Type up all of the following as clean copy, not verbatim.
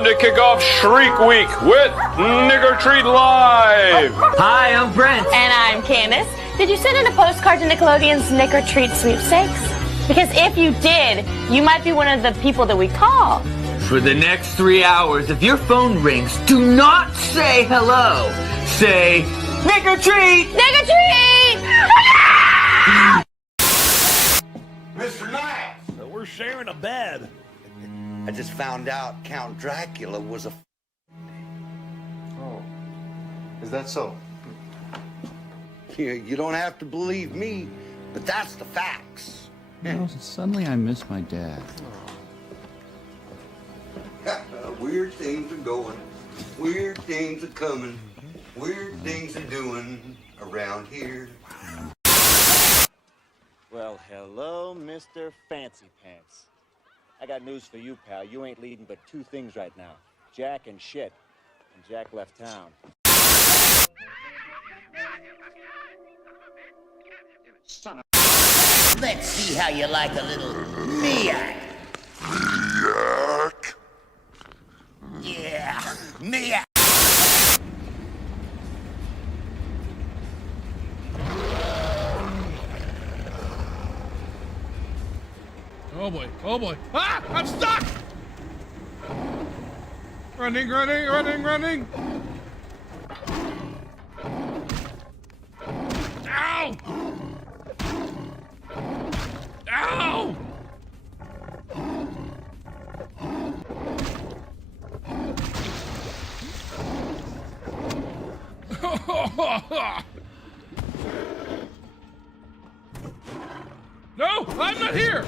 time to kick off Shriek Week with Nigger Treat Live. Hi, I'm Brent. And I'm Candace. Did you send in a postcard to Nickelodeon's Nigger Treat sweepstakes? Because if you did, you might be one of the people that we call. For the next 3 hours, if your phone rings, do not say hello. Say, Nigger Treat! Nigger Treat! Mr. Knight! We're sharing a bed. I just found out Count Dracula was a... Oh, is that so? You don't have to believe me, but that's the facts. Well, suddenly I miss my dad. Weird things are going, weird things are coming, weird things are doing around here. Well, hello, Mr. Fancy Pants. I got news for you, pal. You ain't leading but two things right now. Jack and shit. And Jack left town. Son of... Let's see how you like a little Miak. Yuck. Yeah, Miak. Oh boy, oh boy. Ah, I'm stuck! Running, running, running, running. Ow! Ow! No, I'm not here!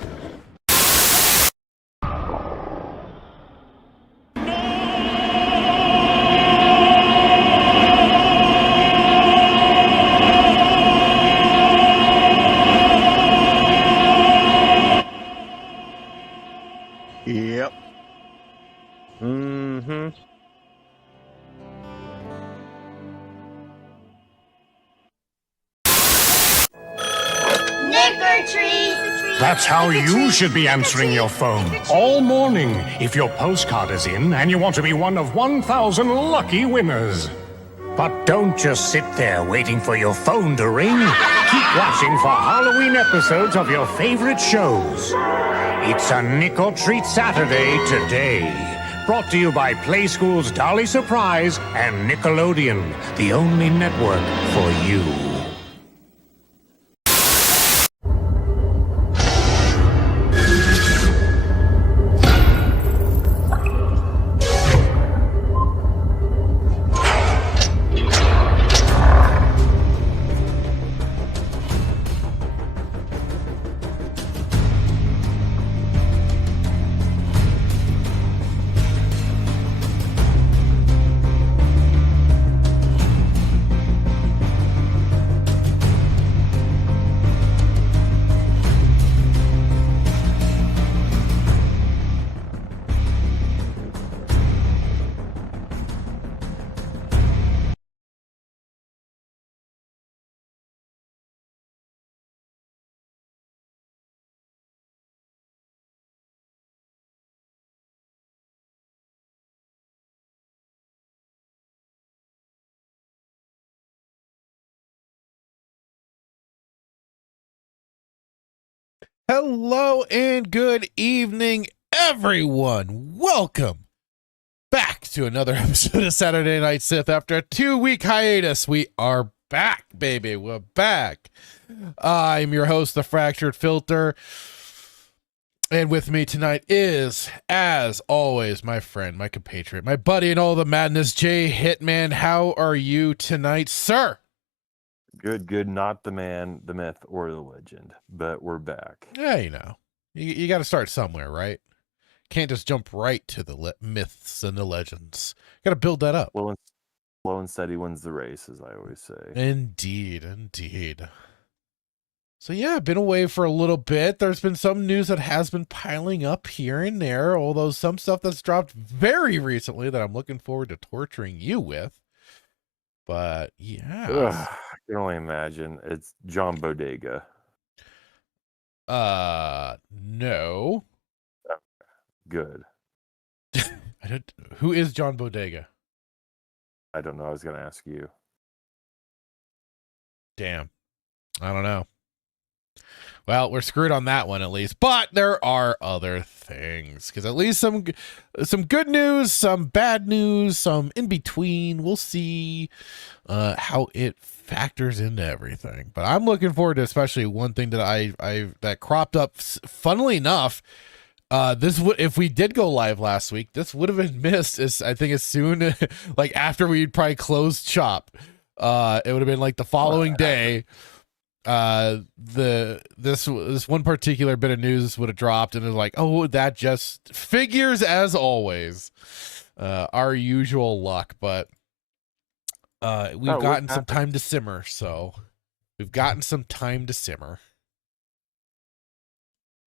Yep. Mm-hmm. Nigger Treat! That's how you should be answering your phone all morning if your postcard is in and you want to be one of 1,000 lucky winners. But don't just sit there waiting for your phone to ring. Keep watching for Halloween episodes of your favorite shows. It's a Nickel Treat Saturday today. Brought to you by Play School's Dolly Surprise and Nickelodeon, the only network for you. Hello and good evening, everyone. Welcome back to another episode of Saturday Night Sith. After a 2-week hiatus, we are back, baby. We're back. I'm your host, The Fractured Filter. And with me tonight is, as always, my friend, my compatriot, my buddy in all the madness, Jay Hitman. How are you tonight, sir? Good. Not the man, the myth, or the legend, but we're back. Yeah, you know, you got to start somewhere, right? Can't just jump right to the myths and the legends. Got to build that up. Slow and steady wins the race, as I always say. Indeed. So yeah, I've been away for a little bit. There's been some news that has been piling up here and there, although some stuff that's dropped very recently that I'm looking forward to torturing you with. But yeah. Ugh, I can only imagine. It's John Bodega. No. Good. I Who is John Bodega? I don't know. I was going to ask you. Damn. I don't know. Well, we're screwed on that one at least, but there are other things, because at least some good news, some bad news, some in between. We'll see how it factors into everything. But I'm looking forward to especially one thing that I that cropped up. Funnily enough, this would, if we did go live last week, this would have been missed. I think as soon like after we'd probably closed shop, it would have been like the following day. This one particular bit of news would have dropped, and it was like, oh, that just figures as always. Our usual luck, but we've gotten some time to simmer, so we've gotten some time to simmer.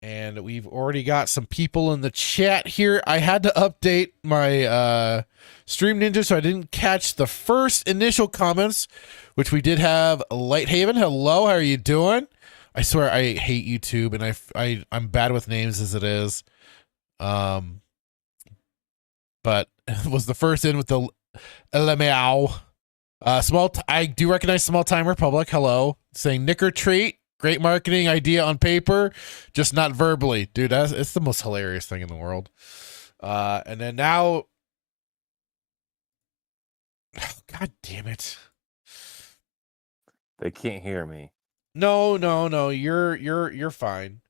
And we've already got some people in the chat here. I had to update my Stream Ninja, so I didn't catch the first initial comments, which we did have. Lighthaven, hello, how are you doing? I swear I hate YouTube, and I'm bad with names as it is. But it was the first in with the LMAO. I do recognize Small Time Republic. Hello, saying Nick or Treat. Great marketing idea on paper, just not verbally. Dude, it's the most hilarious thing in the world. And then now... Oh, God damn it. They can't hear me. No. You're fine.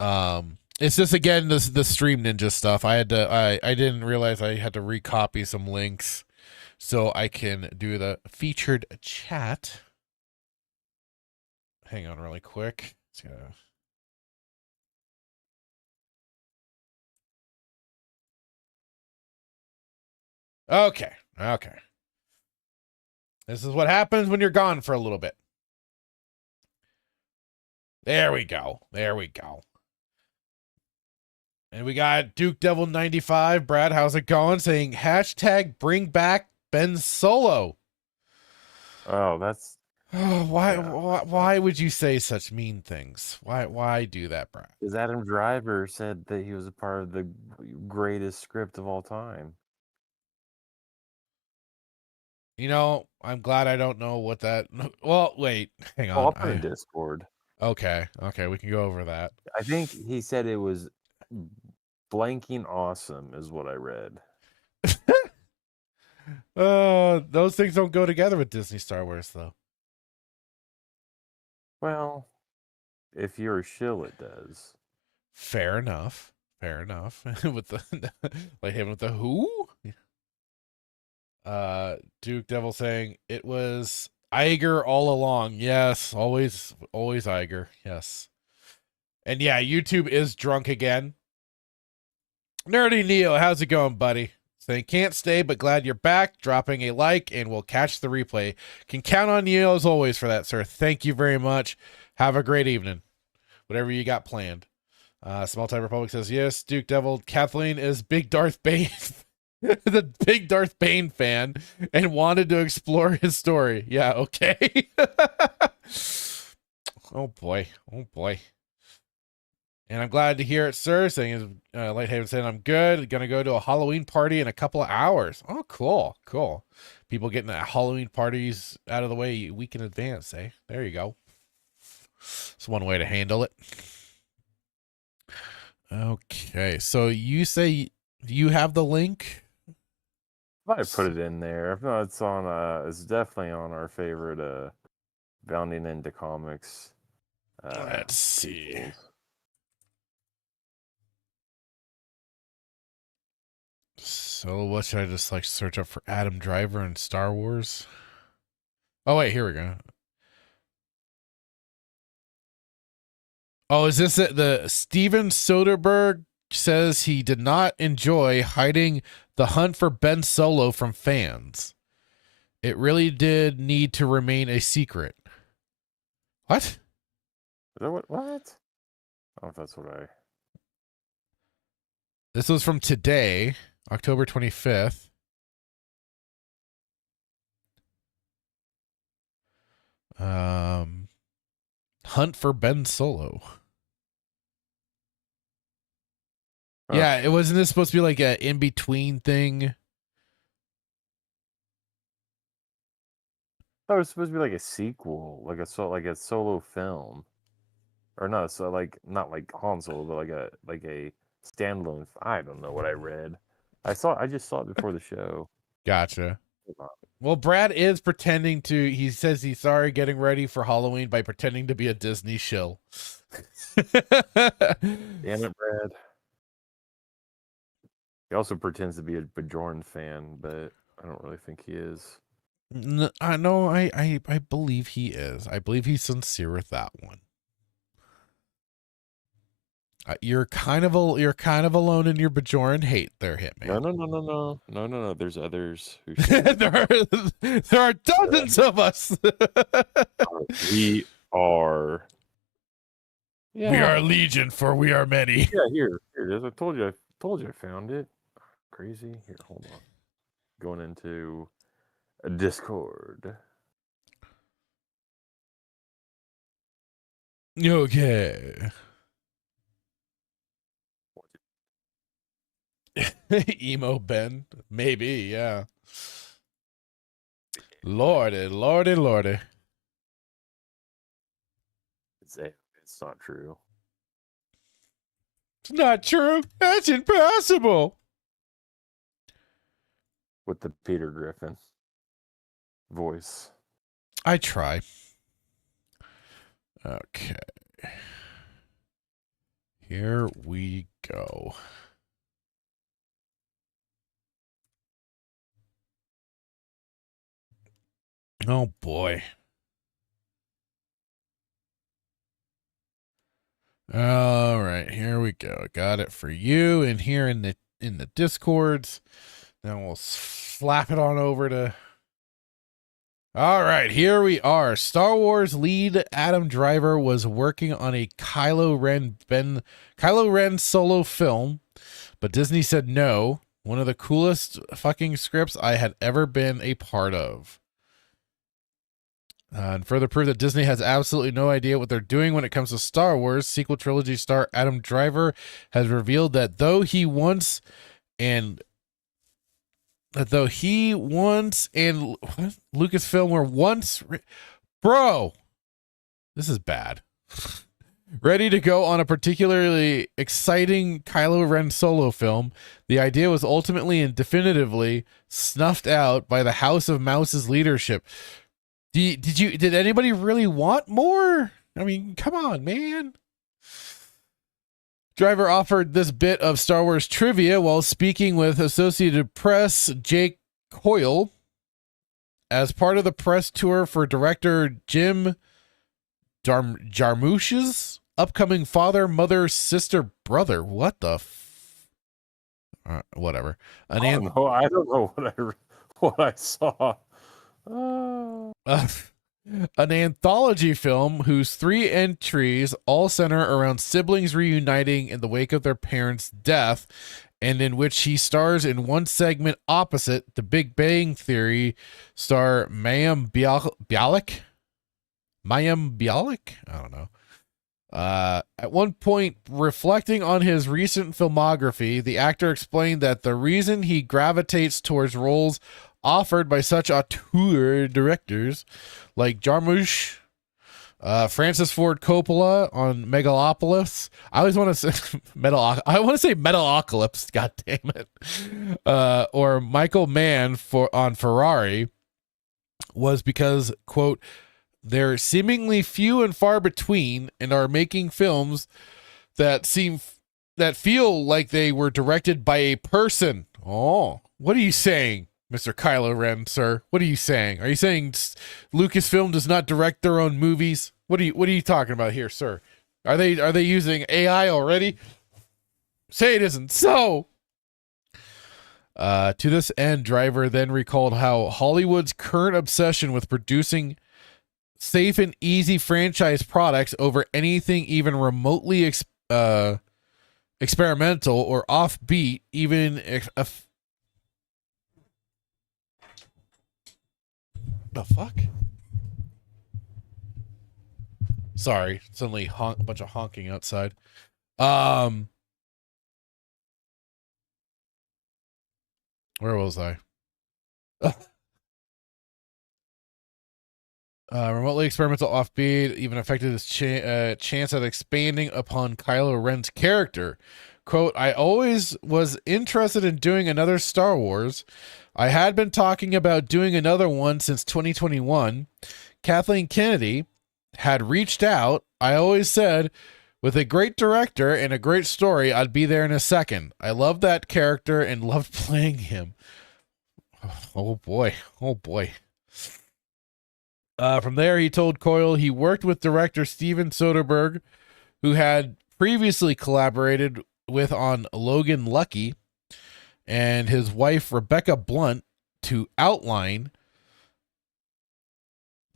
It's just, again, the Stream Ninja stuff. I didn't realize I had to recopy some links so I can do the featured chat. Hang on really quick. Okay. This is what happens when you're gone for a little bit. There we go. And we got Duke Devil 95. Brad, how's it going? Saying hashtag bring back Ben Solo. Oh, that's... Oh, why would you say such mean things? Why do that, Brad? Because Adam Driver said that he was a part of the greatest script of all time. You know, I'm glad I don't know what that... Well, wait, hang on. I'll put in Discord. Okay, we can go over that. I think he said it was blanking awesome is what I read. Those things don't go together with Disney Star Wars, though. Well, if you're a shill, it does. Fair enough. With the like him with the who? Duke Devil saying it was Iger all along. Yes, always Iger. Yes. And yeah, YouTube is drunk again. Nerdy Neo, how's it going, buddy? Saying can't stay, but glad you're back. Dropping a like, and we'll catch the replay. Can count on you as always for that, sir. Thank you very much. Have a great evening. Whatever you got planned. Small Time Republic says yes. Duke Devil, Kathleen is big Darth Bane, the big Darth Bane fan, and wanted to explore his story. Yeah, okay. Oh boy. And I'm glad to hear it, sir. Saying, Lighthaven saying, I'm good. Gonna go to a Halloween party in a couple of hours. Oh, cool. People getting Halloween parties out of the way a week in advance, eh? There you go. It's one way to handle it. Okay, so you say you have the link? I might put it in there. If not, it's on. It's definitely on our favorite Bounding into Comics. Let's see. So what should I just like search up for Adam Driver and Star Wars? Oh wait, here we go. Oh, is this it? The Steven Soderbergh says he did not enjoy hiding the hunt for Ben Solo from fans. It really did need to remain a secret. What? Is that what? I don't know if that's what I... This was from today, October 25th. Hunt for Ben Solo. Yeah, it wasn't this supposed to be like a in between thing. I thought it was supposed to be like a sequel, like a solo film, or no, so like not like Han Solo, but like a standalone. I don't know what I read. I just saw it before the show. Gotcha. Well, Brad is pretending to. He says he's sorry, getting ready for Halloween by pretending to be a Disney shill. Damn it, Brad. He also pretends to be a Bajorn fan, but I don't really think he is. I know. I believe he is. I believe he's sincere with that one. You're kind of alone in your Bajoran hate there, Hitman. No. There's others who there are dozens of us. We are. Yeah. We are legion, for we are many. Yeah, here it is. I told you I found it. Crazy. Here, hold on. Going into a Discord. Okay. Emo Ben, maybe, yeah. Lordy. It's not true. It's not true. That's impossible. With the Peter Griffin voice. I try. Okay. Here we go. Oh boy. All right, here we go. Got it for you, and here in the Discords. Then we'll slap it on over to. All right, here we are. Star Wars lead Adam Driver was working on a Kylo Ren solo film, but Disney said no. One of the coolest fucking scripts I had ever been a part of. And further proof that Disney has absolutely no idea what they're doing when it comes to Star Wars, sequel trilogy star Adam Driver has revealed that though he once and Lucasfilm were once bro, this is bad. Ready to go on a particularly exciting Kylo Ren solo film, the idea was ultimately and definitively snuffed out by the House of Mouse's leadership. Did anybody really want more? I mean, come on, man. Driver offered this bit of Star Wars trivia while speaking with Associated Press Jake Coyle as part of the press tour for director Jim Jarmusch's upcoming father, mother, sister, brother. What the whatever. I don't know what I saw. An anthology film whose 3 entries all center around siblings reuniting in the wake of their parents' death, and in which he stars in one segment opposite The Big Bang Theory star Mayim Bialik? I don't know. At one point, reflecting on his recent filmography, the actor explained that the reason he gravitates towards roles offered by such auteur directors like Jarmusch, Francis Ford Coppola on Megalopolis. I always want to say Metalocalypse. God damn it. Or Michael Mann on Ferrari was because, quote, they're seemingly few and far between and are making films that feel like they were directed by a person. Oh, what are you saying, Mr. Kylo Ren, sir? What are you saying? Are you saying Lucasfilm does not direct their own movies? What are you talking about here, sir? Are they using AI already? Say it isn't so. To this end, Driver then recalled how Hollywood's current obsession with producing safe and easy franchise products over anything even remotely experimental or offbeat, even the fuck? Sorry, suddenly a bunch of honking outside. Where was I? Remotely experimental offbeat even affected his chance at expanding upon Kylo Ren's character. Quote, I always was interested in doing another Star Wars. I had been talking about doing another one since 2021. Kathleen Kennedy had reached out. I always said, with a great director and a great story, I'd be there in a second. I loved that character and loved playing him. Oh boy. Oh boy. From there, he told Coyle he worked with director Steven Soderbergh, who had previously collaborated with on Logan Lucky, and his wife Rebecca Blunt to outline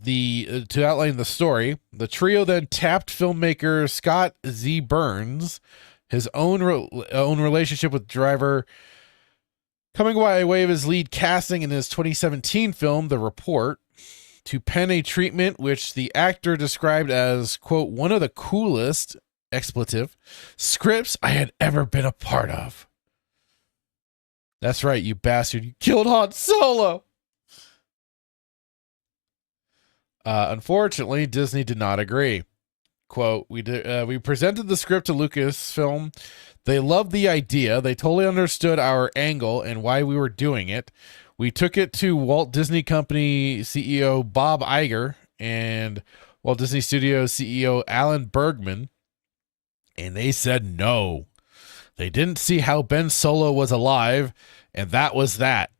the story. The trio then tapped filmmaker Scott Z. Burns, his own relationship with Driver, coming by way of his lead casting in his 2017 film The Report, to pen a treatment which the actor described as, quote, one of the coolest, expletive, scripts I had ever been a part of. That's right, you bastard. You killed Han Solo. Unfortunately, Disney did not agree. Quote, we presented the script to Lucasfilm. They loved the idea. They totally understood our angle and why we were doing it. We took it to Walt Disney Company CEO Bob Iger and Walt Disney Studios CEO Alan Bergman, and they said no. They didn't see how Ben Solo was alive, and that was that.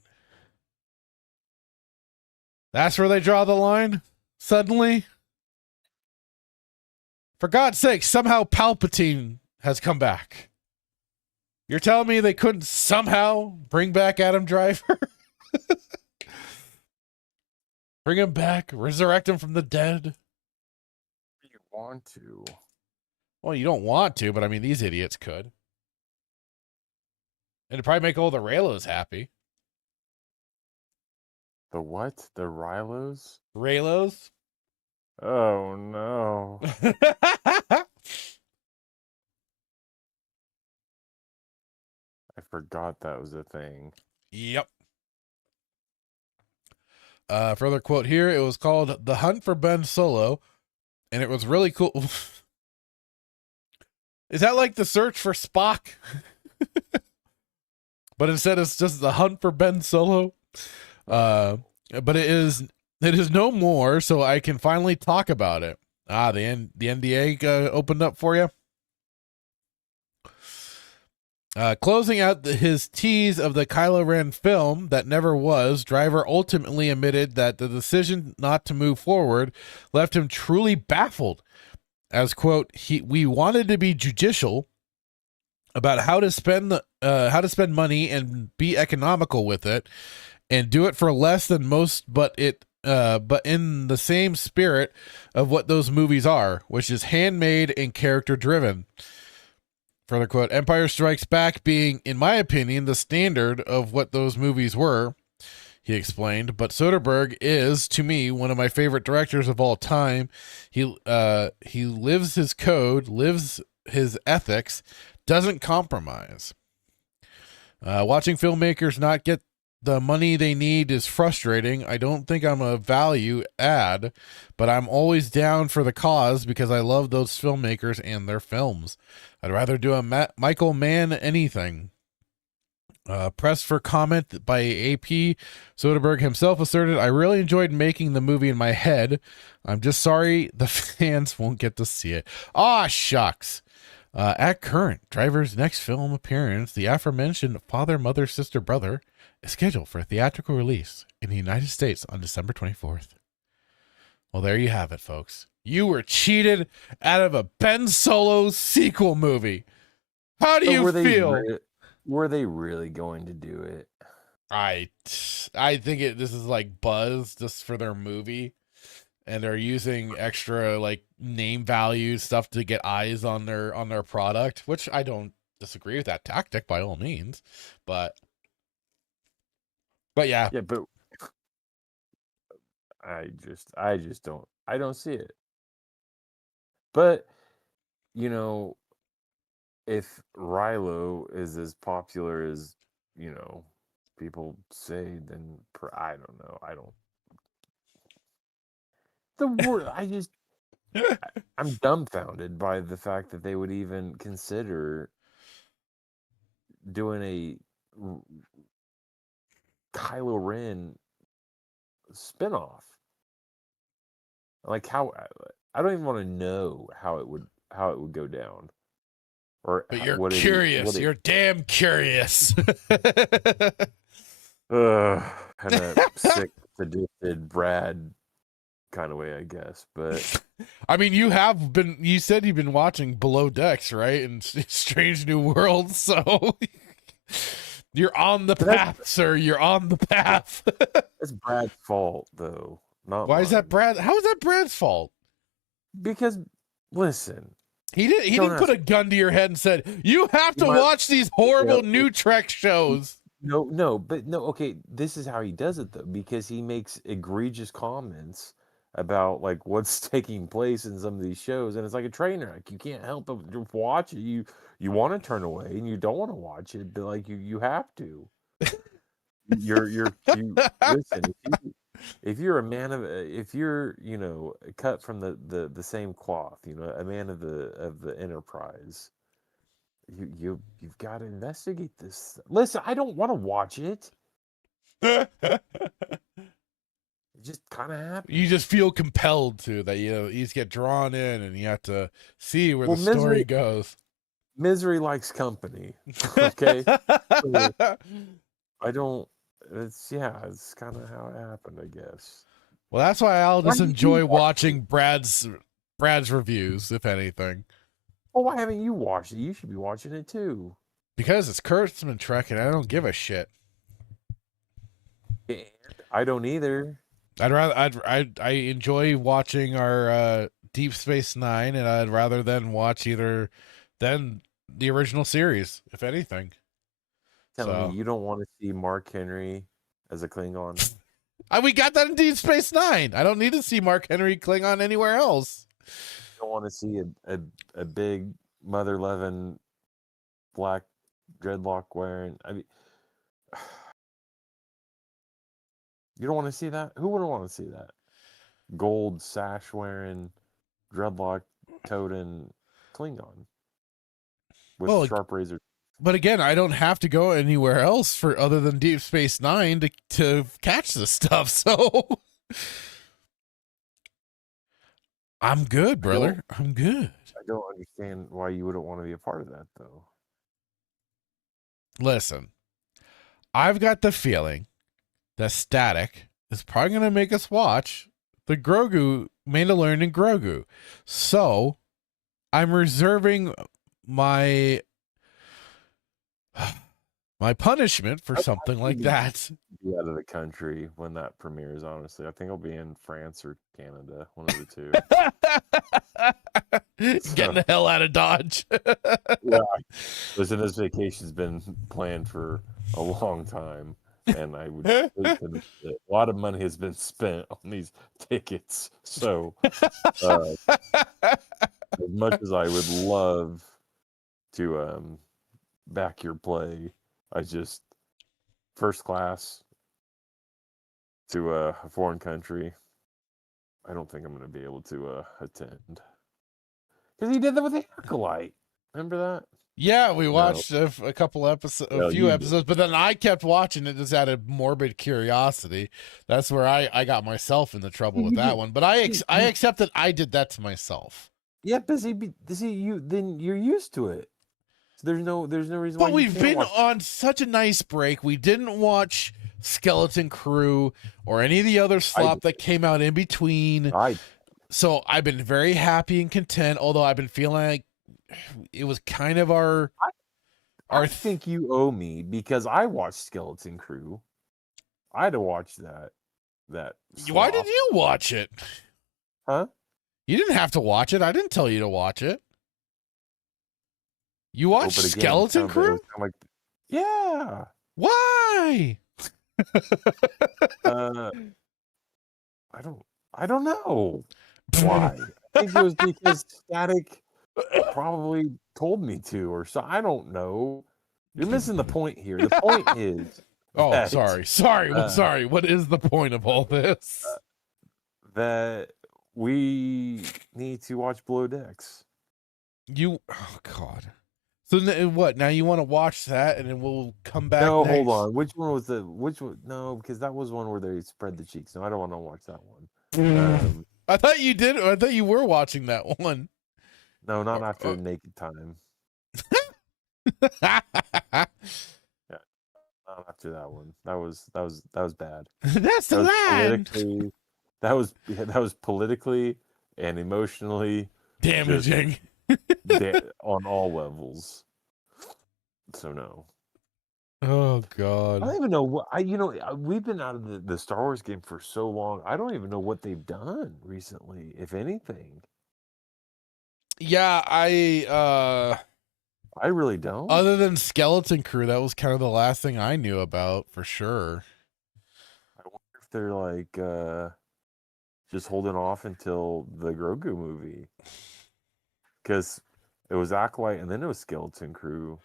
That's where they draw the line? Suddenly? For God's sake, somehow Palpatine has come back. You're telling me they couldn't somehow bring back Adam Driver? Bring him back, resurrect him from the dead. You want to? Well, you don't want to, but I mean, these idiots could. And it'd probably make all the Raylos happy. The what? The Rylos? Raylos? Oh no. I forgot that was a thing. Yep. Further quote here, it was called The Hunt for Ben Solo, and it was really cool. Is that like the search for Spock? But instead it's just The Hunt for Ben Solo. But it is no more, so I can finally talk about it. The NDA opened up for you. Closing out his tease of the Kylo Ren film that never was, Driver ultimately admitted that the decision not to move forward left him truly baffled. As, quote, we wanted to be judicial about how to spend money and be economical with it, and do it for less than most, but in the same spirit of what those movies are, which is handmade and character driven. Further quote, Empire Strikes Back being, in my opinion, the standard of what those movies were, he explained, but Soderbergh is, to me, one of my favorite directors of all time. He lives his code, lives his ethics, doesn't compromise. Watching filmmakers not get the money they need is frustrating. I don't think I'm a value add, but I'm always down for the cause because I love those filmmakers and their films. I'd rather do a Michael Mann anything. Pressed for comment by AP, Soderbergh himself asserted, I really enjoyed making the movie in my head. I'm just sorry the fans won't get to see it. Aw, shucks. At current, Driver's next film appearance, the aforementioned Father, Mother, Sister, Brother, is scheduled for a theatrical release in the United States on December 24th. Well, there you have it, folks. You were cheated out of a Ben Solo sequel movie. How do you feel? Were they really going to do it? I think this is like buzz just for their movie, and they're using extra like name value stuff to get eyes on their product, which I don't disagree with that tactic by all means, but yeah. Yeah, but I just don't see it. But you know, if Rilo is as popular as, people say, then I don't know. I don't. The word I'm dumbfounded by the fact that they would even consider doing a Kylo Ren spinoff. Like how I don't even want to know how it would go down. Or but you're curious. You're damn curious. Kind of sick, sadisted Brad kind of way, I guess. But I mean, you said you've been watching Below Decks, right? And Strange New Worlds, so you're on the path, sir. You're on the path. It's Brad's fault, though. Not Why mine. is that Brad? How is that Brad's fault? Because listen, he didn't put a gun to your head and said, you have to watch these horrible new Trek shows. No. Okay, this is how he does it, though, because he makes egregious comments about like what's taking place in some of these shows, and it's like a train wreck. You can't help but watch it. You want to turn away and you don't want to watch it, but like you have to. You listen. If you're a man of, if you're cut from the same cloth, a man of the enterprise, you've got to investigate this. Listen, I don't want to watch it. It just kind of happens. You just feel compelled to that. You just get drawn in, and you have to see where the story goes. Misery likes company. Okay, I don't. It's kind of how it happened, I guess. Well, that's why I'll just enjoy watching Brad's reviews, if anything. Well, why haven't you watched it? You should be watching it too. Because it's Kurtzman Trek, and I don't give a shit. I don't either. I enjoy watching our Deep Space Nine, and I'd rather than watch either than the original series, if anything. Telling me you don't want to see Mark Henry as a Klingon? We got that in Deep Space Nine. I don't need to see Mark Henry Klingon anywhere else. You don't want to see a big mother loving black dreadlock wearing. I mean, you don't want to see that? Who wouldn't want to see that? Gold sash wearing, dreadlock toting Klingon with sharp razor. But again, I don't have to go anywhere else for other than Deep Space Nine to catch this stuff. So I'm good, brother. I'm good. I don't understand why you wouldn't want to be a part of that, though. Listen, I've got the feeling that Static is probably going to make us watch the Grogu, Mandalorian and Grogu. So I'm reserving my punishment for something like that. Be out of the country when that premieres, honestly. I think I'll be in France or Canada, one of the two. Getting the hell out of Dodge. Yeah. Listen, this vacation's been planned for a long time, and I would a lot of money has been spent on these tickets. So as much as I would love to back your play, I just first class to a foreign country, I don't think I'm going to be able to attend, because he did that with the Acolyte. Remember that? Yeah, we watched a couple episodes, a few episodes, but then I kept watching it just out of morbid curiosity. That's where I got myself into trouble with that one. But I accept that I did that to myself. Yeah, but then you're used to it. So there's no reason why. But we've been on such a nice break. We didn't watch Skeleton Crew or any of the other slop that came out in between. So I've been very happy and content, although I've been feeling like it was kind of our I think you owe me, because I watched Skeleton Crew. I had to watch that. Why did you watch it? Huh? You didn't have to watch it. I didn't tell you to watch it. You watched Skeleton Crew? Yeah. Why? I don't know why. I think it was because Static probably told me to, or so. I don't know. You're missing the point here. The point is, Oh, that, sorry. What is the point of all this? That we need to watch Below Decks. Oh God. So what? Now you want to watch that, and then we'll come back. No, next? hold on. Which one was the? Which one? No, because that was one where they spread the cheeks. No, I don't want to watch that one. I thought you did. I thought you were watching that one. No, not after Naked Time. Yeah, not after that one. That was bad. That's the line. That was politically and emotionally damaging on all levels. So no. Oh God. I don't even know what we've been out of the Star Wars game for so long. I don't even know what they've done recently, if anything. Yeah, I really don't. Other than Skeleton Crew, that was kind of the last thing I knew about for sure. I wonder if they're like just holding off until the Grogu movie. Because it was Acolyte and then it was Skeleton Crew.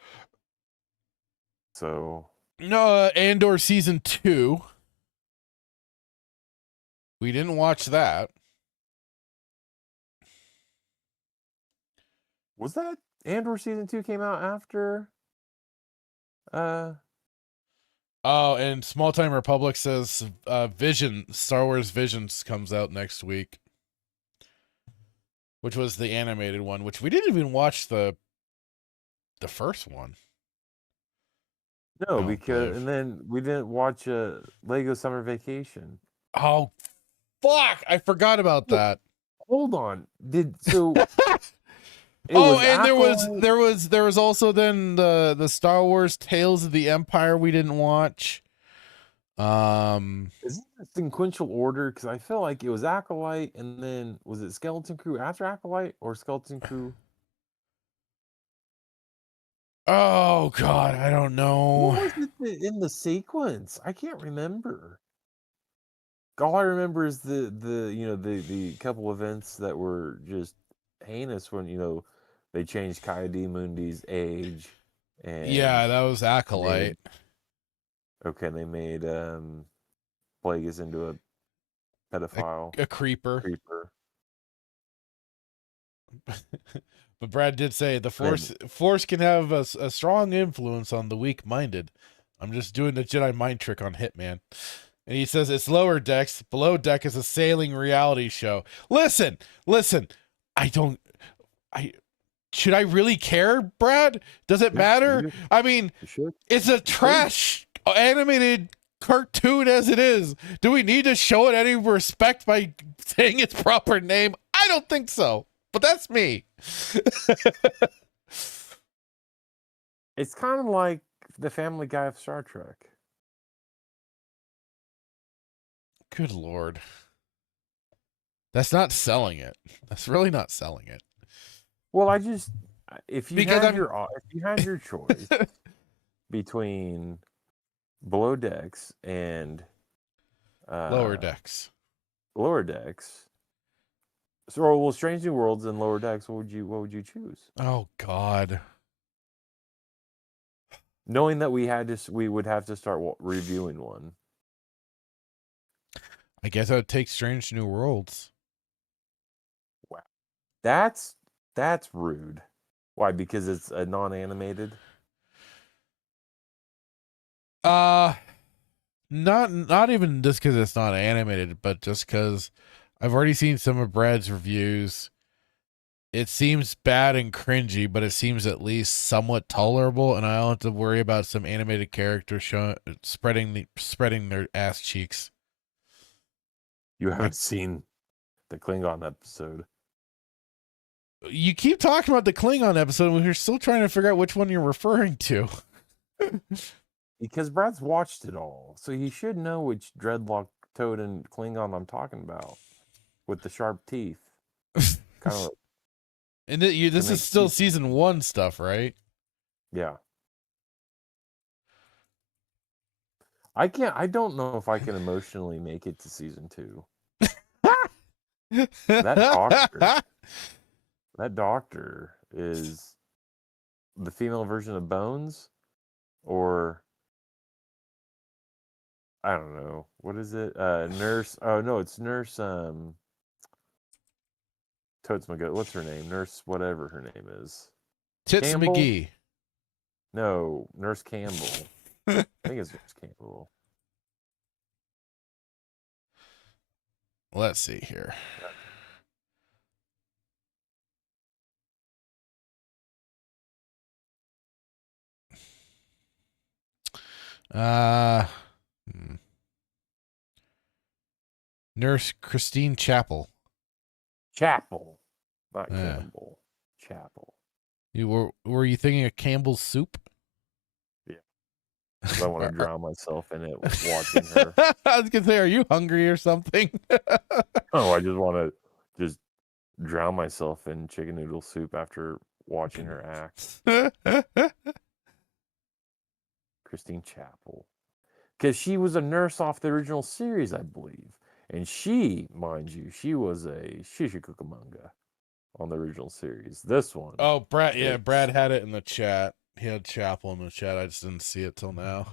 So no, Andor season 2. We didn't watch that. Was that Andor season 2 came out after? Oh, and Small Time Republic says Star Wars Visions comes out next week. Which was the animated one, which we didn't even watch the first one. No, because and then we didn't watch Lego Summer Vacation. Oh, fuck! I forgot about that. Hold on, and there was also then the Star Wars Tales of the Empire we didn't watch. Isn't it sequential order? Because I feel like it was Acolyte, and then was it Skeleton Crew after Acolyte or Skeleton Crew? Oh God, I don't know. What was it in the sequence? I can't remember. All I remember is the couple events that were just heinous when they changed Kaidi Mundi's age. And yeah, that was Acolyte. They made Plagueis into a pedophile, a creeper. But Brad did say the Force can have a strong influence on the weak-minded. I'm just doing the Jedi mind trick on Hitman. And he says it's Lower Decks. Below Deck is a sailing reality show. Listen. Should I really care, Brad? Does it matter? I mean, it's a trash animated cartoon as it is. Do we need to show it any respect by saying its proper name? I don't think so. But that's me. It's kind of like the Family Guy of Star Trek. Good Lord. That's not selling it. That's really not selling it. Well, if you had your choice between Below Decks and Lower Decks. So, Strange New Worlds and Lower Decks. What would you choose? Oh God! Knowing that we would have to start reviewing one. I guess I would take Strange New Worlds. Wow, that's rude. Why? Because it's a non-animated. Not even just because it's not animated, but just because I've already seen some of Brad's reviews. It seems bad and cringy, but it seems at least somewhat tolerable, and I don't have to worry about some animated characters spreading their ass cheeks. You haven't seen the Klingon episode. You keep talking about the Klingon episode, and we're still trying to figure out which one you're referring to. Because Brad's watched it all, so he should know which dreadlock toad and Klingon I'm talking about, with the sharp teeth. Kind of. And this is still season 1 stuff, right? Yeah. I don't know if I can emotionally make it to season 2. That doctor is the female version of Bones, or I don't know. What is it? Nurse. Oh no, it's Nurse. Toads McGo. What's her name? Nurse. Whatever her name is. Tits Campbell? McGee. No, Nurse Campbell. I think it's Nurse Campbell. Let's see here. Nurse Christine Chappell. Chapel, not Yeah. Campbell. Chapel. You were you thinking of Campbell's soup? Yeah. 'Cause I want to drown myself in it watching her. I was gonna say, are you hungry or something? Oh, I just want to just drown myself in chicken noodle soup after watching her act. Christine Chapel. Because she was a nurse off the original series, I believe. And she, mind you, she was a Shishicucamonga on the original series. This one. Oh, Brad, yeah, Brad had it in the chat. He had Chapel in the chat. I just didn't see it till now.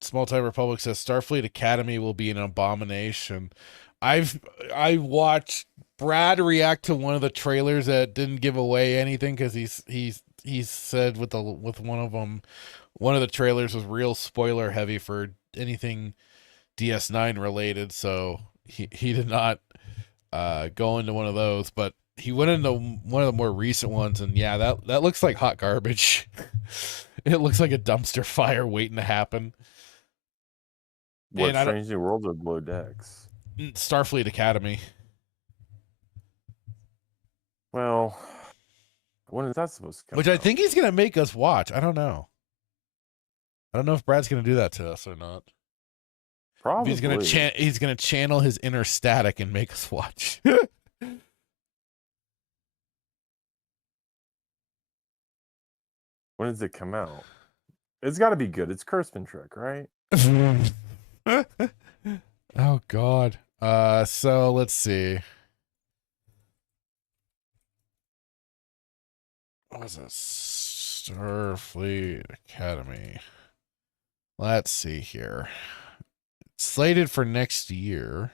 Small Time Republic says Starfleet Academy will be an abomination. I watched Brad react to one of the trailers that didn't give away anything because he said with one of them, one of the trailers was real spoiler heavy for anything DS9 related, so he did not go into one of those, but he went into one of the more recent ones, and yeah, that looks like hot garbage. It looks like a dumpster fire waiting to happen. What, Strange New Worlds or Below Decks? Starfleet Academy. Well, when is that supposed to come Which out? I think he's going to make us watch. I don't know. I don't know if Brad's going to do that to us or not. Probably. He's going to channel his inner Static and make us watch. When does it come out? It's got to be good. It's Kurtzman Trek, right? Oh God. So let's see. What was it? Starfleet Academy. Let's see here. It's slated for next year.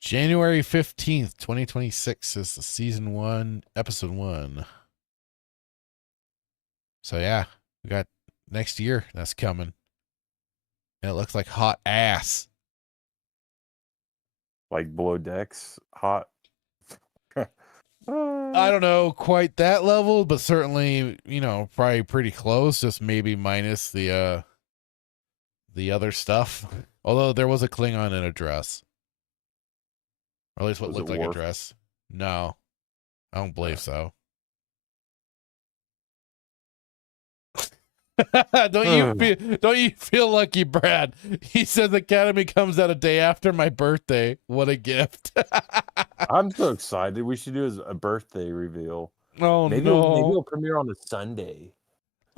January 15th, 2026 is the season 1, episode 1. So yeah, we got next year that's coming. And it looks like hot ass. Like Below Decks hot. I don't know quite that level, but certainly, probably pretty close, just maybe minus the other stuff. Although there was a Klingon in a dress. Or at least what looked like a dress. No. I don't believe so. Don't you feel lucky, Brad? He says Academy comes out a day after my birthday. What a gift. I'm so excited. We should do a birthday reveal. Oh, maybe no. Maybe it'll premiere on a Sunday.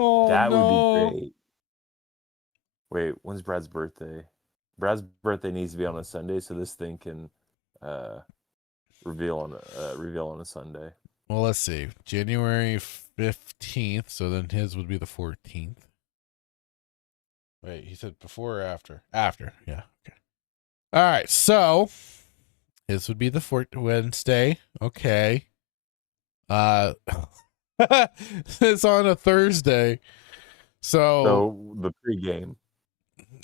Oh, that no. would be great. Wait, when's Brad's birthday? Brad's birthday needs to be on a Sunday, so this thing can reveal on a Sunday. Well, let's see. January 15th, so then his would be the 14th. Wait, he said before or after? After, yeah. Okay. All right, so his would be the Wednesday. Okay. It's on a Thursday. So the pregame.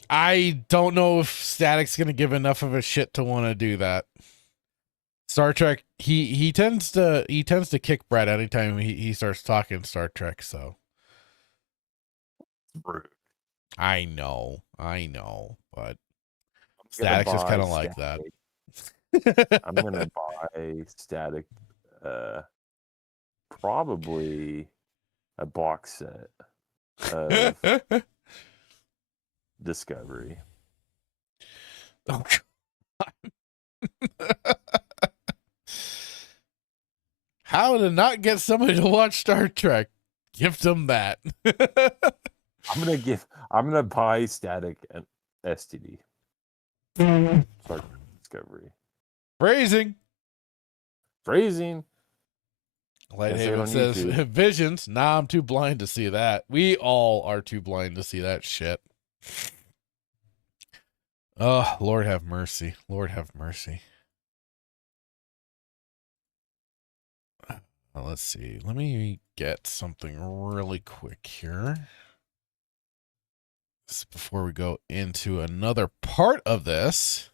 I don't know if Static's going to give enough of a shit to want to do that. Star Trek, he tends to kick Brad anytime he starts talking Star Trek, so rude. I know, but Static's just kind of like that. I'm gonna buy Static probably a box set of Discovery. Oh God. How to not get somebody to watch Star Trek? Gift them that. I'm gonna buy Static and STD. Star Trek Discovery. Phrasing. Lighthaven says, visions. Nah, I'm too blind to see that. We all are too blind to see that shit. Oh, Lord have mercy. Lord have mercy. Let's see. Let me get something really quick here. This is before we go into another part of this.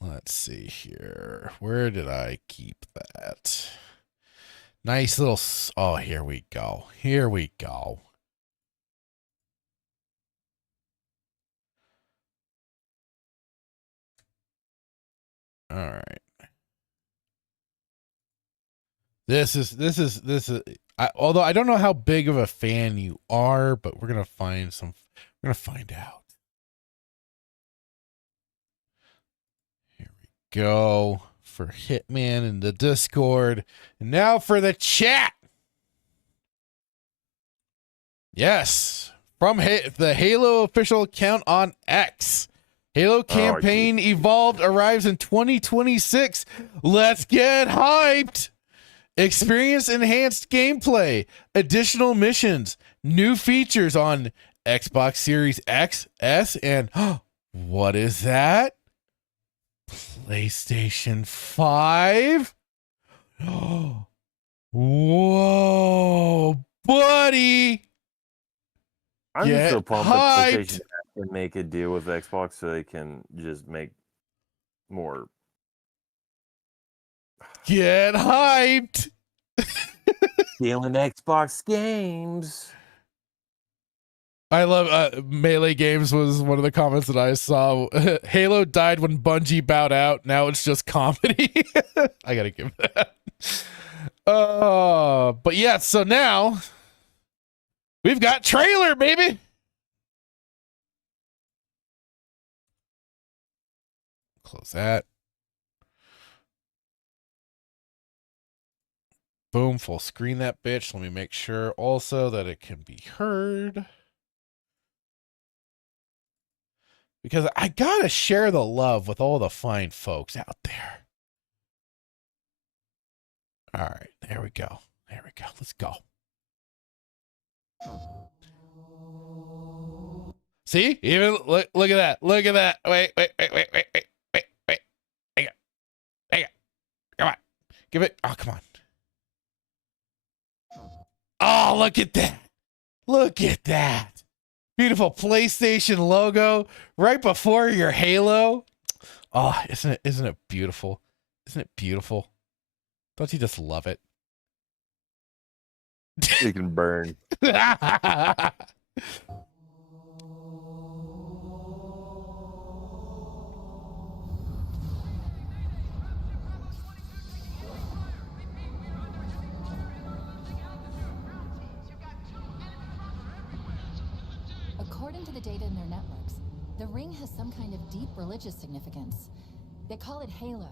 Let's see here. Where did I keep that? Nice little... Oh, here we go. Here we go. All right. This is although I don't know how big of a fan you are, but we're going to find out. Here we go for Hitman in the Discord. And now for the chat. Yes, from the Halo official account on X. Halo campaign Evolved arrives in 2026. Let's get hyped. Experience enhanced gameplay, additional missions, new features on Xbox Series X, S, and what is that? PlayStation 5? Whoa, buddy. I'm so pumped that PlayStation can make a deal with Xbox so they can just make more. Get hyped. Stealing Xbox games. I love Melee Games was one of the comments that I saw. Halo died when Bungie bowed out. Now it's just comedy. I gotta give that. But yeah, so now we've got trailer, baby. Close that. Boom, full screen that bitch. Let me make sure also that it can be heard. Because I gotta share the love with all the fine folks out there. All right, there we go. There we go. Let's go. See? Even look at that. Look at that. Wait. Hang on. Come on. Give it. Oh, come on. Oh, look at that. Look at that. Beautiful PlayStation logo right before your Halo. Oh, isn't it beautiful? Isn't it beautiful? Don't you just love it? You can burn. According to the data in their networks, the ring has some kind of deep religious significance. They call it Halo.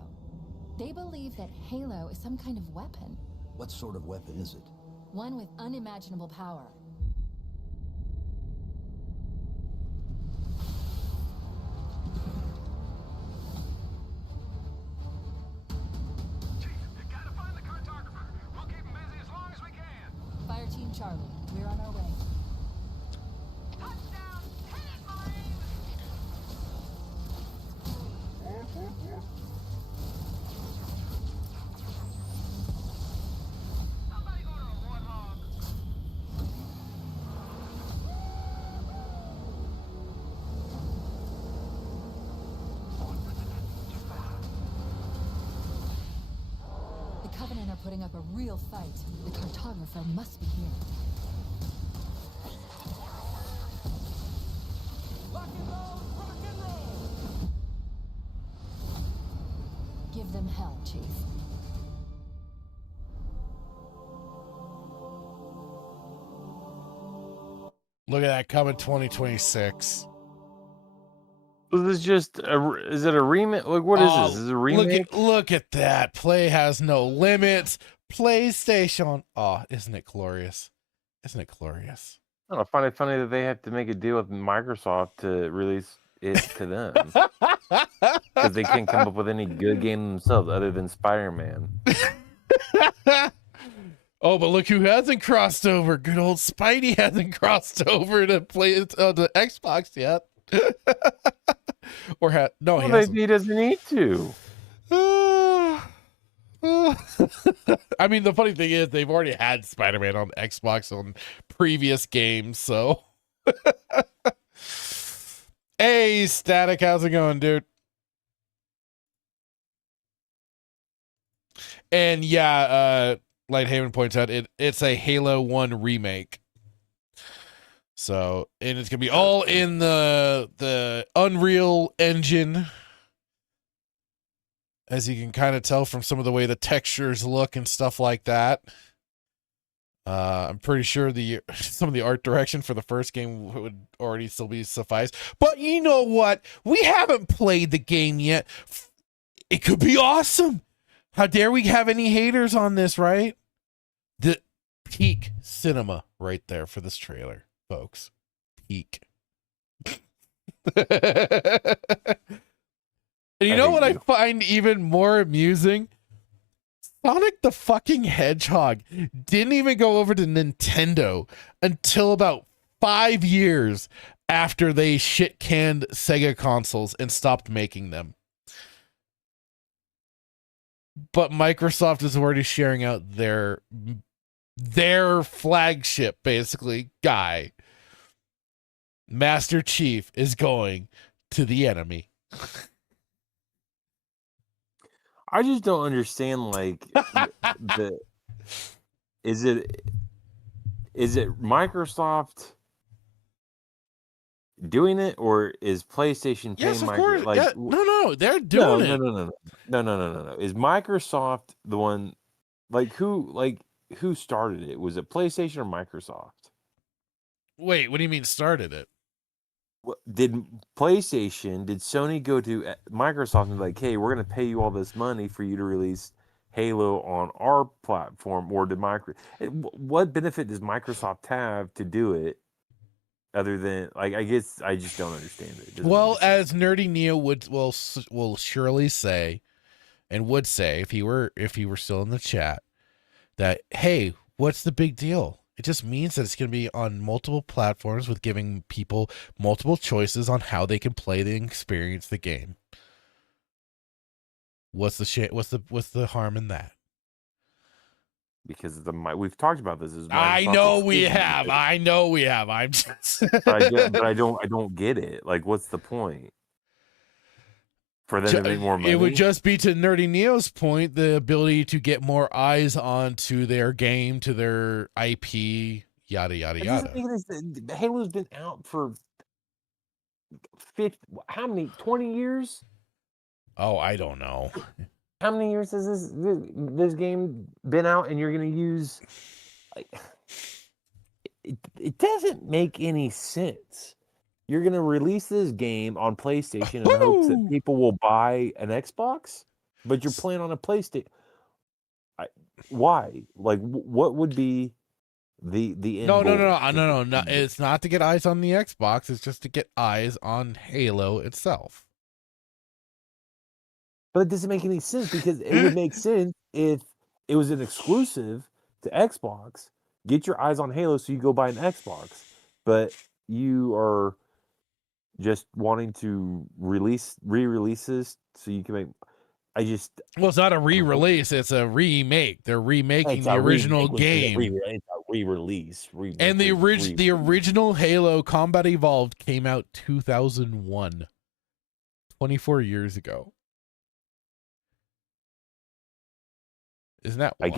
They believe that Halo is some kind of weapon. What sort of weapon is it? One with unimaginable power. Chief, you gotta find the cartographer. We'll keep him busy as long as we can. Fire Team Charlie, we're on our way. Touchdown! Hit it, Marine! Somebody order a warthog. The Covenant are putting up a real fight. The cartographer must be here. Lock and load, rock and roll! Give them hell, Chief. Look at that coming 2026. Was this just is it a remake? Like, what is this? Is it a remake? Look at that. Play has no limits. PlayStation. Oh, isn't it glorious? Isn't it glorious? I find it funny that they have to make a deal with Microsoft to release it to them. Because they can't come up with any good game themselves other than Spider-Man. Oh, but look who hasn't crossed over. Good old Spidey hasn't crossed over to play the Xbox yet. Or no, well, he doesn't need to. I mean, the funny thing is they've already had Spider-Man on Xbox on previous games, so. Hey, Static, how's it going, dude? And yeah, Lighthaven points out it's a Halo 1 remake. So, and it's gonna be all in the Unreal Engine, as you can kind of tell from some of the way the textures look and stuff like that. I'm pretty sure some of the art direction for the first game would already still be suffice. But you know what? We haven't played the game yet. It could be awesome. How dare we have any haters on this, right? The peak cinema right there for this trailer, folks. Peak. And you know what I find even more amusing? Sonic the fucking Hedgehog didn't even go over to Nintendo until about 5 years after they shit-canned Sega consoles and stopped making them. But Microsoft is already sharing out their flagship, basically, guy. Master Chief is going to the enemy. I just don't understand, like, is it Microsoft doing it, or is PlayStation paying Yes, of course. Like, yeah. No, they're doing it. No. Is Microsoft the one, who started it? Was it PlayStation or Microsoft? Wait, what do you mean started it? Did Sony go to Microsoft and be like, hey, we're going to pay you all this money for you to release Halo on our platform? Or did what benefit does Microsoft have to do it, other than, like, I guess I just don't understand it. Well, as Nerdy Neo will surely say, and would say if he were still in the chat, that, hey, what's the big deal? It just means that it's going to be on multiple platforms, with giving people multiple choices on how they can play and experience the game. What's the harm in that? Because we've talked about this. I know we have. I'm just. but I don't get it. Like, what's the point? For them to make more money? It would just be, to Nerdy Neo's point, the ability to get more eyes onto their game, to their IP, yada yada yada. Halo's been out for 20 years? Oh, I don't know. How many years has this game been out, and you're going to use... It doesn't make any sense. You're going to release this game on PlayStation in hopes that people will buy an Xbox, but you're playing on a PlayStation. Why? Like, what would be the end No. goal? It's not to get eyes on the Xbox. It's just to get eyes on Halo itself. But it doesn't make any sense, because it would make sense if it was an exclusive to Xbox. Get your eyes on Halo so you go buy an Xbox. But you are just wanting to re-release this so you can make... Well, it's not a re-release, it's a remake. They're remaking the original game. It's a re-release. And the original Halo Combat Evolved came out 2001. 24 years ago. Isn't that wild? I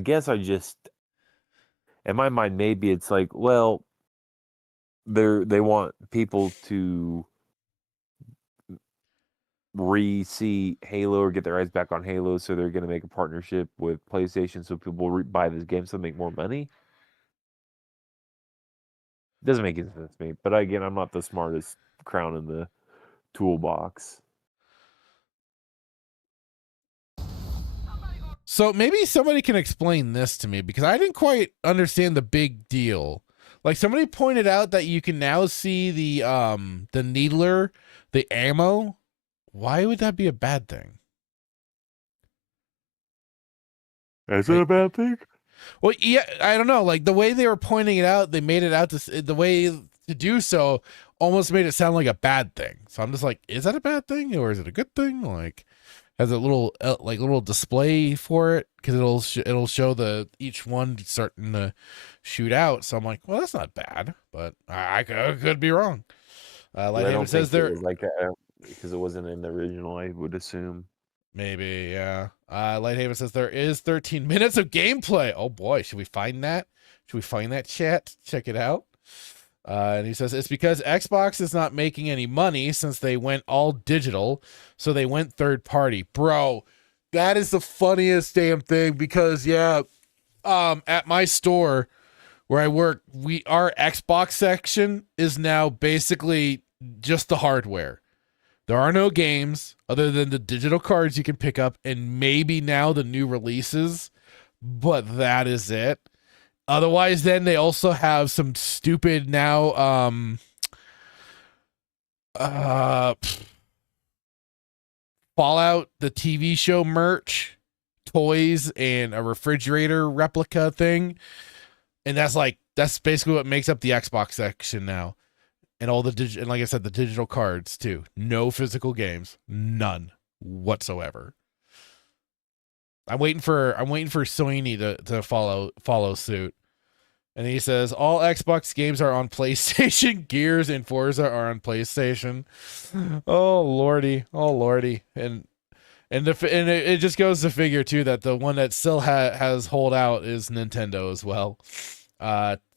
guess I just in my mind, maybe it's like, well, they want people to see Halo or get their eyes back on Halo, so they're going to make a partnership with PlayStation so people will buy this game so they make more money. Doesn't make any sense to me. But again, I'm not the smartest crown in the toolbox. So maybe somebody can explain this to me, because I didn't quite understand the big deal. Like, somebody pointed out that you can now see the needler, the ammo. Why would that be a bad thing? Is it a bad thing? Well, yeah, I don't know. Like the way they were pointing it out, they made it out the way to do so almost made it sound like a bad thing. So I'm just like, is that a bad thing or is it a good thing? Like, has a little little display for it because it'll show the each one starting to shoot out. So I'm like, well, that's not bad, but I could be wrong. Lighthaven says there like because it wasn't in the original. I would assume. maybe, yeah. Lighthaven says there is 13 minutes of gameplay. Oh boy, should we find that? Should we find that, chat? Check it out. And he says it's because Xbox is not making any money since they went all digital, so they went third party. Bro, that is the funniest damn thing because at my store where I work, our Xbox section is now basically just the hardware. There are no games other than the digital cards you can pick up and maybe now the new releases, but that is it. Otherwise, then they also have some stupid now Fallout, the TV show merch, toys, and a refrigerator replica thing. And that's basically what makes up the Xbox section now. And all and like I said, the digital cards too. No physical games, none whatsoever. I'm waiting for Sony to follow suit. And he says all Xbox games are on PlayStation. Gears and Forza are on PlayStation. Oh lordy, and it just goes to figure too that the one that still has hold out is Nintendo as well.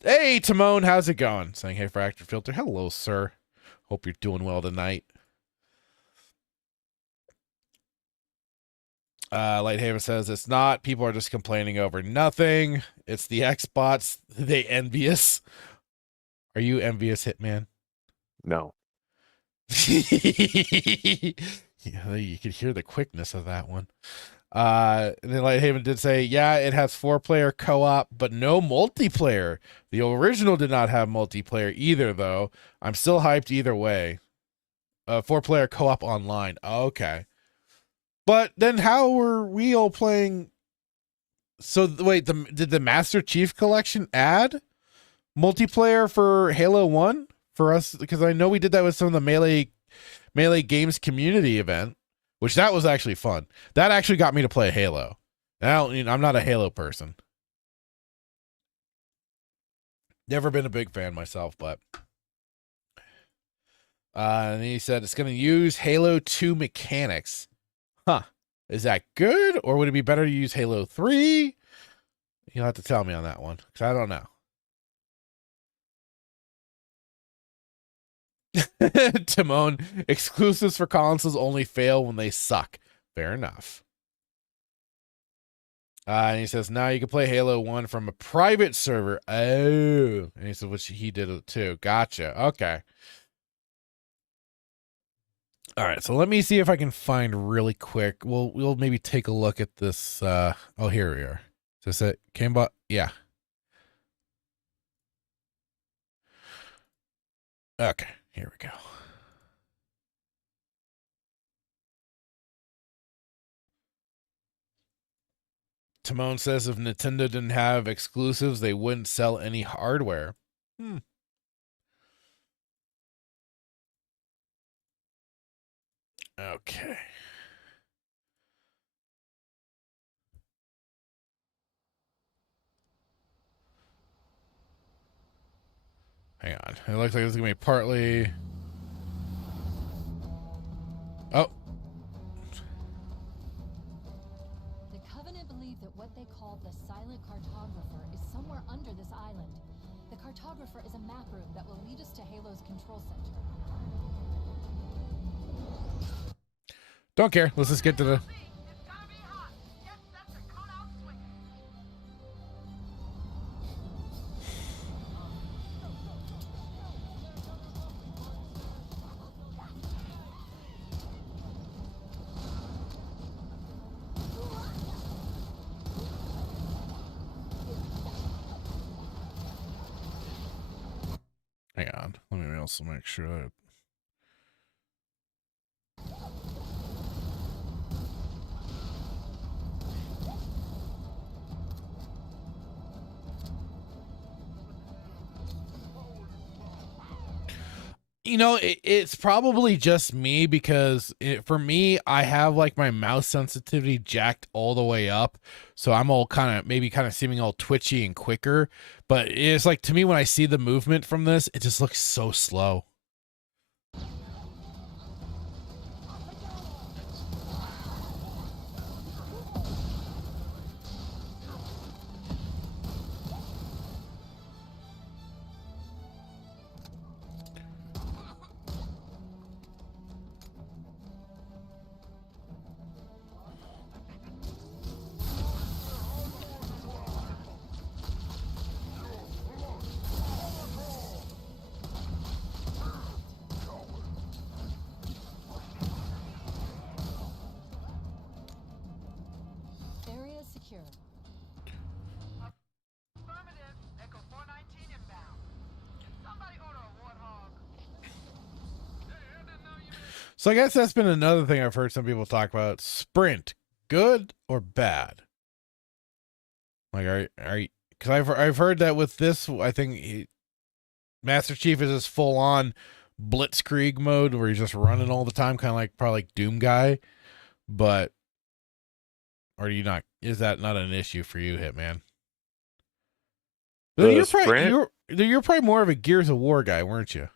Hey Timon, how's it going? Saying hey for Actor Filter. Hello, sir. Hope you're doing well tonight. Lighthaven says it's not. People are just complaining over nothing. It's the Xbox. They envious. Are you envious, Hitman? No. Yeah, you could hear the quickness of that one. And then Lighthaven did say, yeah, it has 4-player co-op, but no multiplayer. The original did not have multiplayer either, though. I'm still hyped either way. 4-player co-op online. Okay. But then how were we all playing? So wait, did the Master Chief Collection add multiplayer for Halo 1 for us? Because I know we did that with some of the Melee Games community event, which that was actually fun. That actually got me to play Halo. Now, I'm not a Halo person. Never been a big fan myself, but and he said it's going to use Halo 2 mechanics. Huh. Is that good? Or would it be better to use Halo 3? You'll have to tell me on that one, because I don't know. Timon, exclusives for consoles only fail when they suck. Fair enough. And he says, now you can play Halo 1 from a private server. Oh. And he said, which he did it too. Gotcha. Okay. All right, so let me see if I can find really quick. We'll maybe take a look at this. Oh, here we are. So is it Kombat? Yeah. Okay, here we go. Timon says if Nintendo didn't have exclusives, they wouldn't sell any hardware. Okay. Hang on. It looks like it's going to be partly... Oh. The Covenant believe that what they call the silent cartographer is somewhere under this island. The cartographer is a map room that will lead us to Halo's control center. Don't care. Let's just get to the... Hang on. Let me also make sure that... You know, it's probably just me because for me, I have like my mouse sensitivity jacked all the way up. So I'm all maybe seeming all twitchy and quicker. But it's like, to me, when I see the movement from this, it just looks so slow. Area secure. Affirmative. Echo 419 inbound. Somebody order a warthog. So I guess that's been another thing I've heard some people talk about. Sprint, good or bad? Like, are you? Because I've heard that with this, I think Master Chief is this full on blitzkrieg mode where he's just running all the time, kind of like probably like Doom guy. But are you not? Is that not an issue for you, Hitman? You're probably more of a Gears of War guy, weren't you?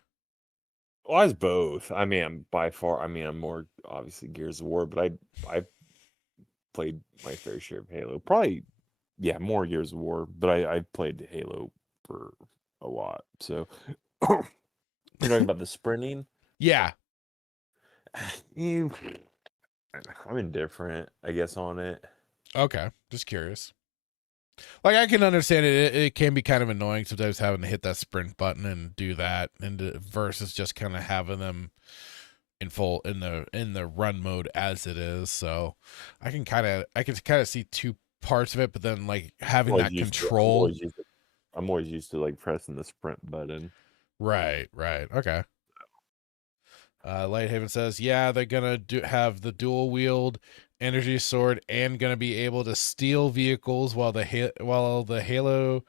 Well, I was both. I mean, I'm more obviously Gears of War, but I played my fair share of Halo. Probably, yeah, more Gears of War, but I played Halo for a lot. So you're talking about the sprinting? Yeah. I'm indifferent, I guess, on it. Okay, just curious. Like, I can understand it. It can be kind of annoying sometimes having to hit that sprint button and do that, and versus just kind of having them in the run mode as it is. So I can kind of see two parts of it, but then like having that control. I'm always used to like pressing the sprint button. Right. Okay. Lighthaven says, yeah, they're gonna have the dual wield energy sword and gonna be able to steal vehicles while the Halo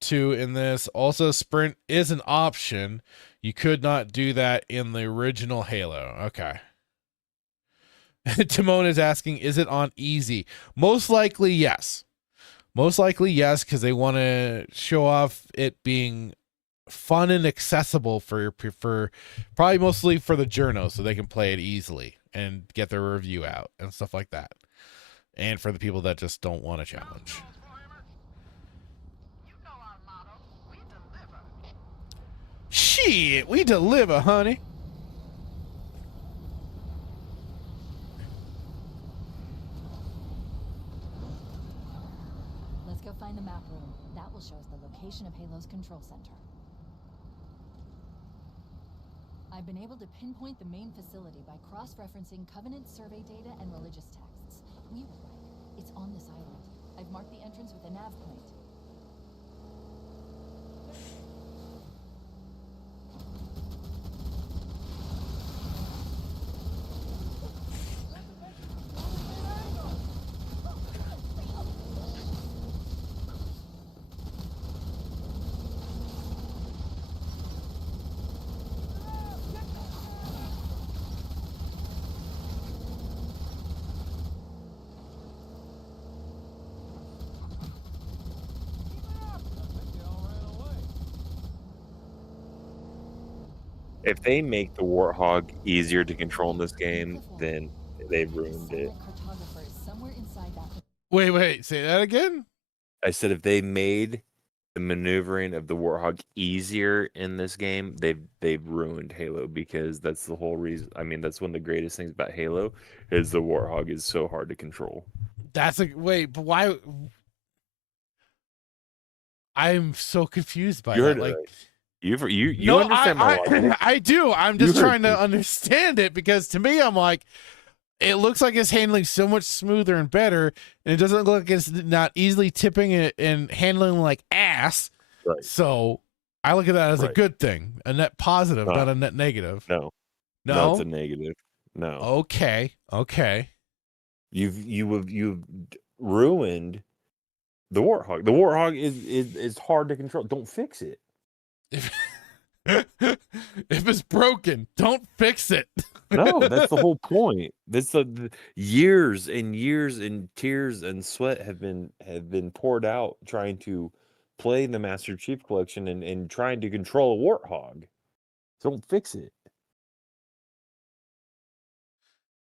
2 in this. Also, sprint is an option. You could not do that in the original Halo. Okay. Timon is asking, is it on easy? Most likely, yes. Because they want to show off it being fun and accessible for probably mostly for the journos, so they can play it easily and get their review out and stuff like that, and for the people that just don't want a challenge. Shit, we deliver, honey. Let's go find the map room. That will show us the location of Halo's control center. I've been able to pinpoint the main facility by cross-referencing Covenant survey data and religious texts. We were right. It's on this island. I've marked the entrance with a nav point. If they make the Warthog easier to control in this game, then they've ruined it. Wait, say that again? I said if they made the maneuvering of the Warthog easier in this game, they've ruined Halo, because that's the whole reason. I mean, that's one of the greatest things about Halo is the Warthog is so hard to control. Wait, but why? I'm so confused by You that. heard it Like, right. You understand my logic. I do. I'm just trying to understand it, because to me, I'm like, it looks like it's handling so much smoother and better, and it doesn't look like it's not easily tipping it and handling like ass. Right. So I look at that as a good thing, a net positive, not a net negative. No, no, it's a negative. No. Okay. You've ruined the Warthog. The Warthog is hard to control. Don't fix it. If it's broken, don't fix it. No, that's the whole point. That's the years and years and tears and sweat have been poured out trying to play the Master Chief Collection and trying to control a warthog. Don't fix it.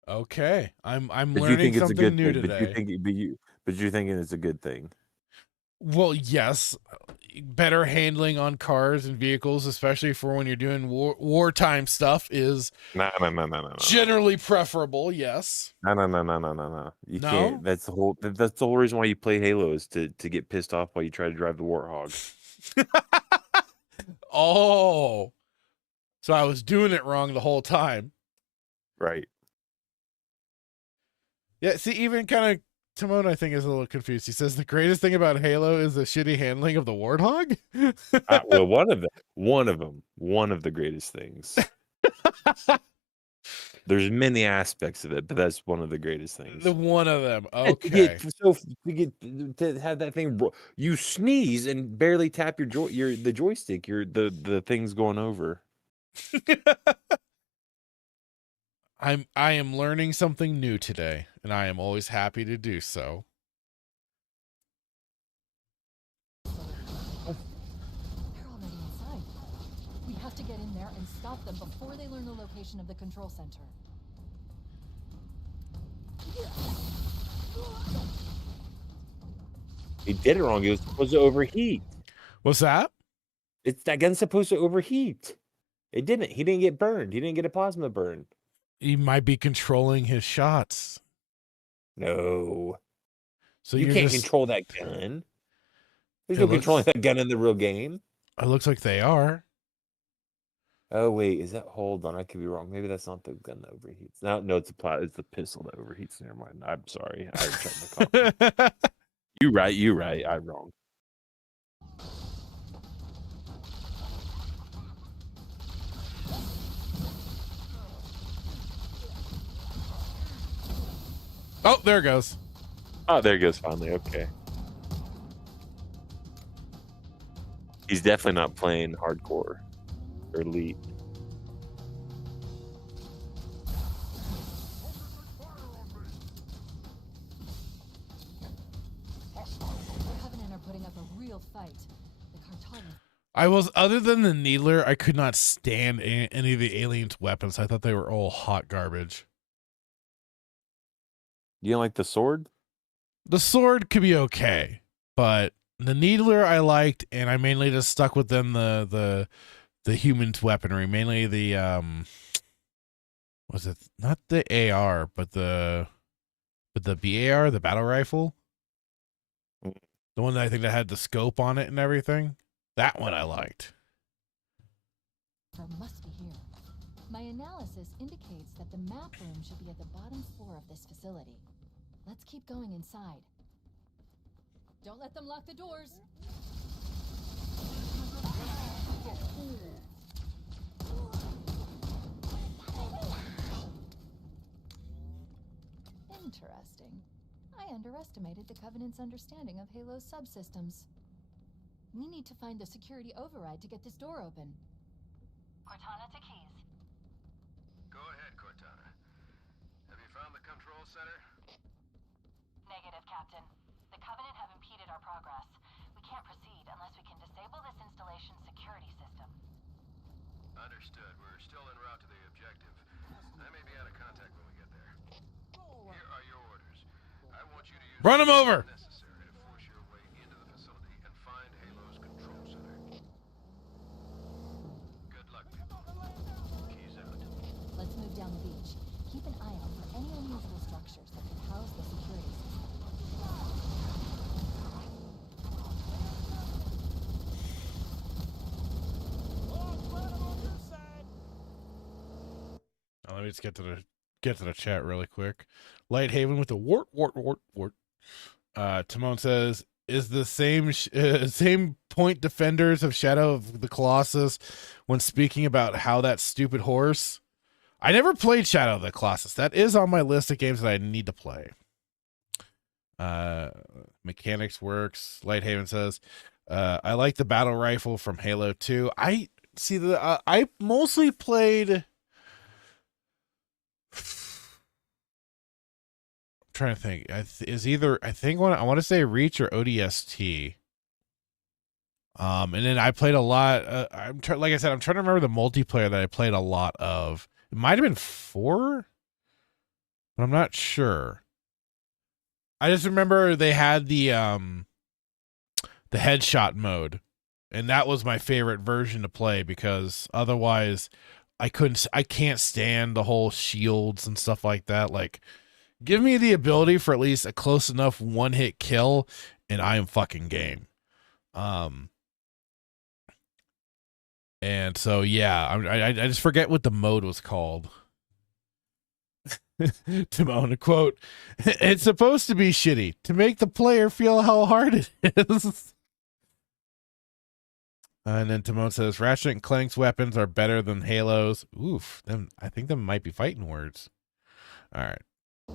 Okay, I'm But you learning think it's a something good new thing. today. But you're thinking it's a good thing. Well, yes, better handling on cars and vehicles, especially for when you're doing wartime stuff, is No. generally preferable. Yes. No. You No? can't. That's the whole reason why you play Halo is to get pissed off while you try to drive the warthog. Oh, so I was doing it wrong the whole time. Right. Yeah. See, even kind of Timon, I think, is a little confused. He says the greatest thing about Halo is the shitty handling of the warthog. Well, one of the greatest things. There's many aspects of it, but that's one of the greatest things. The one of them. Okay. To have that thing, you sneeze and barely tap the joystick. The thing's going over. I am learning something new today, and I am always happy to do so. They're already inside. We have to get in there and stop them before they learn the location of the control center. He did it wrong. It was supposed to overheat. What's that? That gun's supposed to overheat. It didn't. He didn't get burned. He didn't get a plasma burn. He might be controlling his shots. No. So you can't control that gun. There's no controlling that gun in the real game. It looks like they are. Oh wait, is that? Hold on, I could be wrong. Maybe that's not the gun that overheats. No, it's the pistol that overheats. Never mind. I'm sorry. I checked my copy. You right. I'm wrong. Oh, there it goes. Oh, there it goes finally. Okay. He's definitely not playing hardcore or elite. The Covenant are putting up a real fight. The Cartani. I was, other than the Needler, I could not stand any of the aliens' weapons. I thought they were all hot garbage. You don't like the sword? The sword could be okay, but the Needler I liked, and I mainly just stuck with them the human's weaponry, mainly the was it not the AR, but the BAR, the battle rifle, the one that I think that had the scope on it and everything. That one I liked. Must be here. My analysis indicates that the map room should be at the bottom floor of this facility. Let's keep going inside. Don't let them lock the doors. Interesting. I underestimated the Covenant's understanding of Halo's subsystems. We need to find the security override to get this door open. Cortana to Keys. Go ahead, Cortana. Have you found the control center? Negative, Captain. The Covenant have impeded our progress. We can't proceed unless we can disable this installation's security system. Understood. We're still en route to the objective. I may be out of contact when we get there. Here are your orders. I want you to use Run him over! necessary to force your way into the facility and find Halo's control center. Good luck, people. Keys out. Let's move down the beach. Keep an eye out for any unusual structures that could house the security system. Now, let me just get to the chat really quick. Lighthaven with the wart. Timon says, is the same point defenders of Shadow of the Colossus when speaking about how that stupid horse. I never played Shadow of the Colossus. That is on my list of games that I need to play. Mechanics works. Lighthaven says, I like the battle rifle from Halo 2. see I mostly played. I'm trying to think. Is either I want to say Reach or ODST. And then I played a lot. Like I said, I'm trying to remember the multiplayer that I played a lot of. It might have been 4, but I'm not sure. I just remember they had the headshot mode, and that was my favorite version to play because otherwise I can't stand the whole shields and stuff like that. Like, give me the ability for at least a close enough one-hit kill, and I am fucking game. And so, yeah, I just forget what the mode was called. Timon, quote, "It's supposed to be shitty to make the player feel how hard it is." And then Timon says, Ratchet and Clank's weapons are better than Halo's. Oof, I think them might be fighting words. All right. It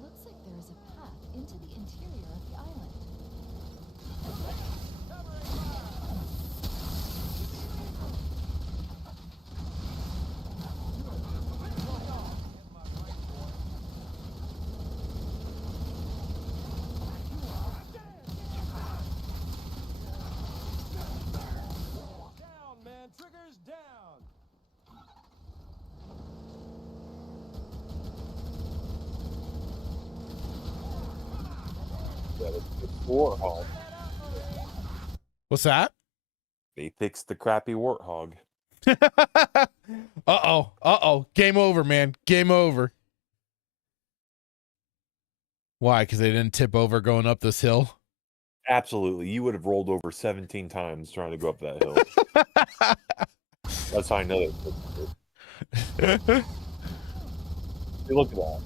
looks like there is a path into the interior of the island. Down, man. Triggers down. Warthog. What's that? They fixed the crappy Warthog. Uh-oh. Game over, man. Game over. Why? Because they didn't tip over going up this hill? Absolutely. You would have rolled over 17 times trying to go up that hill. That's how I know they fixed it. Hey, look at that.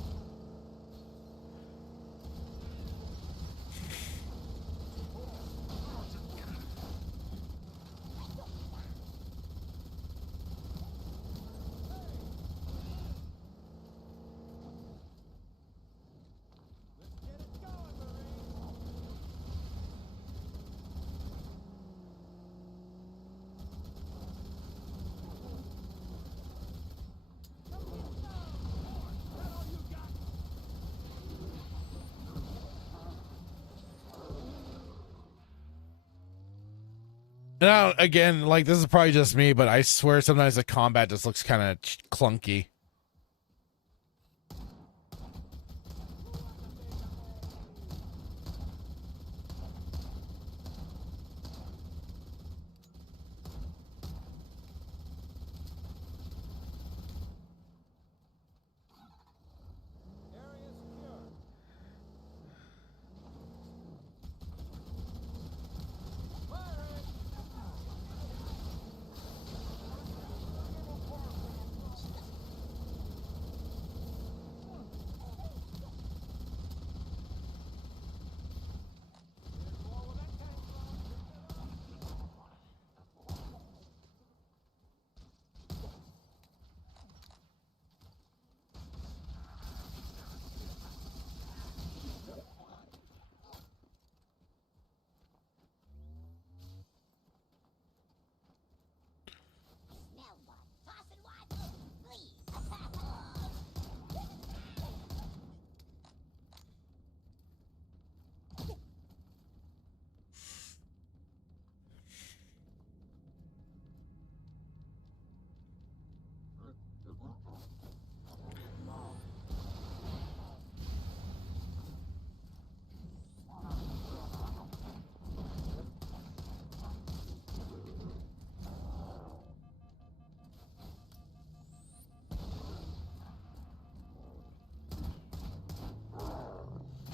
Now, again, like, this is probably just me, but I swear sometimes the combat just looks kind of clunky.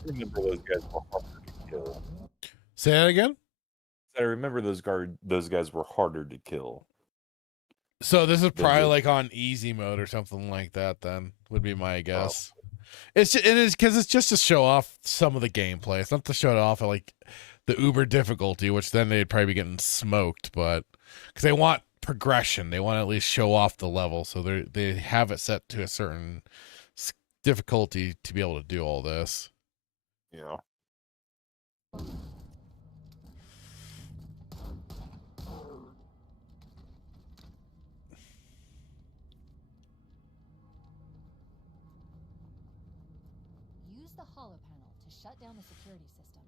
I remember those guys were harder to kill. Say that again? I remember those guys were harder to kill. So this is probably like on easy mode or something like that. Then would be my guess. It's because it's just to show off some of the gameplay. It's not to show it off at like the uber difficulty, which then they'd probably be getting smoked. But because they want progression, they want to at least show off the level, so they have it set to a certain difficulty to be able to do all this. Yeah. Use the holo panel to shut down the security system.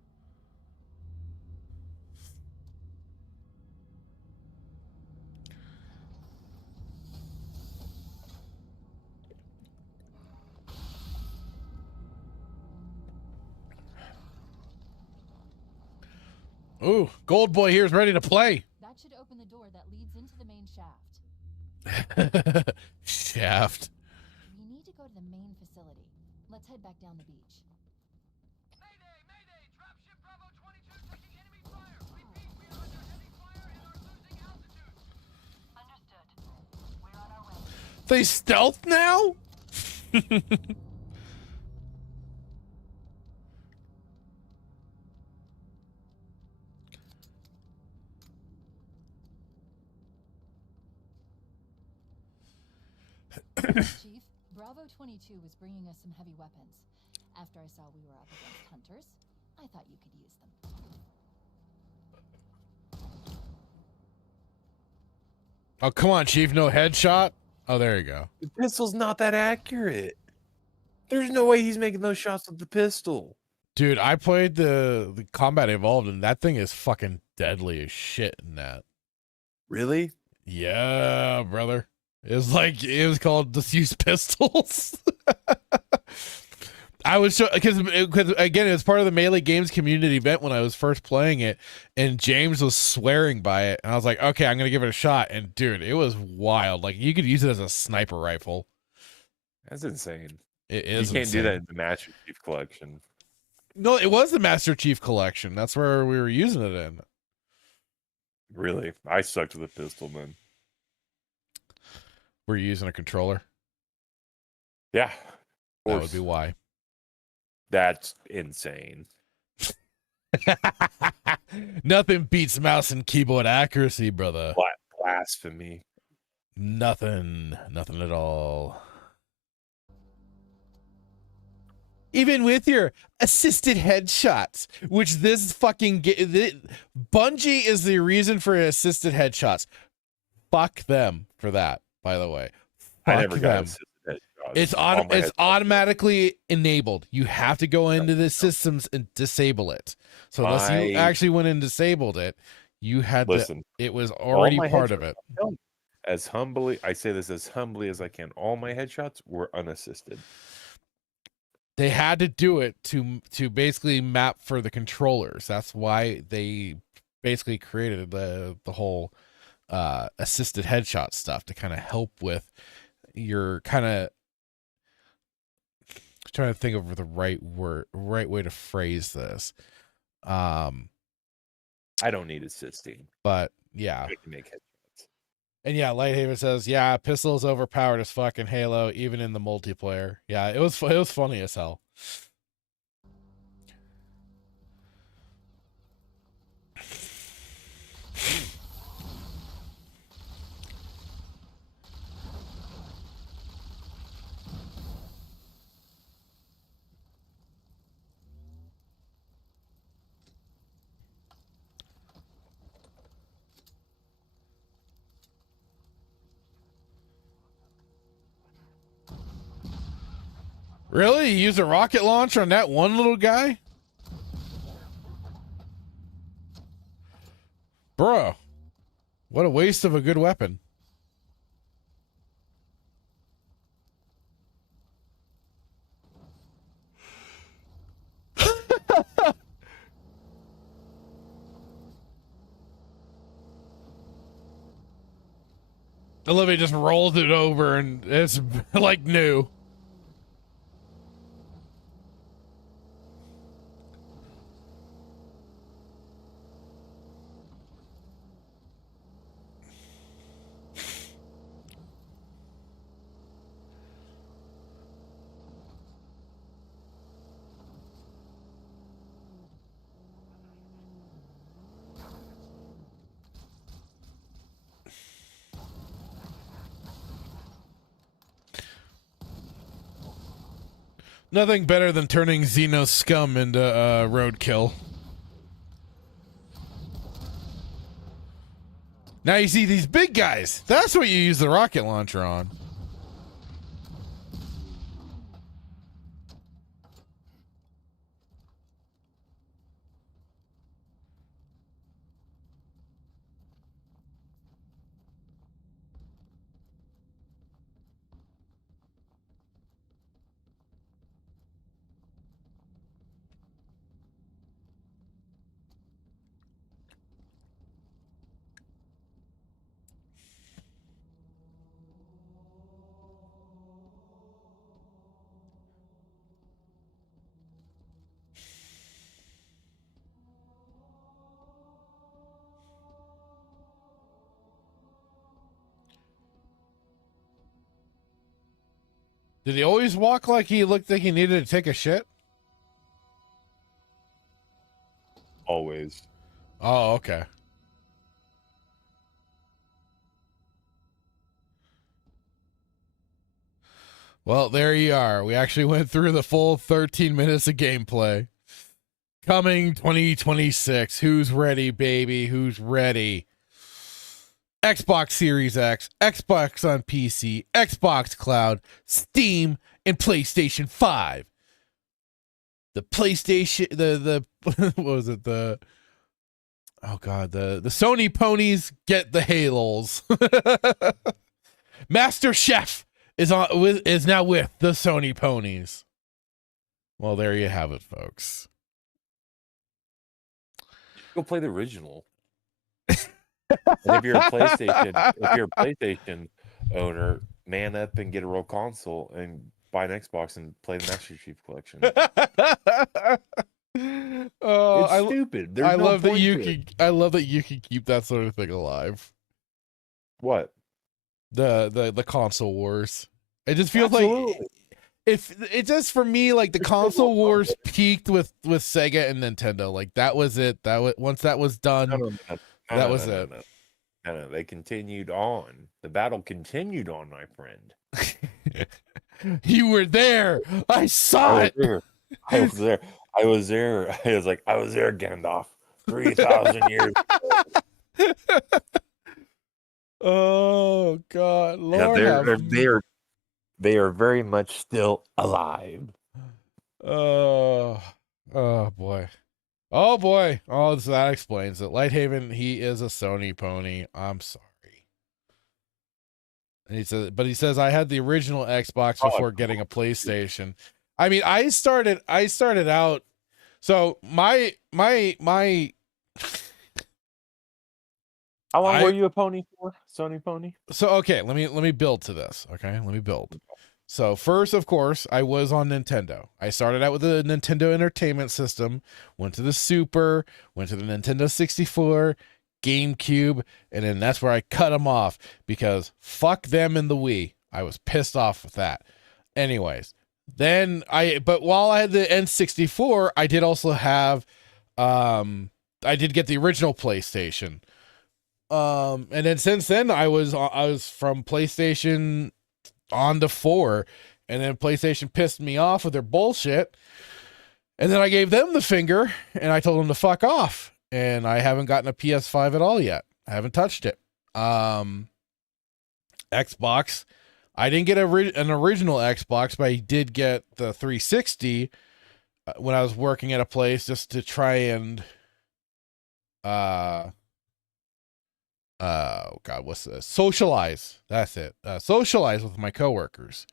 Ooh, Gold Boy here's ready to play. That should open the door that leads into the main shaft. Shaft. We need to go to the main facility. Let's head back down the beach. Mayday! Mayday! Dropship Bravo 22 taking enemy fire! Repeat, we are under heavy fire and are losing altitude! Understood. We're on our way. They stealth now? Chief, Bravo 22 was bringing us some heavy weapons. After I saw we were up against hunters, I thought you could use them. Oh, come on, Chief. No headshot? Oh, there you go. The pistol's not that accurate. There's no way he's making those shots with the pistol. Dude, I played the Combat Evolved, and that thing is fucking deadly as shit in that. Really? Yeah, brother. It was called Diffuse Pistols. I was because again, it was part of the Melee Games community event when I was first playing it, and James was swearing by it, and I was like, okay, I'm gonna give it a shot. And dude, it was wild. Like you could use it as a sniper rifle. That's insane. It is. You can't insane. do that in the Master Chief Collection. No, it was the Master Chief Collection. That's where we were using it in. Really? I stuck to the pistol, man. Were you using a controller? Yeah. That would be why. That's insane. Nothing beats mouse and keyboard accuracy, brother. Blasphemy. Nothing at all. Even with your assisted headshots, which this fucking Bungie is the reason for assisted headshots. Fuck them for that, by the way. Fuck I never got them. assisted headshots. It's automatically enabled. You have to go into the systems and disable it. So unless you actually went and disabled it, you had Listen, it was already part of it. As humbly, I say this as humbly as I can. All my headshots were unassisted. They had to do it to basically map for the controllers. That's why they basically created the whole assisted headshot stuff to kind of help with your kind of trying to think of the right way to phrase this. I don't need assisting, but yeah, I can make headshots. And yeah, Lighthaven says, yeah, pistol is overpowered as fucking Halo, even in the multiplayer. Yeah, it was funny as hell. Really? You use a rocket launcher on that one little guy? Bro, what a waste of a good weapon. Olivia just rolled it over and it's like new. Nothing better than turning Xeno scum into roadkill. Now you see these big guys. That's what you use the rocket launcher on. Did he always walk like he looked like he needed to take a shit? Always. Oh, okay. Well, there you are. We actually went through the full 13 minutes of gameplay. Coming 2026. Who's ready, baby? Who's ready? Xbox Series X, Xbox on PC, Xbox Cloud, Steam, and PlayStation 5. The PlayStation, the what was it? The Sony ponies get the halos. Master Chef is now with the Sony ponies. Well, there you have it, folks. Go play the original. And if you're a PlayStation owner, man up and get a real console and buy an Xbox and play the Master Chief Collection. Oh, it's stupid. I love that you can keep that sort of thing alive. What? The console wars. It just feels like it just for me like the console wars peaked with Sega and Nintendo. Like that was it. Once that was done. That was it. No, they continued on. The battle continued on, my friend. You were there. I saw it. I was there. I was there, Gandalf. 3,000 years ago. Oh God, Lord, they are very much still alive. Oh boy. Oh boy. Oh, so that explains it. Lighthaven, he is a Sony pony. I'm sorry. And he says I had the original Xbox before getting a PlayStation. I mean, I started out. So my how long were you a pony for? Sony pony? So okay, let me build to this. Okay, let me build. So first, of course, I was on Nintendo. I started out with the Nintendo Entertainment System, went to the Super, went to the Nintendo 64, GameCube, and then that's where I cut them off because fuck them and the Wii. I was pissed off with that. Anyways, but while I had the N64, I did also have, I did get the original PlayStation. And then since then I was from PlayStation on to 4, and then PlayStation pissed me off with their bullshit, and then I gave them the finger and I told them to fuck off, and I haven't gotten a PS5 at all yet. I haven't touched it. Xbox, I didn't get an original Xbox, but I did get the 360 when I was working at a place just to try and oh God, what's this? Socialize. That's it. Socialize with my coworkers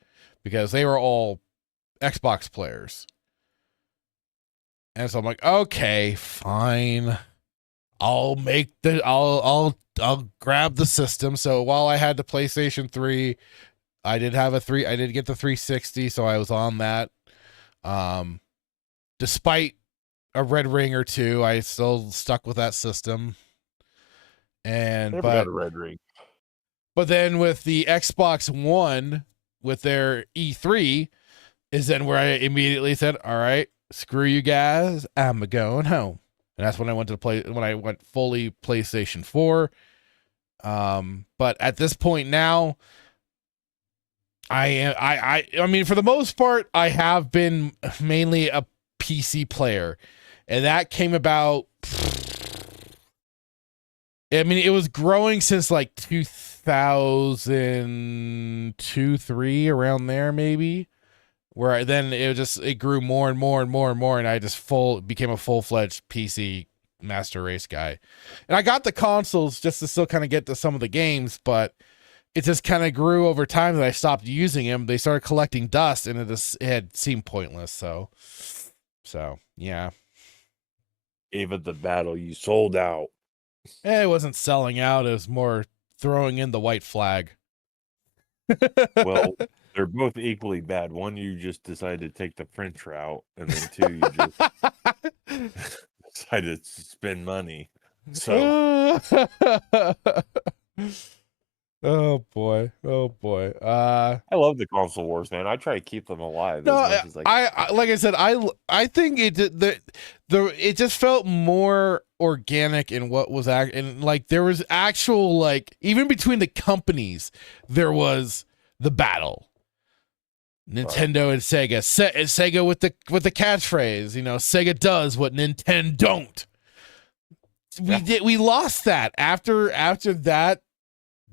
because they were all Xbox players. And so I'm like, okay, fine. I'll grab the system. So while I had the PlayStation 3, I did get the 360, so I was on that. Despite a red ring or two, I still stuck with that system. Never got a red ring. But then with the Xbox One, with their E3, is then where I immediately said, all right, screw you guys, I'm going home. And that's when I went fully PlayStation 4. But at this point now, I mean, for the most part, I have been mainly a PC player. And that came about I mean, it was growing since like 2002, 3 around there, maybe. Where then it grew more and more and more and more, and I just became a full-fledged PC Master Race guy. And I got the consoles just to still kind of get to some of the games, but it just kind of grew over time that I stopped using them. They started collecting dust, and it had seemed pointless. So yeah. Even the battle, you sold out. It wasn't selling out. It was more throwing in the white flag. Well, they're both equally bad. One, you just decided to take the French route, and then two, you just decided to spend money. So, oh boy. I love the console wars, man. I try to keep them alive as much as I like I said, I think it just felt more organic in what was and like there was actual, like, even between the companies there was the battle. Nintendo and Sega. Sega with the catchphrase, Sega does what Nintendo don't. We lost that after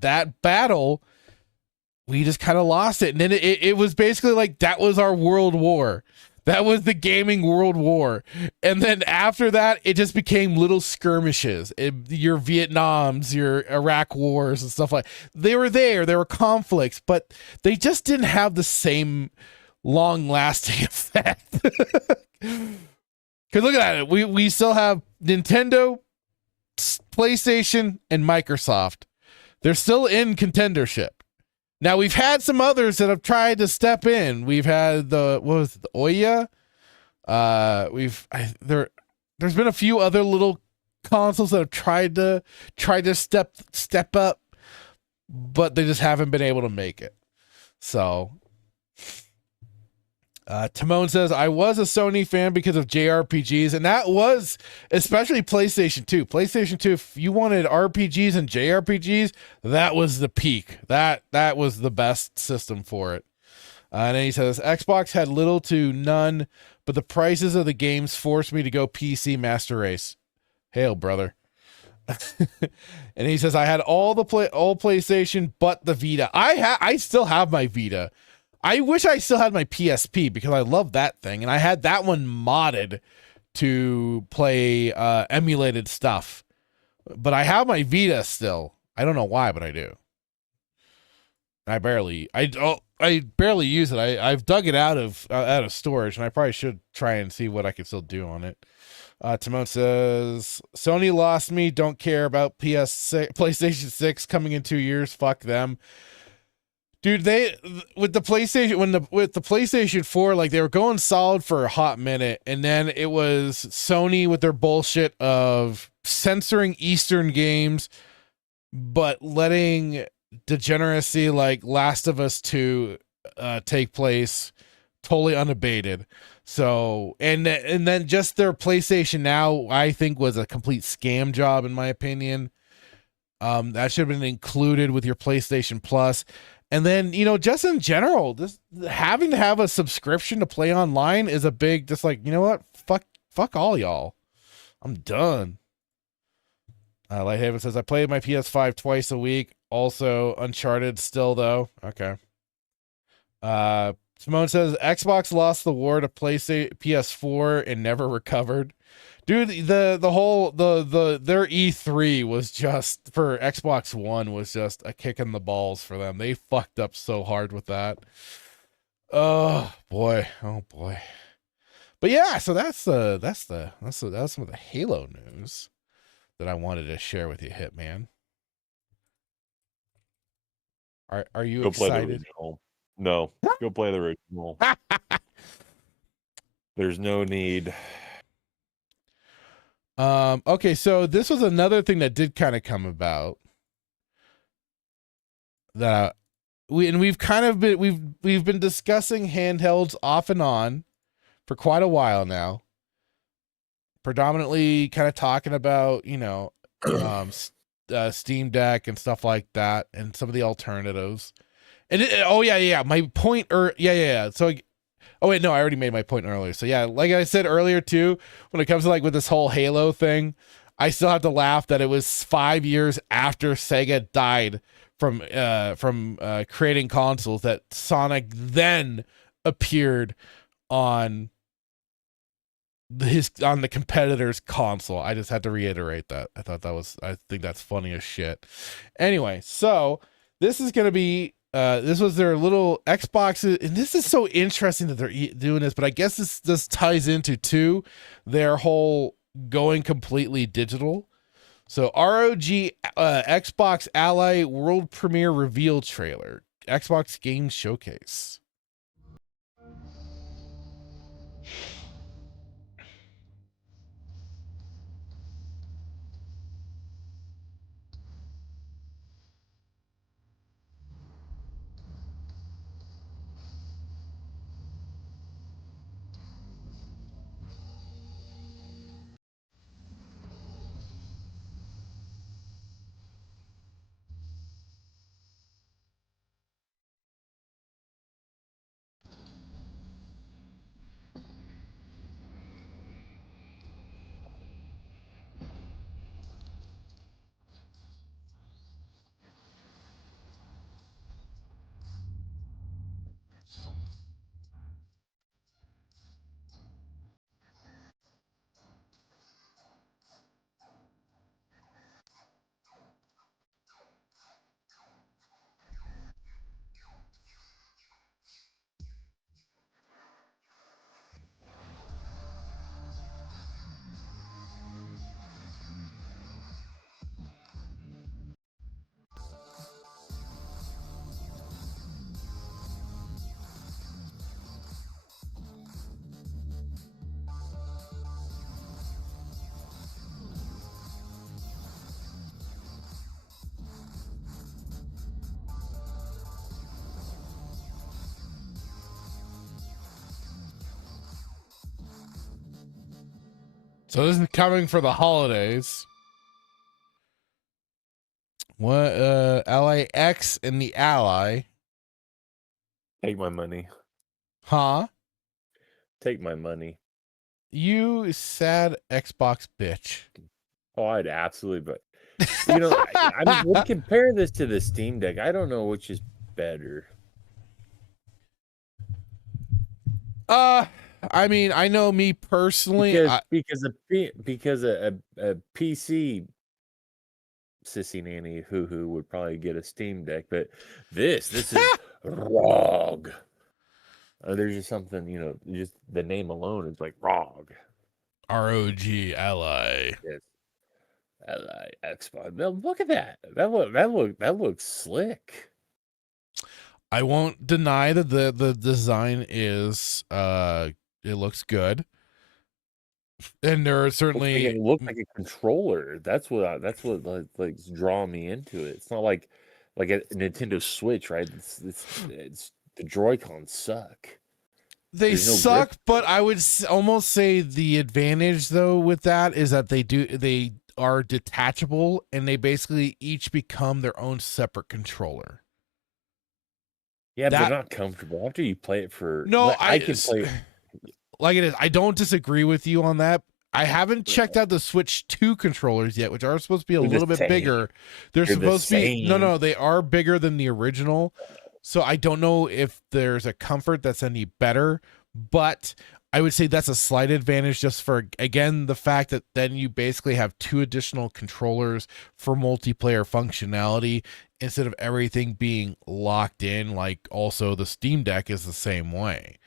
that battle. We just kind of lost it, and then it was basically like that was our world war. That was the gaming world war, and then after that, it just became little skirmishes. Your Vietnams, your Iraq wars, and stuff like they were there. There were conflicts, but they just didn't have the same long-lasting effect. Because look at it, we still have Nintendo, PlayStation, and Microsoft. They're still in contendership. Now we've had some others that have tried to step in. We've had the Ouya. There's been a few other little consoles that have tried to step up, but they just haven't been able to make it. So Timon says, I was a Sony fan because of JRPGs, and that was especially PlayStation 2. PlayStation 2, if you wanted RPGs and JRPGs, that was the peak. That was the best system for it. And then he says, Xbox had little to none, but the prices of the games forced me to go PC Master Race. Hail, brother. And he says, I had all PlayStation but the Vita. I still have my Vita. I wish I still had my PSP because I love that thing, and I had that one modded to play emulated stuff. But I have my Vita still. I don't know why, but I do. I barely use it. I've dug it out of storage, and I probably should try and see what I can still do on it. Timon says, Sony lost me. Don't care about PlayStation 6 coming in 2 years. Fuck them. Dude, with the PlayStation 4, like, they were going solid for a hot minute, and then it was Sony with their bullshit of censoring Eastern games, but letting degeneracy like Last of Us 2 take place totally unabated. So, and then just their PlayStation Now, I think, was a complete scam job, in my opinion. That should have been included with your PlayStation Plus. And then, just in general, this having to have a subscription to play online is a big, just like, you know what? Fuck all y'all. I'm done. Lighthaven says, I played my PS5 twice a week. Also, Uncharted still, though. Okay. Simone says, Xbox lost the war to PS4 and never recovered. Dude, their E3 was just, for Xbox One, was just a kick in the balls for them. They fucked up so hard with that. Oh boy. But yeah, so that's some of the Halo news that I wanted to share with you, Hitman. Are you excited? Play the original. No, go play the original. There's no need. Okay, so this was another thing that did kind of come about that we've been discussing handhelds off and on for quite a while now. Predominantly kind of talking about, Steam Deck and stuff like that and some of the alternatives. And my point So oh wait, no, I already made my point earlier. So yeah, like I said earlier too, when it comes to like with this whole Halo thing, I still have to laugh that it was 5 years after Sega died from creating consoles that Sonic then appeared on the competitor's console. I just had to reiterate that. I think that's funny as shit. Anyway, so this is gonna be this was their little Xbox, and this is so interesting that they're doing this, but I guess this ties into their whole going completely digital. So ROG Xbox Ally World Premiere Reveal Trailer, Xbox Game Showcase. So this is coming for the holidays. What Ally X and the Ally. Take my money. Huh? Take my money. You sad Xbox bitch. Oh, I'd absolutely, but you know, I would compare this to the Steam Deck. I don't know which is better. I mean, I know me personally, because a PC sissy nanny hoo would probably get a Steam Deck, but this is ROG. There's just something, you know, just the name alone is like ROG. ROG Ally. Yes. Ally Xbox. Now, look at that. That looks slick. I won't deny that the design is it looks good, and there are certainly It looks like a controller. That's what like drawing me into it. It's not like a Nintendo Switch, right? It's the Joy-Cons suck. They suck, but I would almost say the advantage though with that is that they are detachable, and they basically each become their own separate controller. Yeah, but they're not comfortable after you play it for. No, I can play. Like it is. I don't disagree with you on that. I haven't checked out the Switch 2 controllers yet, which are supposed to be a little bit bigger. They're supposed to be no, they are bigger than the original. So I don't know if there's a comfort that's any better, but I would say that's a slight advantage just for, again, the fact that then you basically have 2 additional controllers for multiplayer functionality instead of everything being locked in. Like also the Steam Deck is the same way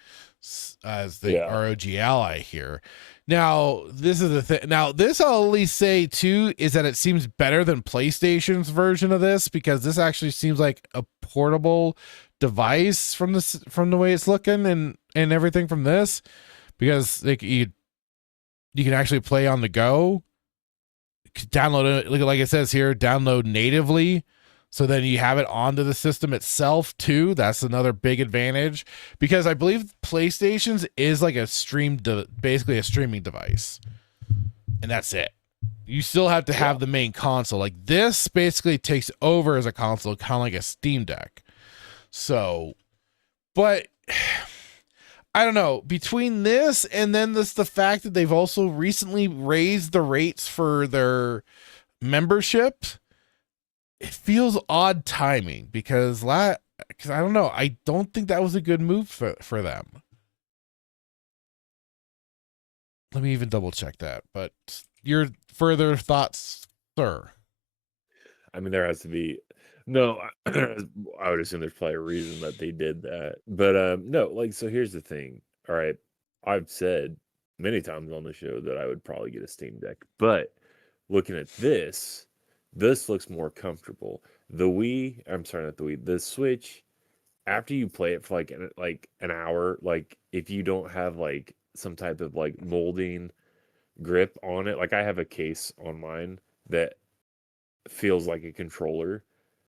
as the ROG Ally here. Now, this is the thing. Now, this I'll at least say too is that it seems better than PlayStation's version of this, because this actually seems like a portable device from the way it's looking and everything from this, because like you can actually play on the go, download it like it says here, download natively. So then you have it onto the system itself too. That's another big advantage, because I believe PlayStation's is like basically a streaming device, and that's it. You still have to have the main console. Like this basically takes over as a console, kind of like a Steam Deck. So, but I don't know, between this and then the fact that they've also recently raised the rates for their membership, it feels odd timing because I don't know, I don't think that was a good move for them. Let me even double check that, but your further thoughts, sir? I mean, there has to be no. I would assume there's probably a reason that they did that, but no. Like, so here's the thing. All right, I've said many times on the show that I would probably get a Steam Deck, but looking at this looks more comfortable. The Wii, I'm sorry, not the Wii, the Switch. After you play it for like an hour, like if you don't have like some type of like molding grip on it, like I have a case on mine that feels like a controller,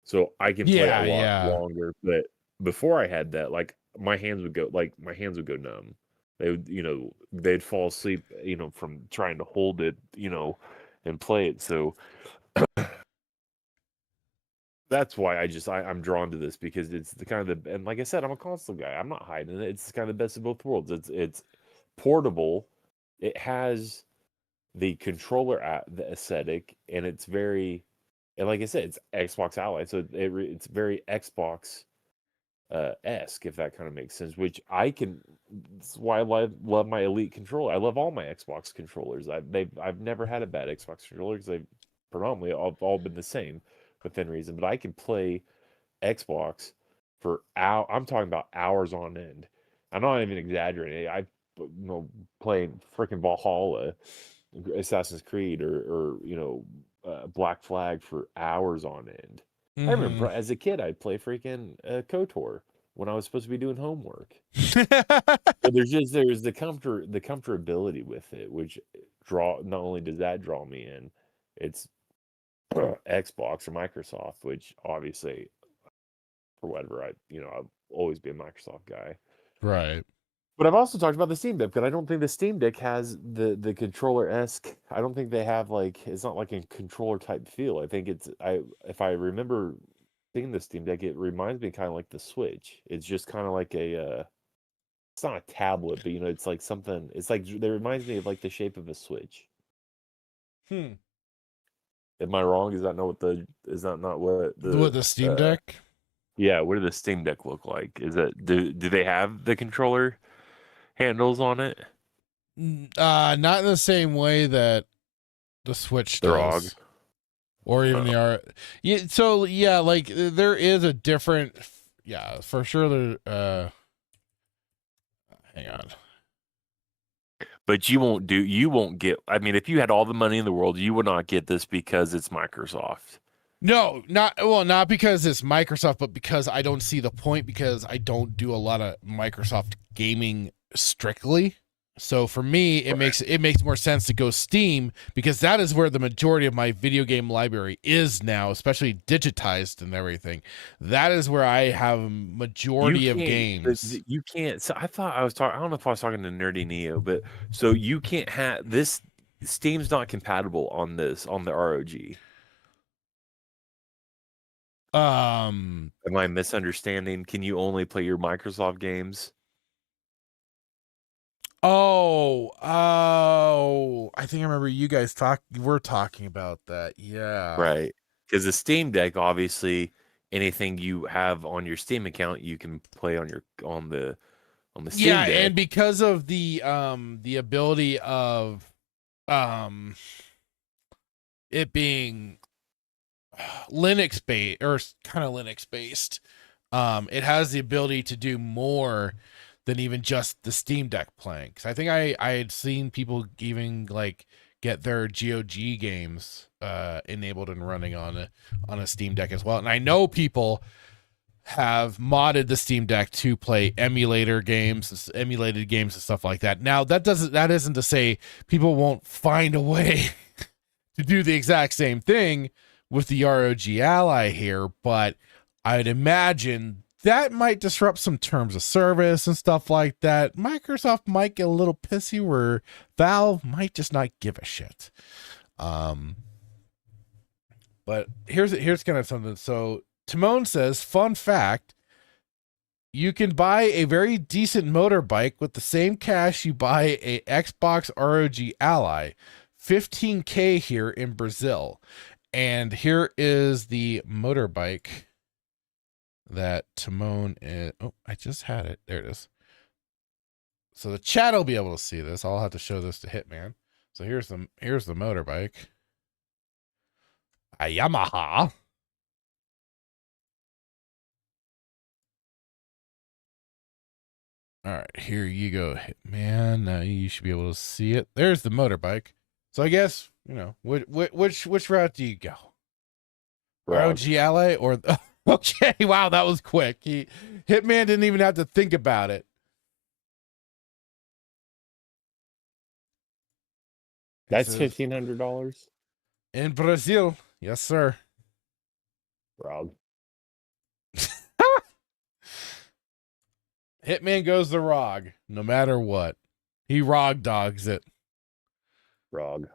so I can play a lot longer. But before I had that, like my hands would go numb. They would, they'd fall asleep, from trying to hold it, and play it. So that's why I'm drawn to this, because it's the kind of and like I said, I'm a console guy. I'm not hiding it. It's kind of the best of both worlds. It's portable. It has the controller the aesthetic, and it's very, and like I said, it's Xbox Ally, so it's very Xbox esque, if that kind of makes sense. Which that's why I love my Elite controller. I love all my Xbox controllers. I've never had a bad Xbox controller because they've predominantly all been the same within reason. But I can play Xbox for I'm talking about hours on end. I'm not even exaggerating. Playing freaking Valhalla, Assassin's Creed, or Black Flag for hours on end. I remember as a kid I'd play freaking KOTOR when I was supposed to be doing homework. But there's the comfortability with it, which not only does that draw me in, it's Xbox or Microsoft, which obviously, for whatever, I'll always be a Microsoft guy. Right. But I've also talked about the Steam Deck, but I don't think the Steam Deck has the controller-esque. I don't think they have it's not like a controller type feel. I think if I remember seeing the Steam Deck, it reminds me kind of like the Switch. It's just kind of like it's not a tablet, but it's like something. It's like it reminds me of like the shape of a Switch. Am I wrong? Is that not what the Steam Deck? Yeah, what does the Steam Deck look like? Is it do they have the controller handles on it? Not in the same way that the Switch does, or even the R. Yeah, so yeah, like there is a different. Yeah, for sure. There. Hang on. But you won't get. I mean, if you had all the money in the world, you would not get this because it's Microsoft. No, not because it's Microsoft, but because I don't see the point, because I don't do a lot of Microsoft gaming strictly. So for me, it makes more sense to go Steam, because that is where the majority of my video game library is now, especially digitized and everything. That is where I have a majority of games. You can't. So I don't know if I was talking to Nerdy Neo, but so you can't have this. Steam's not compatible on the ROG. Am I misunderstanding? Can you only play your Microsoft games? Oh, I think I remember you guys we're talking about that. Yeah. Right. Because the Steam Deck, obviously, anything you have on your Steam account, you can play on the Steam Deck. And because of the ability of it being Linux based, or kind of Linux based, it has the ability to do more than even just the Steam Deck playing. Because I think I had seen people even get their GOG games enabled and running on a Steam Deck as well. And I know people have modded the Steam Deck to play emulated games and stuff like that. Now that isn't to say people won't find a way to do the exact same thing with the ROG Ally here, but I'd imagine that might disrupt some terms of service and stuff like that. Microsoft might get a little pissy, where Valve might just not give a shit. But here's kind of something. So Timon says, fun fact, you can buy a very decent motorbike with the same cash you buy a Xbox ROG Ally. 15K here in Brazil. And here is the motorbike that Timon is. Oh, I just had it. There it is. So the chat will be able to see this. I'll have to show this to Hitman. So here's the motorbike. A Yamaha. All right, here you go, Hitman. Now you should be able to see it. There's the motorbike. So I guess, which route do you go? ROG Ally or okay, wow, that was quick. Hitman didn't even have to think about it. That's $1,500 in Brazil. Yes, sir. Rob. Hitman goes the ROG, no matter what. He ROG dogs it. ROG.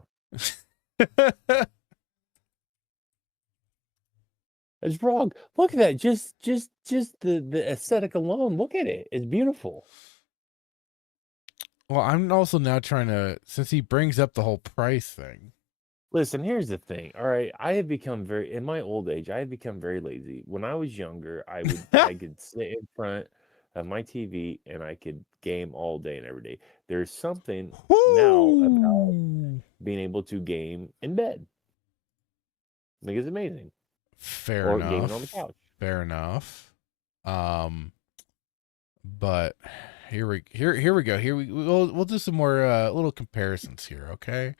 It's ROG. Look at that. Just the aesthetic alone. Look at it. It's beautiful. Well, I'm also now trying to, since he brings up the whole price thing. Listen, here's the thing. All right, I have become in my old age, I have become very lazy. When I was younger, I could sit in front of my TV and I could game all day and every day. There's something now about being able to game in bed. I think it's amazing. Fair enough. Gaming on the couch. Fair enough. But here we go. We'll do some more little comparisons here, okay?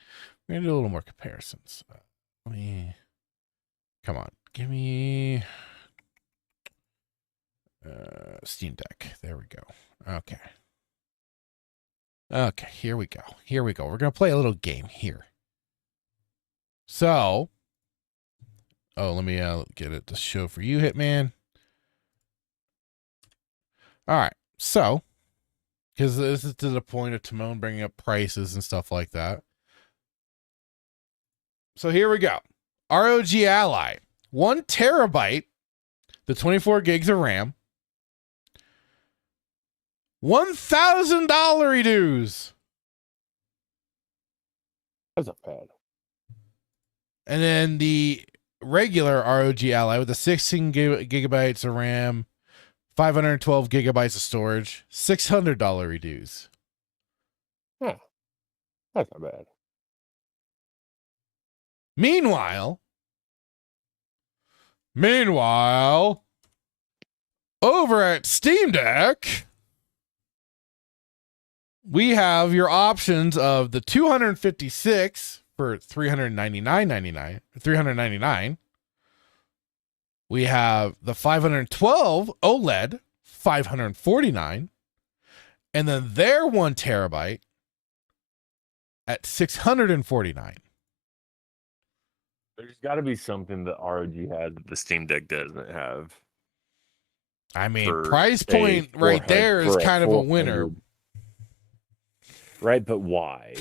We're gonna do a little more comparisons. Come on, give me Steam Deck. There we go. Okay, here we go. We're gonna play a little game here. So, let me get it to show for you, Hitman. All right, so because this is to the point of Timon bringing up prices and stuff like that. So here we go. ROG Ally, 1 terabyte, the 24 gigs of RAM, $1,000 dues. That's not bad. And then the regular ROG Ally with the 16 gigabytes of RAM, 512 gigabytes of storage, $600 dues. Huh. That's not bad. Meanwhile, over at Steam Deck, we have your options of the 256 for $399. We have the 512 OLED, $549, and then their 1 terabyte at $649. There's got to be something that ROG has that the Steam Deck doesn't have. I mean, price point right there is kind of a winner. Right, but why?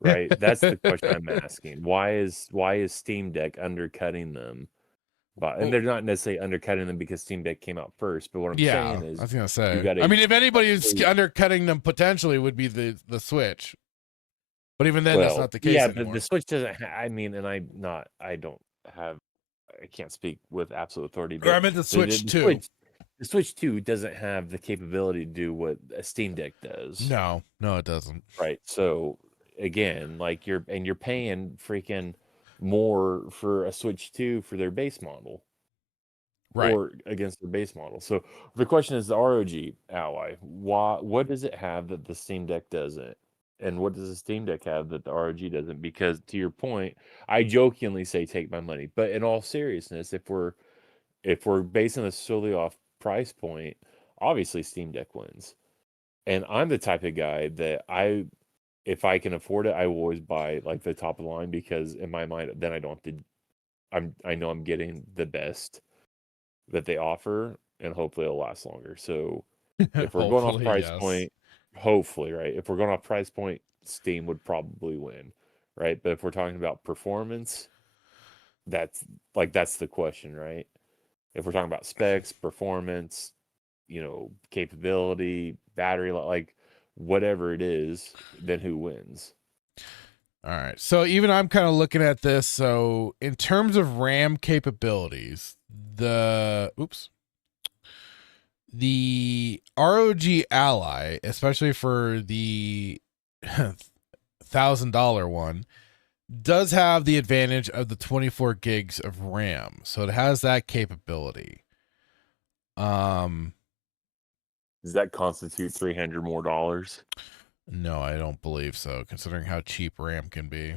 Right? That's the question I'm asking. Why is Steam Deck undercutting them? And they're not necessarily undercutting them because Steam Deck came out first, but what I'm saying is, I was gonna say, if anybody is undercutting them potentially would be the Switch. But even then, that's not the case anymore. But the Switch doesn't. I can't speak with absolute authority. But I meant the Switch 2. The Switch 2 doesn't have the capability to do what a Steam Deck does. No, it doesn't. Right. So again, like you're paying freaking more for a Switch 2 for their base model. Right. Or against their base model. So the question is the ROG Ally. What does it have that the Steam Deck doesn't? And what does the Steam Deck have that the ROG doesn't? Because to your point, I jokingly say take my money. But in all seriousness, if we're basing this solely off price point, obviously Steam Deck wins. And I'm the type of guy that if I can afford it, I will always buy like the top of the line, because in my mind, then I don't have to. I know I'm getting the best that they offer, and hopefully it'll last longer. So if we're going off price point, hopefully, right? If we're going off price point, Steam would probably win, right? But if we're talking about performance, that's the question, right? If we're talking about specs, performance, capability, battery, like whatever it is, then who wins? All right. So even I'm kind of looking at this. So in terms of RAM capabilities, the ROG Ally, especially for the $1,000 one, does have the advantage of the 24 gigs of RAM. So it has that capability. Does that constitute $300 more? No, I don't believe so, considering how cheap RAM can be.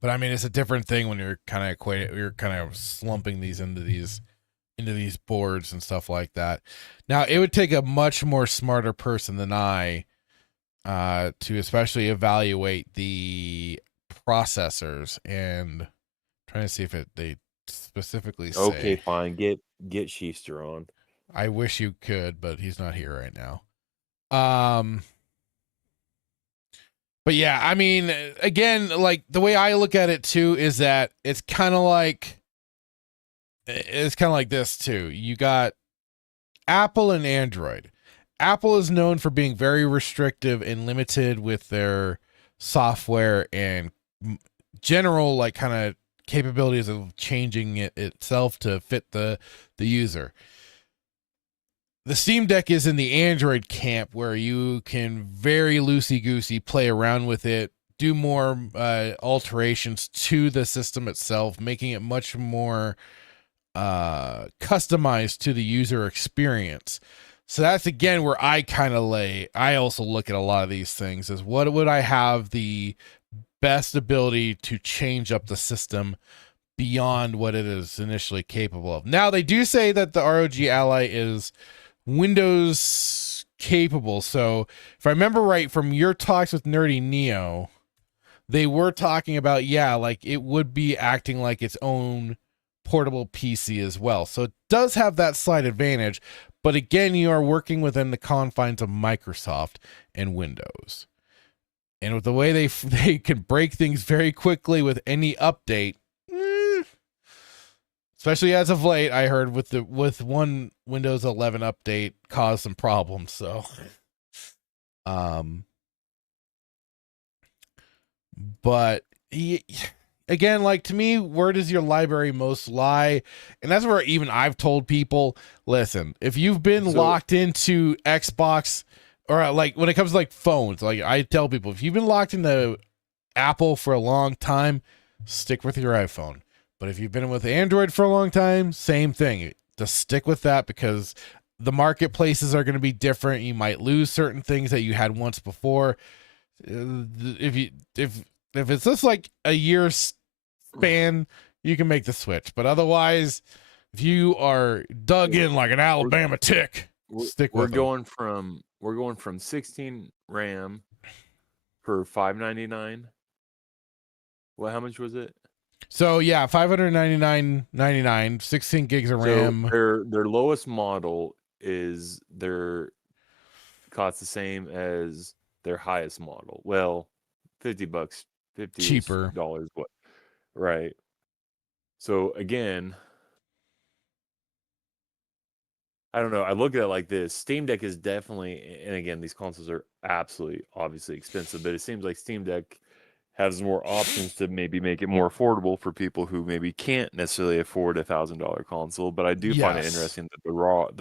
But I mean, it's a different thing when you're kind of you're kind of slumping these into these boards and stuff like that. Now, it would take a much more smarter person than I to especially evaluate the processors, and trying to see if they specifically say. Okay, fine. Get Schiester on. I wish you could, but he's not here right now. But yeah, I mean, again, like the way I look at it too is that it's kind of like this too. You got Apple and Android. Apple is known for being very restrictive and limited with their software and general like kind of capabilities of changing it itself to fit the user. The Steam Deck is in the Android camp where you can very loosey-goosey play around with it, do more alterations to the system itself, making it much more customized to the user experience. So that's, again, where I kind of I also look at a lot of these things as what would I have the best ability to change up the system beyond what it is initially capable of. Now, they do say that the ROG Ally is Windows capable. So if I remember right from your talks with Nerdy Neo, they were talking about, like it would be acting like its own portable PC as well. So it does have that slight advantage, but again, you are working within the confines of Microsoft and Windows. And with the way they can break things very quickly with any update, especially as of late, I heard with one Windows 11 update caused some problems. So, but again, like to me, where does your library most lie? And that's where even I've told people, listen, if you've been locked into Xbox or like when it comes to like phones, like I tell people, if you've been locked into Apple for a long time, stick with your iPhone. But if you've been with Android for a long time, same thing. Just stick with that because the marketplaces are going to be different. You might lose certain things that you had once before. If it's just like a year span, you can make the switch. But otherwise, if you are dug in like an Alabama tick, stick with We're going from 16 RAM for $599. Well, how much was it? So yeah, $599.99, 16 gigs of RAM. So their lowest model is costs the same as their highest model. Well, $50, cheaper dollars. What? Right. So again, I don't know. I look at it like this. Steam Deck is definitely, and again, these consoles are absolutely, obviously expensive, but it seems like Steam Deck has more options to maybe make it more affordable for people who maybe can't necessarily afford $1,000 console. But I do find it interesting that the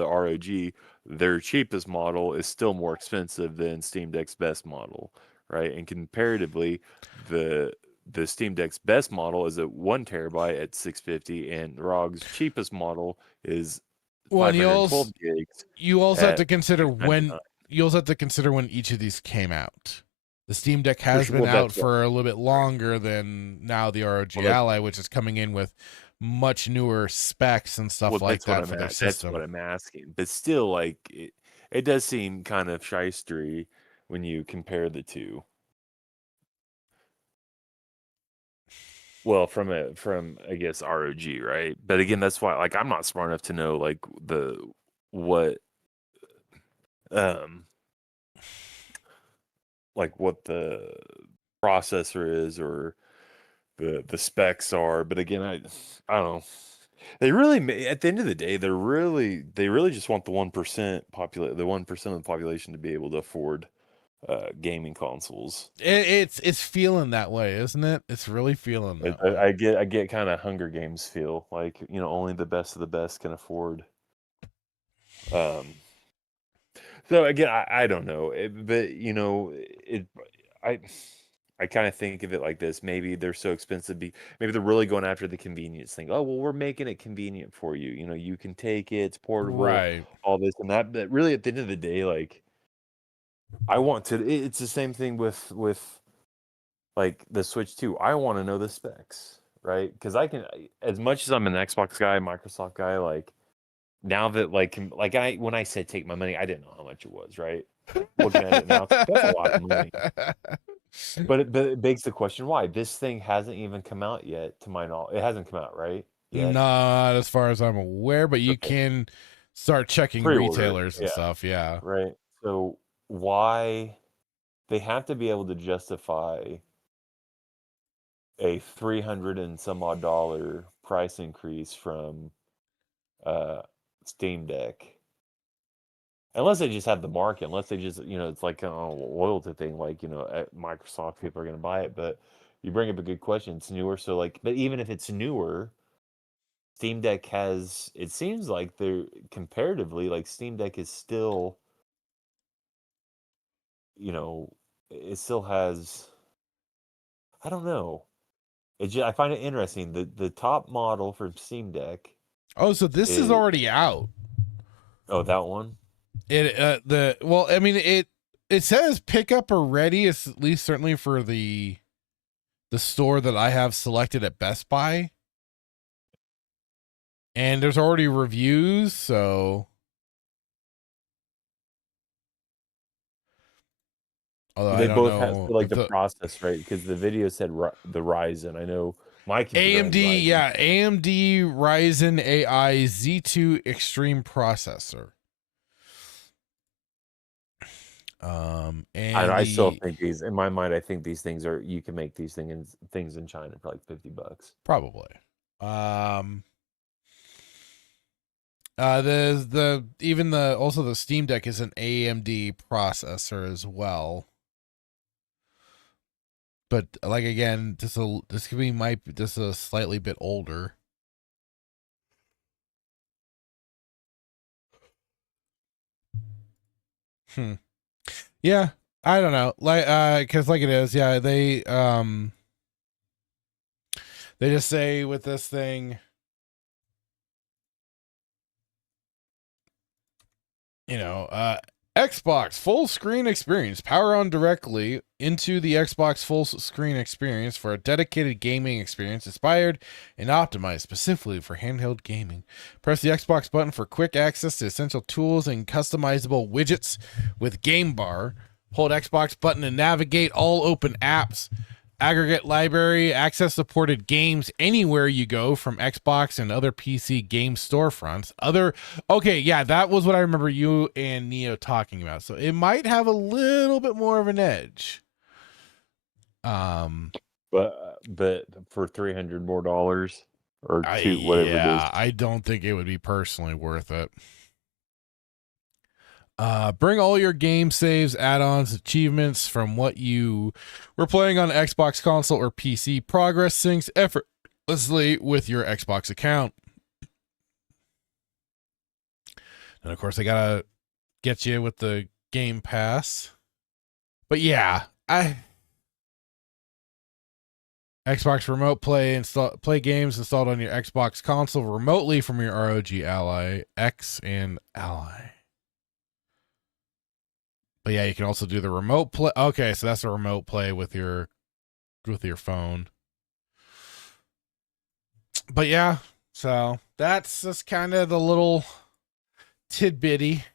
ROG, their cheapest model, is still more expensive than Steam Deck's best model, right? And comparatively, the Steam Deck's best model is at 1 terabyte at $650, and ROG's cheapest model is 512 gigs. You also have to consider when each of these came out. The Steam Deck has been out for a little bit longer than now the ROG Ally, which is coming in with much newer specs and stuff like that for their system. That's what I'm asking. But still, like, it does seem kind of shystery when you compare the two. Well, from I guess ROG, right? But again, that's why like I'm not smart enough to know like what the processor is or the specs are. But again, I don't know. They really, at the end of the day, they really just want the 1% the 1% of the population to be able to afford gaming consoles. It's feeling that way, isn't it? It's really feeling that way. I get kind of Hunger Games feel, like, only the best of the best can afford. So again, I don't know, but I kind of think of it like this. Maybe they're so expensive. Maybe they're really going after the convenience thing. Oh, well, we're making it convenient for you. You can take it. It's portable. Right. All this and that. But really, at the end of the day, like, I want to. It's the same thing with like the Switch 2. I want to know the specs, right? Because I can, as much as I'm an Xbox guy, Microsoft guy, like now that when I said take my money, I didn't know how much it was, right? Looking at it now, that's a lot of money. But it begs the question, why? This thing hasn't even come out yet, to my knowledge. It hasn't come out, right? Yet? Not as far as I'm aware, but you can start checking Pre-order, retailers and stuff. Yeah. Right. So why they have to be able to justify a $300 and some odd price increase from Steam Deck. Unless they just have the market, unless they just, it's like a loyalty thing, like, at Microsoft, people are going to buy it. But you bring up a good question. It's newer. So, like, but even if it's newer, Steam Deck it seems like they're comparatively, like, Steam Deck is still, it still has, I don't know. I find it interesting. The top model for Steam Deck. Oh, so this is already out. Oh, that one? It says pick up or ready. It's at least certainly for the store that I have selected at Best Buy. And there's already reviews, so although They I don't both know have like the process, right? Because the video said the Ryzen. I know my computer has AMD, Ryzen. yeah, AMD Ryzen AI Z2 Extreme processor. And I still think in my mind, I think these things you can make these things in China for like $50. Probably. There's also the Steam Deck is an AMD processor as well. But like again, this could be just a slightly bit older. Yeah, I don't know. Because like it is, yeah, they just say with this thing, Xbox full screen experience. Power on directly into the Xbox full screen experience for a dedicated gaming experience inspired and optimized specifically for handheld gaming. Press the Xbox button for quick access to essential tools and customizable widgets with Game Bar. Hold Xbox button to navigate all open apps. Aggregate library, access supported games anywhere you go from Xbox and other PC game storefronts. Okay, yeah, that was what I remember you and Neo talking about. So it might have a little bit more of an edge. But for $300 more or whatever it is. I don't think it would be personally worth it. Bring all your game saves, add-ons, achievements from what you were playing on Xbox console or PC. Progress syncs effortlessly with your Xbox account. And of course, they gotta get you with the Game Pass. But yeah, Xbox Remote Play play games installed on your Xbox console remotely from your ROG Ally X and Ally. But yeah, you can also do the remote play. Okay, so that's a remote play with your phone. But yeah, so that's just kind of the little tidbitty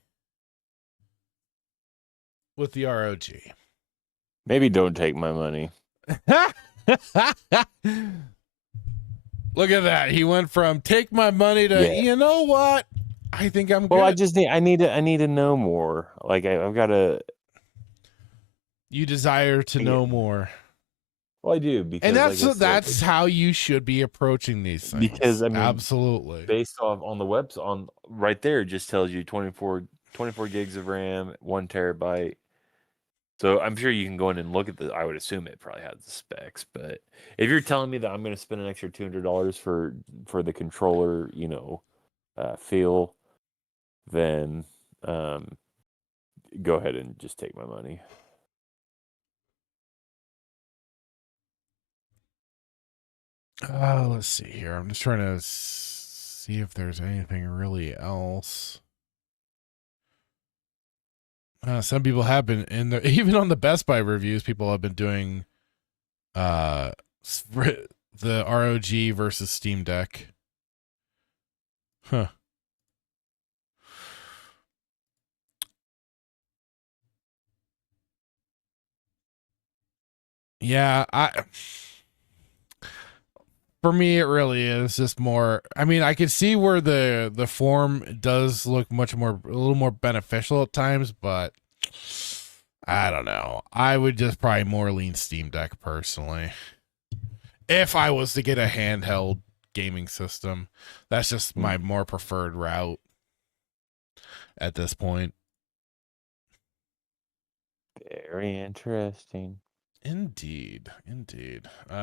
with the ROG. Maybe don't take my money. Look at that. He went from take my money to, you know what? I think I'm good. Well, I need to know more. Like I've got to. You desire to know more. Well, I do because, And like I said, that's how you should be approaching these things. because I mean, absolutely. based off on the webs on right there, it just tells you 24 gigs of RAM, 1 TB. So I'm sure you can go in and look at the. I would assume it probably has the specs, but if you're telling me that I'm going to spend an extra $200 for the controller, feel, then go ahead and just take my money. Let's see here. I'm just trying to see if there's anything really else. Some people have been even on the Best Buy reviews, people have been doing the ROG versus Steam Deck. Huh. Yeah, for me it really is just more. I mean, I can see where the form does look a little more beneficial at times, but I don't know. I would just probably more lean Steam Deck personally. If I was to get a handheld gaming system, that's just my more preferred route at this point. Very interesting. Indeed.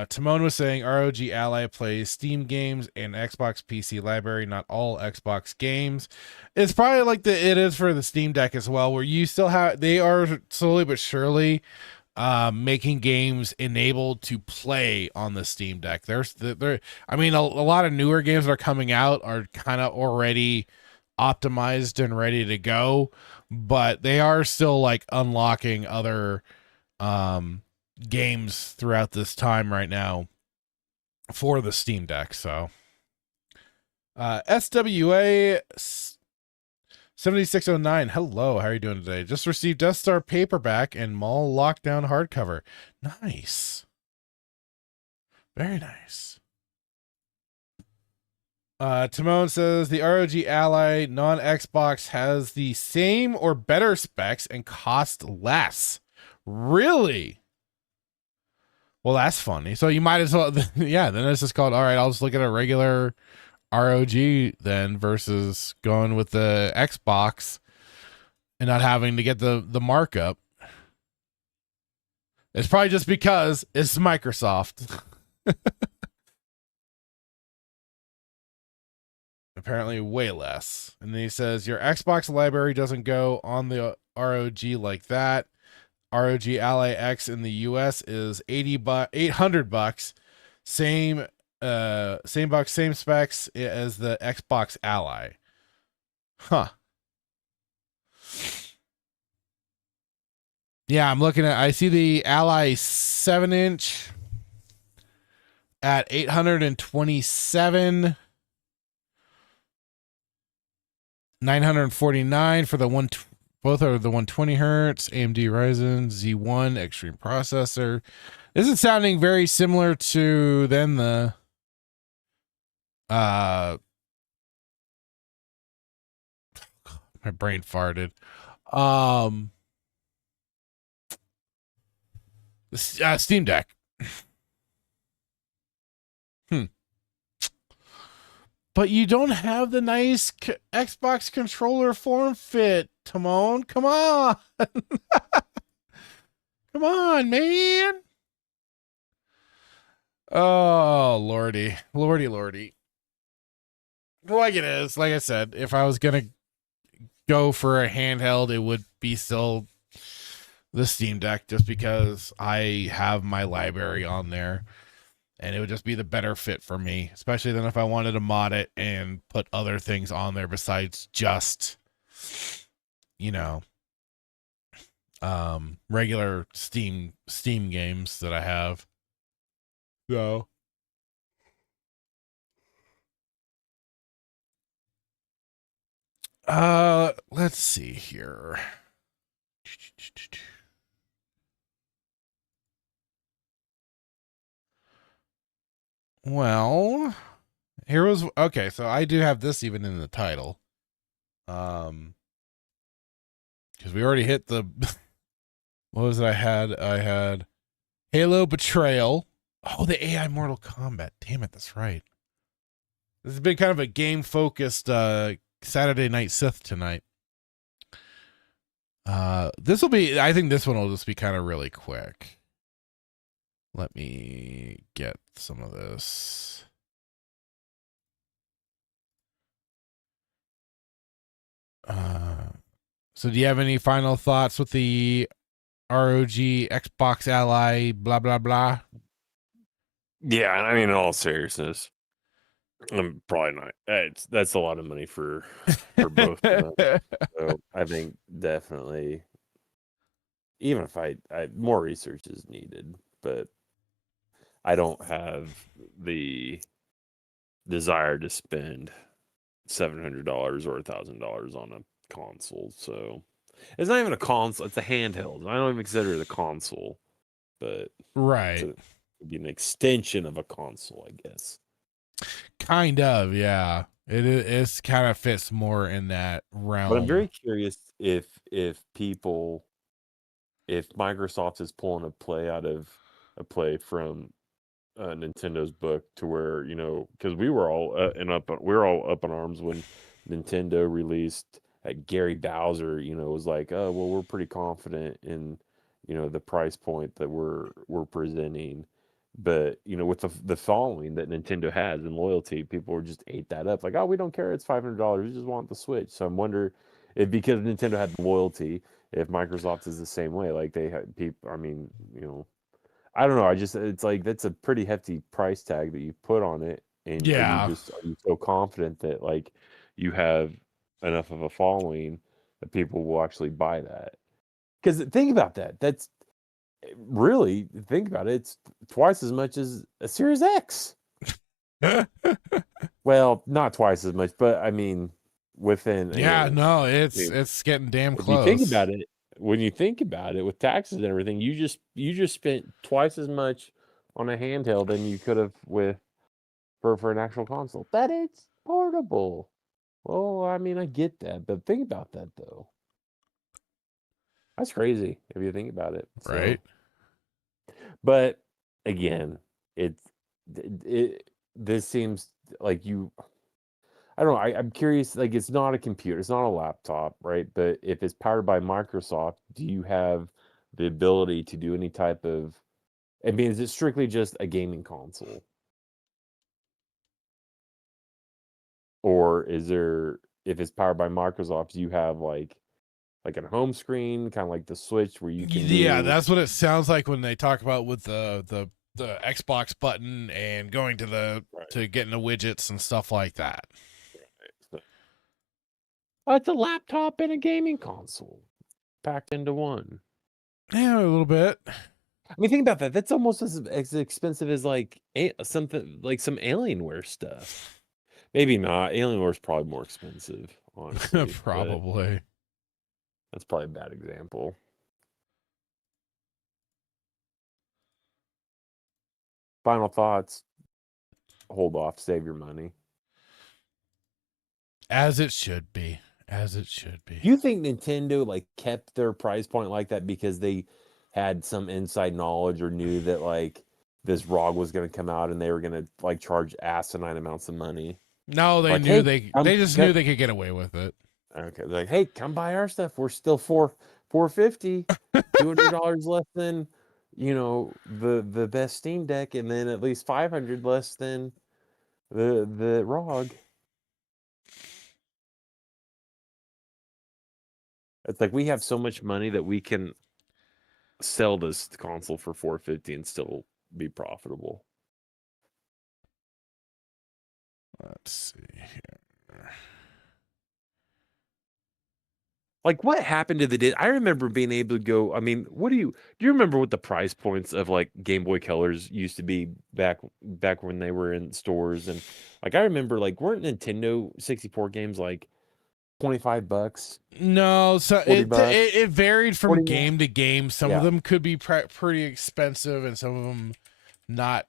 Timon was saying ROG Ally plays Steam games and Xbox PC library, not all Xbox games. It's probably like it is for the Steam Deck as well, where you still have, they are slowly but surely making games enabled to play on the Steam Deck. I mean, a lot of newer games that are coming out are kind of already optimized and ready to go, but they are still like unlocking other games throughout this time right now for the Steam Deck. So SWA 7609, hello, how are you doing today? Just received Death Star paperback and Mall Lockdown hardcover. Nice, very nice. Timon says the ROG Ally non-Xbox has the same or better specs and cost less. Really? Well, that's funny. So you might as well, yeah, then it's just called, all right, I'll just look at a regular ROG then versus going with the Xbox and not having to get the markup. It's probably just because it's Microsoft. Apparently way less. And then he says, your Xbox library doesn't go on the ROG like that. ROG Ally X in the US is $800. Same box, same specs as the Xbox Ally. Huh. Yeah, I see the Ally 7-inch at $827. $949 for the both are the 120 hertz AMD Ryzen Z1 Extreme processor. This is sounding very similar to then the my brain farted. The Steam Deck. But you don't have the nice Xbox controller form fit, Timon. Come on. Come on, man. Oh, lordy. Lordy. Like it is. Like I said, if I was going to go for a handheld, it would be still the Steam Deck just because I have my library on there. And it would just be the better fit for me, especially then if I wanted to mod it and put other things on there besides just, regular Steam games that I have. So, let's see here. Well, okay, so I do have this even in the title. Because we already hit the what was it I had Halo Betrayal. Oh, the AI Mortal Kombat. Damn it, that's right. This has been kind of a game-focused Saturday Night Sith tonight. This will be, I think this one will just be kind of really quick. Let me get some of this. So do you have any final thoughts with the ROG Xbox Ally blah blah blah? Yeah, I mean, in all seriousness, I'm probably not. That's a lot of money for both of them. So I think definitely, even if I more research is needed, but I don't have the desire to spend $700 or $1,000 on a console. So it's not even a console; it's a handheld. I don't even consider it a console, but right, it'd be an extension of a console, I guess. Kind of, yeah. It's kind of fits more in that realm. But I'm very curious if Microsoft is pulling a play from Nintendo's book to where, you know, because we were all up in arms when Nintendo released Gary Bowser, you know, was like, oh well, we're pretty confident in, you know, the price point that we're presenting. But, you know, with the following that Nintendo has and loyalty, people were just ate that up. Like, oh, we don't care. It's $500. We just want the Switch. So I'm wondering if, because Nintendo had loyalty, if Microsoft is the same way. Like they had people. I mean, you know, I don't know. It's like that's a pretty hefty price tag that you put on it, and yeah, are you so confident that like you have enough of a following that people will actually buy that? Because think about that. That's really, think about it, it's twice as much as a Series X. Well, not twice as much, but I mean, within. Yeah, you know, no, it's getting damn if close. you think about it, when you think about it, with taxes and everything, you just spent twice as much on a handheld than you could have for an actual console. But it's portable. Well, I mean, I get that, but think about that though. That's crazy if you think about it. So. Right. But again, this seems like you. I don't know. I'm curious. Like, it's not a computer. It's not a laptop, right? But if it's powered by Microsoft, do you have the ability to do any type of? I mean, is it strictly just a gaming console, or is there? If it's powered by Microsoft, do you have like a home screen, kind of like the Switch, where you can? Yeah, that's what it sounds like when they talk about with the Xbox button and going to to getting the widgets and stuff like that. It's a laptop and a gaming console packed into one. Yeah, a little bit. I mean, think about that. That's almost as expensive as like something like some Alienware stuff. Maybe not. Alienware is probably more expensive, honestly. Probably. That's probably a bad example. Final thoughts. Hold off. Save your money. As it should be. As it should be. Do you think Nintendo like kept their price point like that because they had some inside knowledge or knew that like this ROG was going to come out and they were going to like charge asinine amounts of money? No, they like, knew hey, they just knew they could get away with it. Okay, they're like, hey, come buy our stuff. We're still $450, $200 less than, you know, the best Steam Deck, and then at least $500 less than the ROG. It's like we have so much money that we can sell this console for $450 and still be profitable. Let's see here. Like, what happened to the? I remember being able to go. I mean, do you remember what the price points of like Game Boy Colors used to be back when they were in stores? And like, I remember like, weren't Nintendo 64 games like $25? No, so it varied from game to game. Some of Yeah. them could be pretty expensive, and some of them not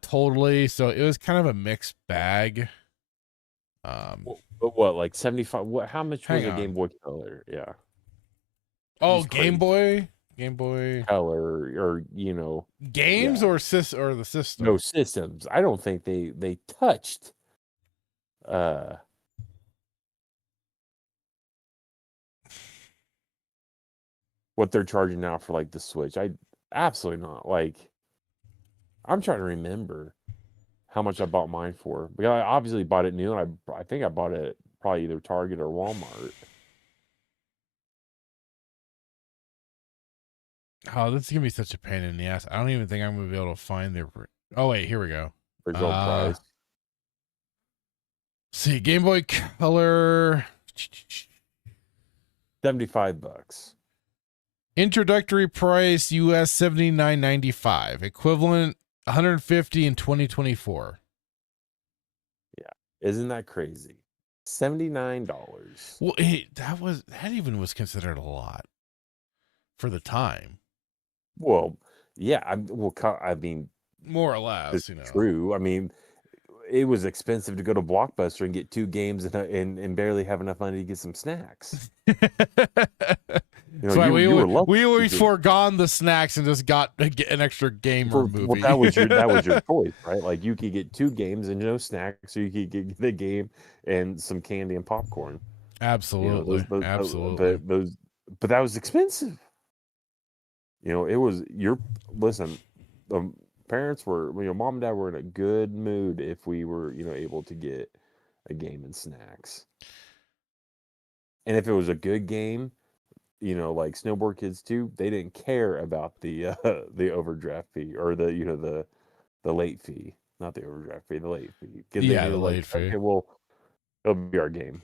totally. So it was kind of a mixed bag. But what, like 75? What? How much was Hang a Game on. Boy Color? Yeah. Oh, It's Game crazy. Game Boy Color, or games, yeah. or the system. No, systems. I don't think they touched what they're charging now for like the Switch. I absolutely not. Like, I'm trying to remember how much I bought mine for. Because I obviously bought it new, and I think I bought it probably either Target or Walmart. Oh, this is gonna be such a pain in the ass. I don't even think I'm gonna be able to find their. Oh wait, here we go. Original price. See, Game Boy Color, $75. introductory price US $79.95, equivalent $150 in 2024. Yeah, isn't that crazy? $79. Well, that even was considered a lot for the time. Well, yeah. I mean, more or less, it's true. I mean, it was expensive to go to Blockbuster and get 2 games and barely have enough money to get some snacks. That's why we always foregone the snacks and just got an extra game or movie. Well, that was your choice, right? Like, you could get 2 games and no snacks, or you could get the game and some candy and popcorn. Absolutely, absolutely. But that was expensive. It was listen. Parents were, mom and dad were in a good mood if we were, able to get a game and snacks. And if it was a good game, like Snowboard Kids 2, they didn't care about the overdraft fee, or the late fee, not the overdraft fee, the late fee. Yeah, the late fee. Okay, well, it'll be our game.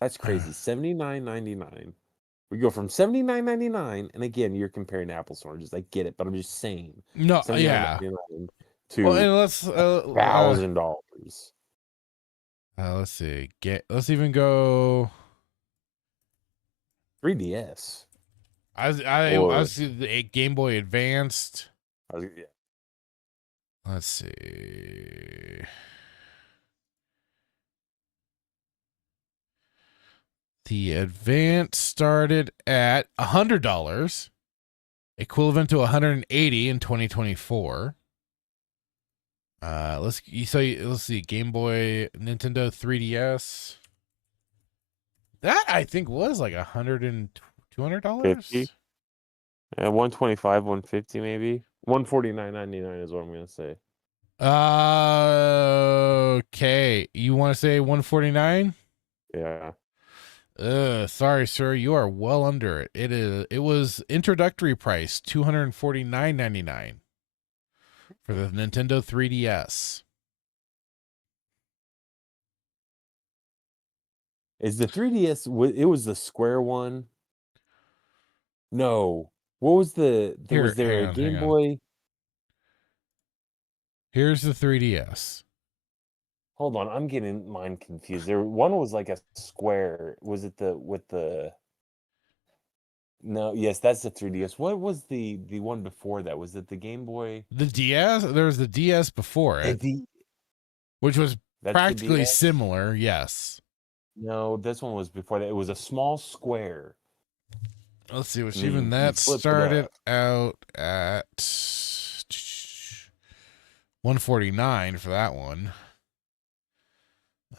That's crazy. $79.99. We go from $79.99, and again, you're comparing apples and oranges. I get it, but I'm just saying. No, yeah. To let's $1,000. Let's see. Let's even go 3DS. I was the Game Boy Advanced. Yeah. Let's see. The Advanced started at $100, equivalent to $180 in 2024. Let's see. Game Boy, Nintendo 3DS. That I think was like $100 and $200. 50. 125, 150 maybe. 149.99 is what I'm gonna say. Okay. You want to say 149? Yeah. Sorry, sir. You are well under it. It was introductory price $249.99 for the Nintendo 3DS. Is the 3DS? It was the square one. No. What was was there a Game Boy? Here's the 3DS. Hold on, I'm getting mine confused. One was like a square. Was it with the? No, yes, that's the 3DS. What was the one before that? Was it the Game Boy? The DS? There was the DS before it, which was practically similar. Yes. No, this one was before that. It was a small square. Let's see. Which even that started out at $149 for that one.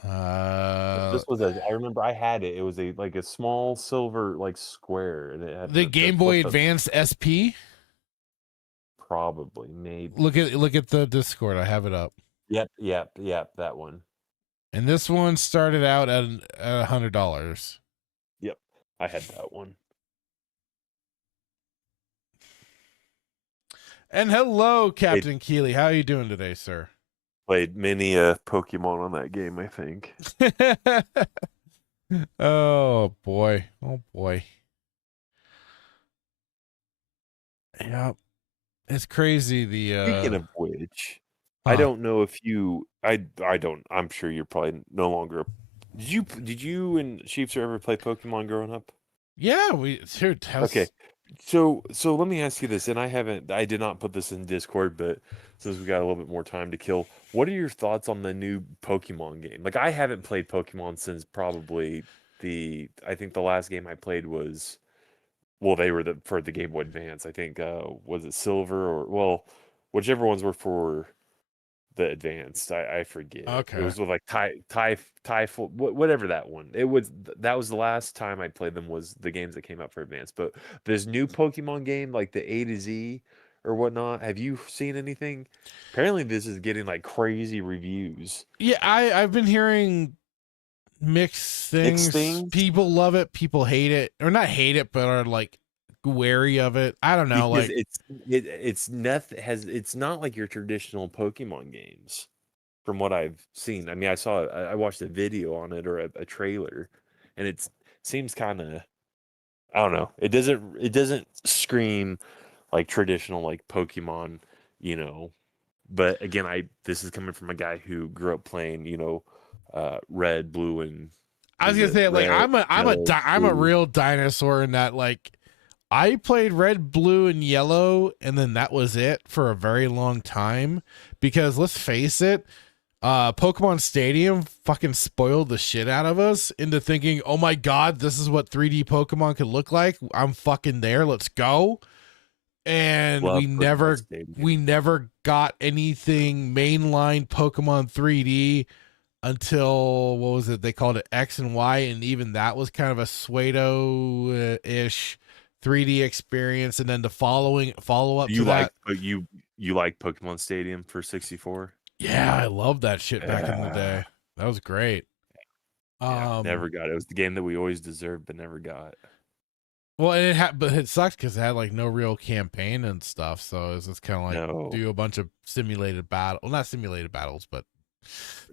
This was I remember I had it. It was like a small silver square, and it had the Game Boy Advanced SP. Probably, maybe. Look at the Discord. I have it up. Yep, that one. And this one started out at $100. Yep, I had that one. And hello, Captain Keeley. How are you doing today, sir? Played many Pokemon on that game, I think. Oh boy. Yeah, it's crazy. Speaking of which, I don't know if you. I don't. I'm sure you're probably no longer. Did you and Chiefs ever play Pokemon growing up? Yeah, we. Dude, okay. So let me ask you this, and I did not put this in Discord, but since we got a little bit more time to kill, what are your thoughts on the new Pokemon game? Like, I haven't played Pokemon since probably I think the last game I played was, well, they were for the Game Boy Advance. I think, was it Silver or, well, whichever ones were for the Advanced. I forget. It Okay. was with like whatever that one. That was the last time I played them, was the games that came out for Advanced. But this new Pokemon game, like the A to Z or whatnot, have you seen anything? Apparently, this is getting like crazy reviews. Yeah, I've been hearing mixed Mixed things. things? People love it, people hate it, or not hate it, but are like wary of it. I don't know, Because like it's not like your traditional Pokemon games, from what I've seen. I mean, I watched a video on it, or a trailer, and it seems kind of, I don't know. It doesn't scream like traditional like Pokemon, you know. But again, this is coming from a guy who grew up playing, red, blue, and I was was gonna it say, like red, yellow, I'm a blue? real dinosaur in that, like, I played red, blue, and yellow, and then that was it for a very long time. Because let's face it, Pokemon Stadium fucking spoiled the shit out of us into thinking, oh my god, this is what 3D Pokemon could look like. I'm fucking there. Let's go. And Love Pokemon Stadium. we never got anything mainline Pokemon 3D until, what was it? They called it X and Y, and even that was kind of a pseudo-ish 3D experience. And then the follow up to that. You like Pokemon Stadium for 64? Yeah, I love that shit back in the day. That was great. Yeah, never got it. It was the game that we always deserved but never got. Well, and but it sucked because it had like no real campaign and stuff. So it's just kind of like do a bunch of simulated battle, well, not simulated battles, but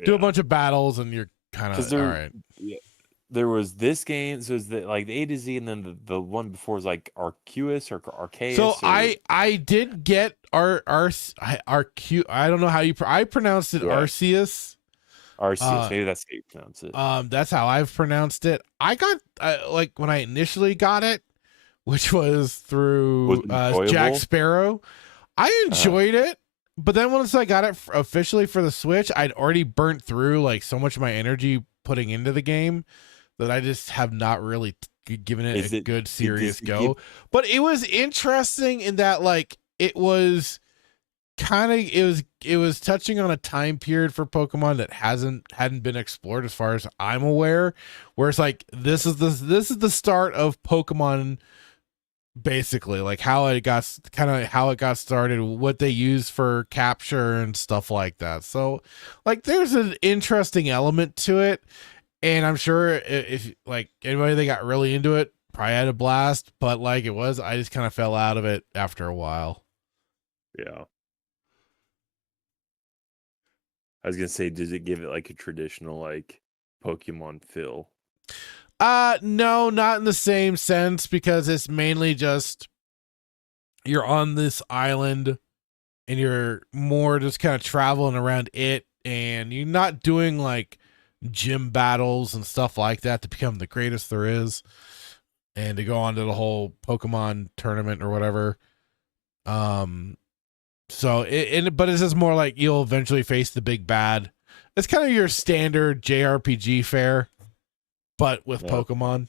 do a bunch of battles, and you're kind of all right. Yeah, there was this game, so it was like the A to Z, and then the one before was like Arceus or Arceus. So I did get Arceus. I don't know how I pronounced it. Right. Arceus. Arceus. Maybe that's how you pronounce it. That's how I've pronounced it. I got like when I initially got it, which was through Jack Sparrow. I enjoyed it, but then once I got it officially for the Switch, I'd already burnt through like so much of my energy putting into the game that I just have not really given it a good serious go. But it was interesting in that, like, it was kind of it was touching on a time period for Pokemon that hadn't been explored as far as I'm aware, where it's like this is the start of Pokemon, basically, like how it got started, what they use for capture and stuff like that. So like there's an interesting element to it, and I'm sure if like anybody that got really into it probably had a blast, but like I just kind of fell out of it after a while. Yeah. I was gonna say, does it give it like a traditional like Pokemon feel? No, not in the same sense, because it's mainly just you're on this island and you're more just kind of traveling around it, and you're not doing like gym battles and stuff like that to become the greatest there is and to go on to the whole Pokemon tournament or whatever. So but it's just more like you'll eventually face the big bad. It's kind of your standard JRPG fare, but with Pokemon.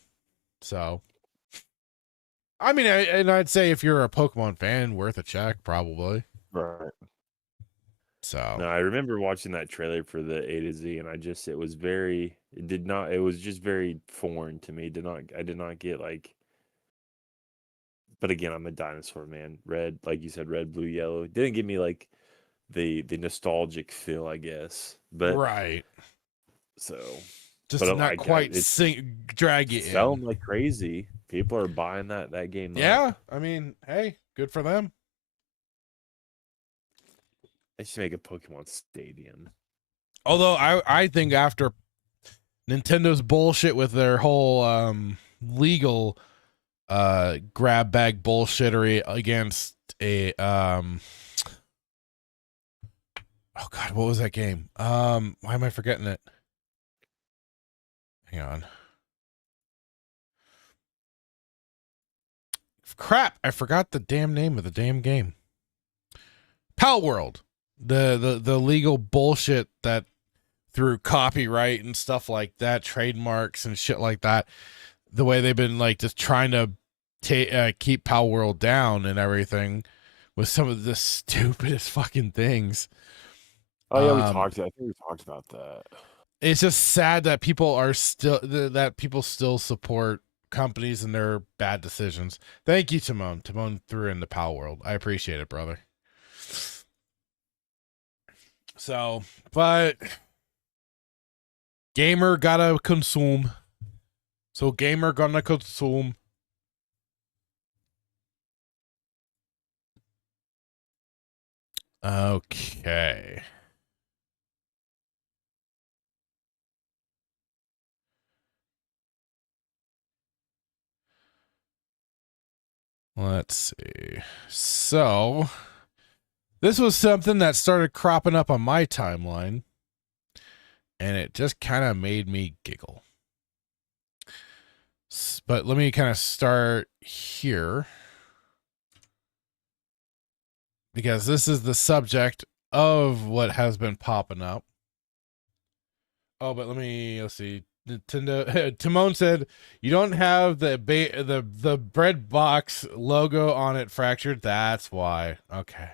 So, I mean, I'd say if you're a Pokemon fan, worth a check, probably. Right. So, no, I remember watching that trailer for the A to Z, and it was just very foreign to me. I did not get like, but again, I'm a dinosaur man. Red, like you said, red, blue, yellow. It didn't give me like the nostalgic feel, I guess. But right. So just not quite drag you in. Selling like crazy. People are buying that game. Yeah, I mean, hey, good for them. They should make a Pokemon Stadium. Although I think after Nintendo's bullshit with their whole legal grab bag bullshittery against a oh god, what was that game? Why am I forgetting it? Hang on. crap, I forgot the damn name of the damn game. Pal World. The legal bullshit that through copyright and stuff like that, trademarks and shit like that, the way they've been like just trying to keep Pal World down and everything with some of the stupidest fucking things. Oh yeah, I think we talked about that. It's just sad that people are still support companies and their bad decisions. Thank you, Timon. Timon threw in the Pal World. I appreciate it, brother. So, but gamer gotta consume. So gamer gonna consume. Okay. Let's see. So this was something that started cropping up on my timeline, and it just kind of made me giggle. But let me kind of start here, because this is the subject of what has been popping up. Oh, but let's see. Nintendo Timon said you don't have the bread box logo on it fractured. That's why. Okay.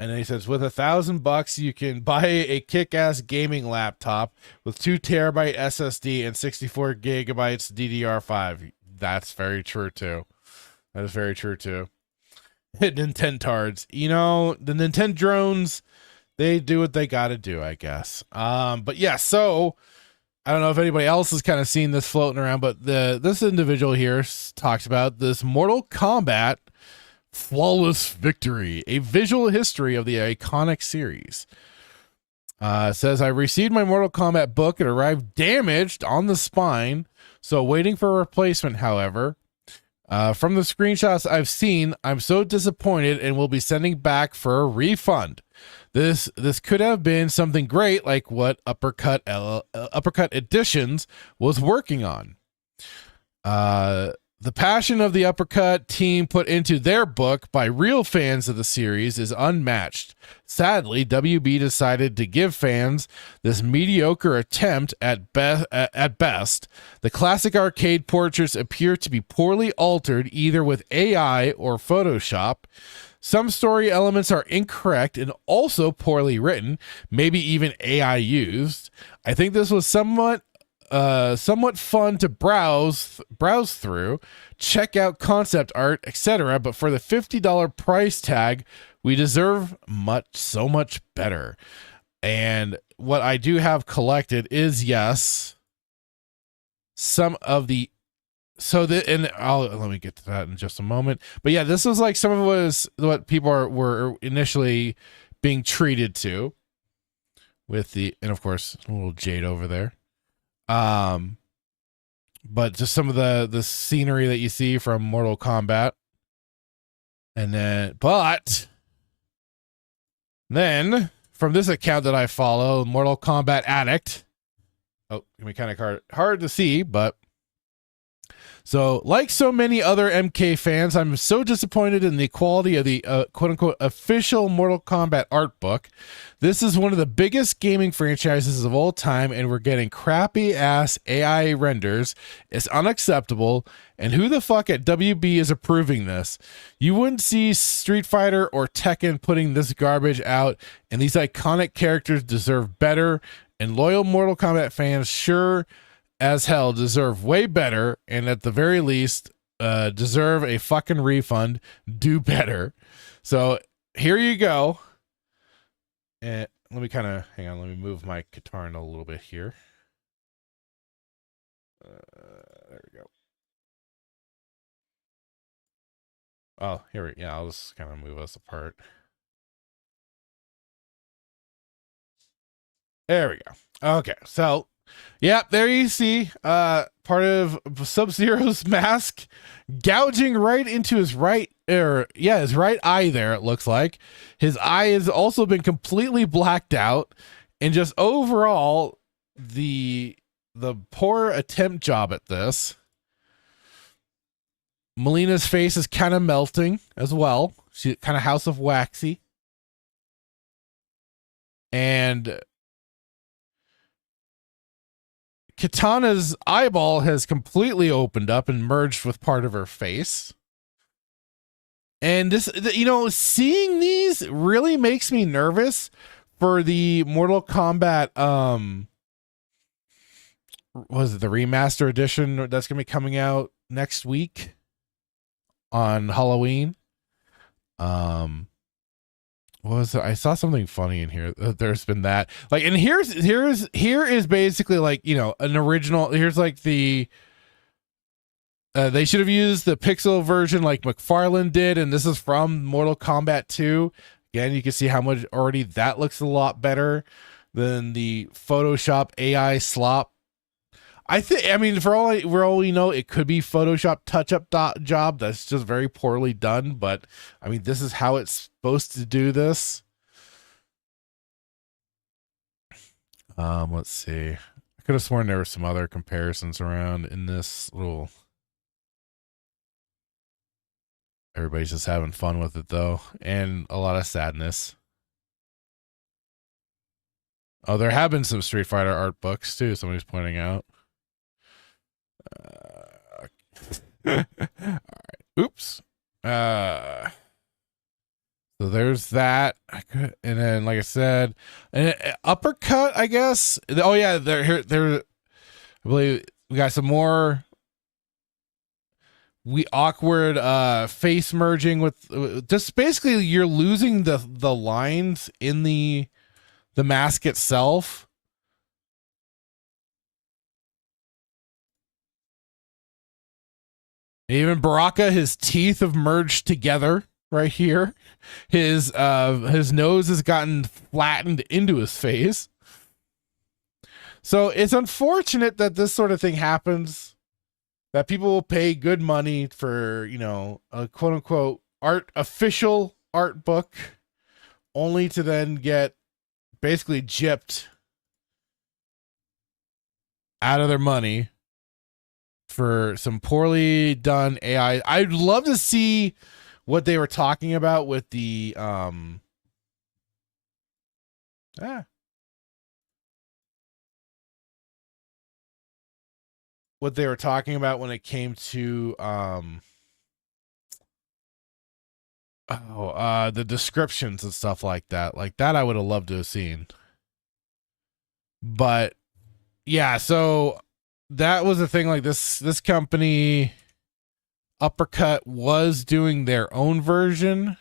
And then he says, with $1,000, you can buy a kick-ass gaming laptop with 2 terabyte SSD and 64 gigabytes DDR5. That's very true too. That is very true too. Nintendards, you know, the Nintendo drones, they do what they got to do, I guess. But yeah, so I don't know if anybody else has kind of seen this floating around, but this individual here talks about this Mortal Kombat Flawless Victory, a visual history of the iconic series. Says, I received my Mortal Kombat book. It arrived damaged on the spine, so waiting for a replacement, however. From the screenshots I've seen, I'm so disappointed and will be sending back for a refund. This could have been something great like what Uppercut Editions was working on. The passion of the Uppercut team put into their book by real fans of the series is unmatched. Sadly, WB decided to give fans this mediocre attempt at best. The classic arcade portraits appear to be poorly altered either with AI or Photoshop. Some story elements are incorrect and also poorly written, maybe even AI used. I think this was somewhat fun to browse through, check out concept art, etc. But for the $50 price tag, we deserve so much better. And what I do have collected is, yes, some of the let me get to that in just a moment. But yeah, this was like some of what people were initially being treated to with and of course a little Jade over there. But just some of the scenery that you see from Mortal Kombat. And then from this account that I follow, Mortal Kombat Addict. Oh, gonna be kind of hard to see, but so like so many other MK fans, I'm so disappointed in the quality of the quote unquote official Mortal Kombat art book. This is one of the biggest gaming franchises of all time, and we're getting crappy ass AI renders. It's unacceptable. And who the fuck at WB is approving this? You wouldn't see Street Fighter or Tekken putting this garbage out, and these iconic characters deserve better. And loyal Mortal Kombat fans sure as hell deserve way better, and at the very least deserve a fucking refund. Do better. So here you go. And let me kind of hang on, let me move my guitar in a little bit here. There we go. Oh, I'll just kind of move us apart. There we go. Okay, so yeah, there you see part of Sub-Zero's mask gouging right into his right eye there, it looks like. His eye has also been completely blacked out, and just overall the poor attempt job at this. Melina's face is kind of melting as well. She kind of House of Waxy. And Katana's eyeball has completely opened up and merged with part of her face. And this, you know, seeing these really makes me nervous for the Mortal Kombat, was it the remaster edition that's going to be coming out next week on Halloween? What was it? I saw something funny in here. There's been that, like, and here is basically like, you know, an original. Here's like the, they should have used the pixel version like McFarlane did, and this is from Mortal Kombat 2. Again, you can see how much already that looks a lot better than the Photoshop AI slop. I mean, for all we know, it could be Photoshop touch-up job that's just very poorly done, but I mean, this is how it's supposed to do this. Let's see. I could have sworn there were some other comparisons around in this little. Everybody's just having fun with it though, and a lot of sadness. Oh, there have been some Street Fighter art books too. Somebody's pointing out. All right. Oops. So there's that. And then, like I said, an uppercut, I guess. Oh yeah, there. I believe we got some more. Awkward face merging with just basically you're losing the lines in the mask itself. Even Baraka, his teeth have merged together right here. His nose has gotten flattened into his face. So it's unfortunate that this sort of thing happens. That people will pay good money for, you know, a quote unquote official art book, only to then get basically gypped out of their money for some poorly done AI. I'd love to see what they were talking about with the what they were talking about when it came to the descriptions and stuff like that. Like that I would have loved to have seen. But yeah, so that was the thing. Like this company Uppercut was doing their own version.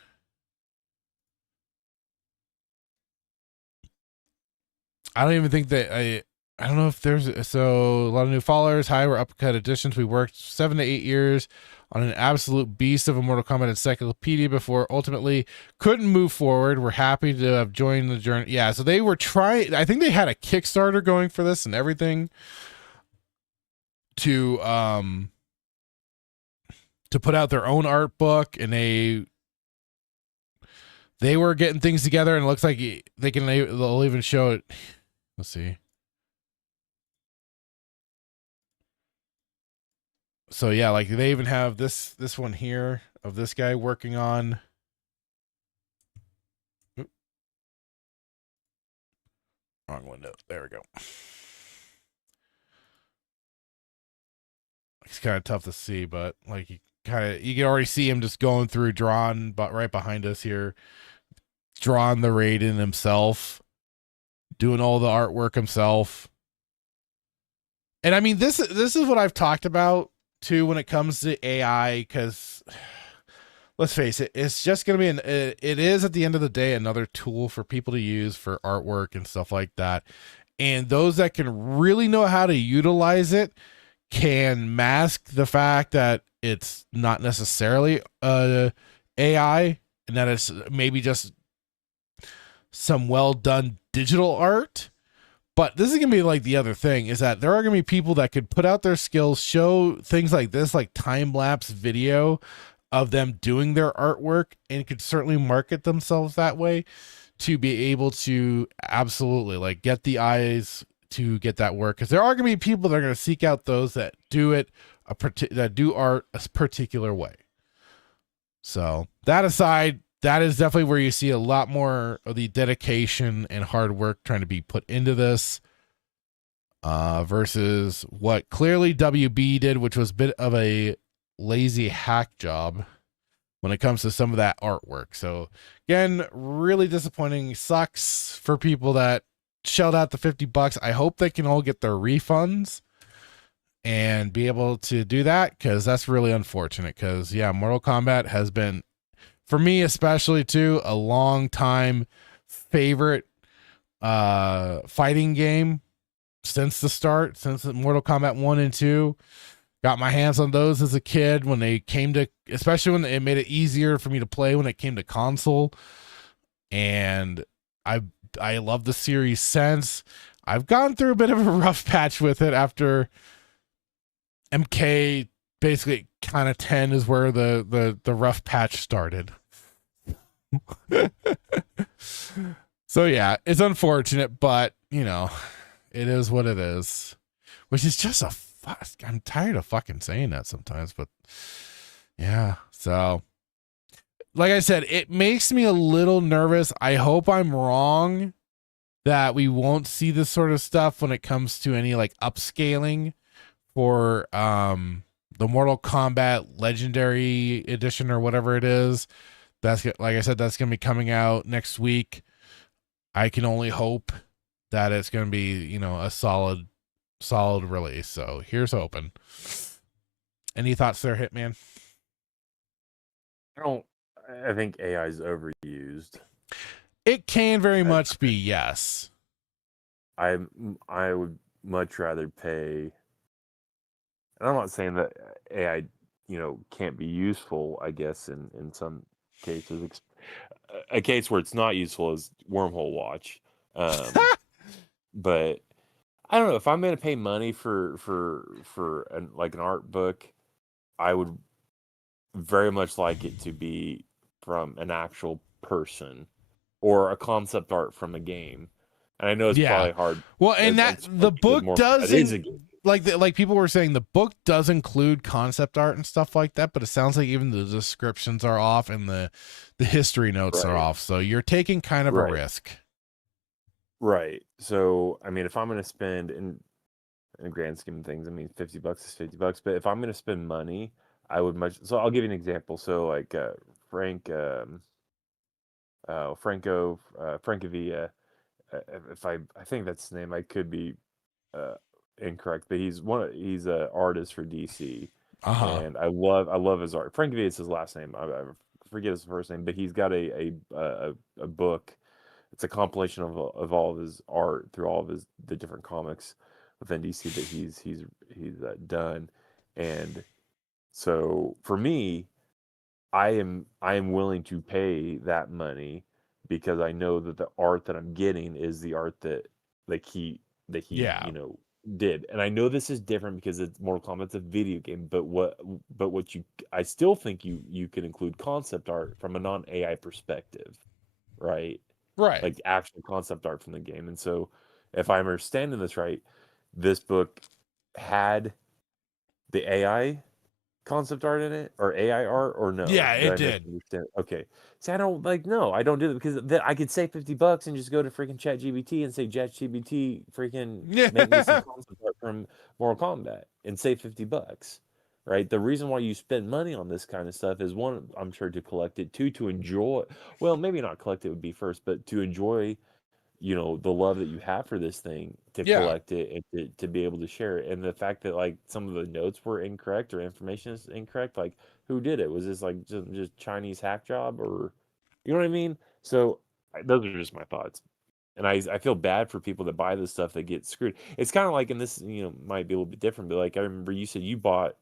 I don't even think that I don't know if there's so a lot of new followers. Hi, we're Uppercut Editions. We worked 7 to 8 years on an absolute beast of a Mortal Kombat encyclopedia before ultimately couldn't move forward. We're happy to have joined the journey. Yeah, so they were trying. I think they had a Kickstarter going for this and everything to put out their own art book, and they were getting things together, and it looks like they'll even show it. Let's see. So yeah, like they even have this one here of this guy working on. Oop. Wrong window. There we go. It's kind of tough to see, but like you can already see him just going through drawing, but right behind us here, drawing the Raiden himself, doing all the artwork himself. And I mean, this is what I've talked about too when it comes to AI, because let's face it, it's just going to be it is at the end of the day another tool for people to use for artwork and stuff like that. And those that can really know how to utilize it can mask the fact that it's not necessarily AI, and that it's maybe just some well done digital art. But this is going to be like the other thing, is that there are going to be people that could put out their skills, show things like this, like time-lapse video of them doing their artwork, and could certainly market themselves that way to be able to absolutely like get the eyes to get that work. Because there are going to be people that are going to seek out those that do it that do art a particular way. So that aside, that is definitely where you see a lot more of the dedication and hard work trying to be put into this, versus what clearly WB did, which was a bit of a lazy hack job when it comes to some of that artwork. So again, really disappointing. Sucks for people that shelled out the $50. I hope they can all get their refunds and be able to do that, because that's really unfortunate. Because yeah, Mortal Kombat has been, for me especially too, a long time favorite fighting game since the start, since Mortal Kombat 1 and 2. Got my hands on those as a kid when they came to, especially when it made it easier for me to play when it came to console. And I love the series since. I've gone through a bit of a rough patch with it after MK, basically kind of 10 is where the rough patch started. So yeah, it's unfortunate, but you know, it is what it is, which is just I'm tired of fucking saying that sometimes, but yeah. So like I said, it makes me a little nervous. I hope I'm wrong that we won't see this sort of stuff when it comes to any like upscaling for the Mortal Kombat Legendary Edition or whatever it is. That's, like I said, that's going to be coming out next week. I can only hope that it's going to be, you know, a solid release. So here's hoping. Any thoughts there, Hitman? I think AI is overused. It can very much be, yes. I would much rather pay, and I'm not saying that AI, you know, can't be useful, I guess, in some cases. A case where it's not useful is Wormhole Watch. But I don't know, if I'm going to pay money for like an art book, I would very much like it to be from an actual person or a concept art from a game. And I know it's probably hard. Well, and that the book doesn't, like people were saying, the book does include concept art and stuff like that, but it sounds like even the descriptions are off and the history notes are off. So you're taking kind of a risk. Right. So, I mean, if I'm going to spend in the grand scheme of things, I mean, $50 is $50, but if I'm going to spend money, I would so I'll give you an example. So like, Francavilla, if I think that's his name, I could be incorrect, but he's an artist for DC, and I love his art. Francavilla is his last name. I forget his first name, but he's got a book. It's a compilation of all of his art through all of the different comics within DC that he's done, and so for me, I am willing to pay that money because I know that the art that I'm getting is the art that he you know did. And I know this is different because it's Mortal Kombat's a video game, but I still think you can include concept art from a non-AI perspective, right? Right. Like actual concept art from the game. And so if I'm understanding this right, this book had the AI concept art in it, or AI art, or no? Yeah, it did. Okay. See, I don't I don't do that because I could save $50 and just go to freaking ChatGPT and say, ChatGPT, freaking make me some concept art from Mortal Kombat and save $50. Right? The reason why you spend money on this kind of stuff is, one, I'm sure, to collect it. Two, to enjoy. Well, maybe not collect it would be first, but to enjoy, you know, the love that you have for this thing, to collect it and to be able to share it. And the fact that like some of the notes were incorrect or information is incorrect, like who did it? Was this like just Chinese hack job, or you know what I mean? So those are just my thoughts. And I feel bad for people that buy this stuff that get screwed. It's kind of like, and this, you know, might be a little bit different, but like I remember you said you bought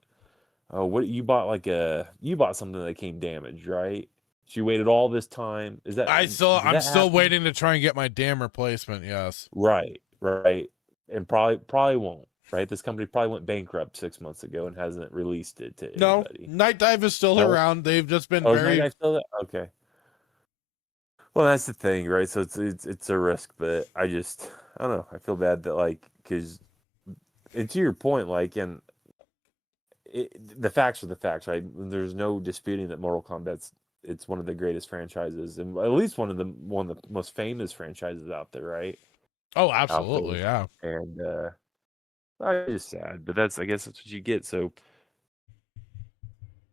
you bought something that came damaged, right? So you waited all this time. Is that I'm still waiting to try and get my damn replacement. Yes. Right. And probably won't. Right. This company probably went bankrupt 6 months ago and hasn't released it to anybody. No, Night Dive is still around. They've just been very. Night Dive still there? Okay. Well, that's the thing, right? So it's a risk, but I don't know. I feel bad that because, and to your point, like, and the facts are the facts, right? There's no disputing that Mortal Kombat's it's one of the greatest franchises, and at least one of the most famous franchises out there, right? Oh, Out there, absolutely, yeah. and it's just sad, but I guess that's what you get. So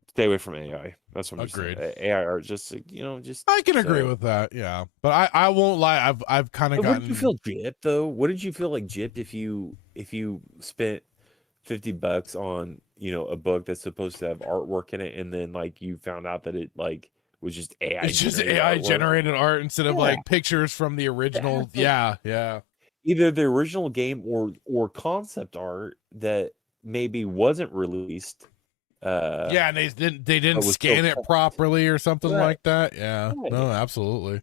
stay away from AI. That's what I'm Agreed. saying. AI are just just. I can agree with that, yeah. But I won't lie. I've kind of gotten. What did you feel gypped though? What did you feel like gypped if you spent $50 on a book that's supposed to have artwork in it, and then like you found out that it like was just AI. It's just AI generated art instead of like pictures from the original. Yeah. Either the original game or concept art that maybe wasn't released. Yeah, and they didn't scan it properly or something like that. Yeah. Right. No, absolutely.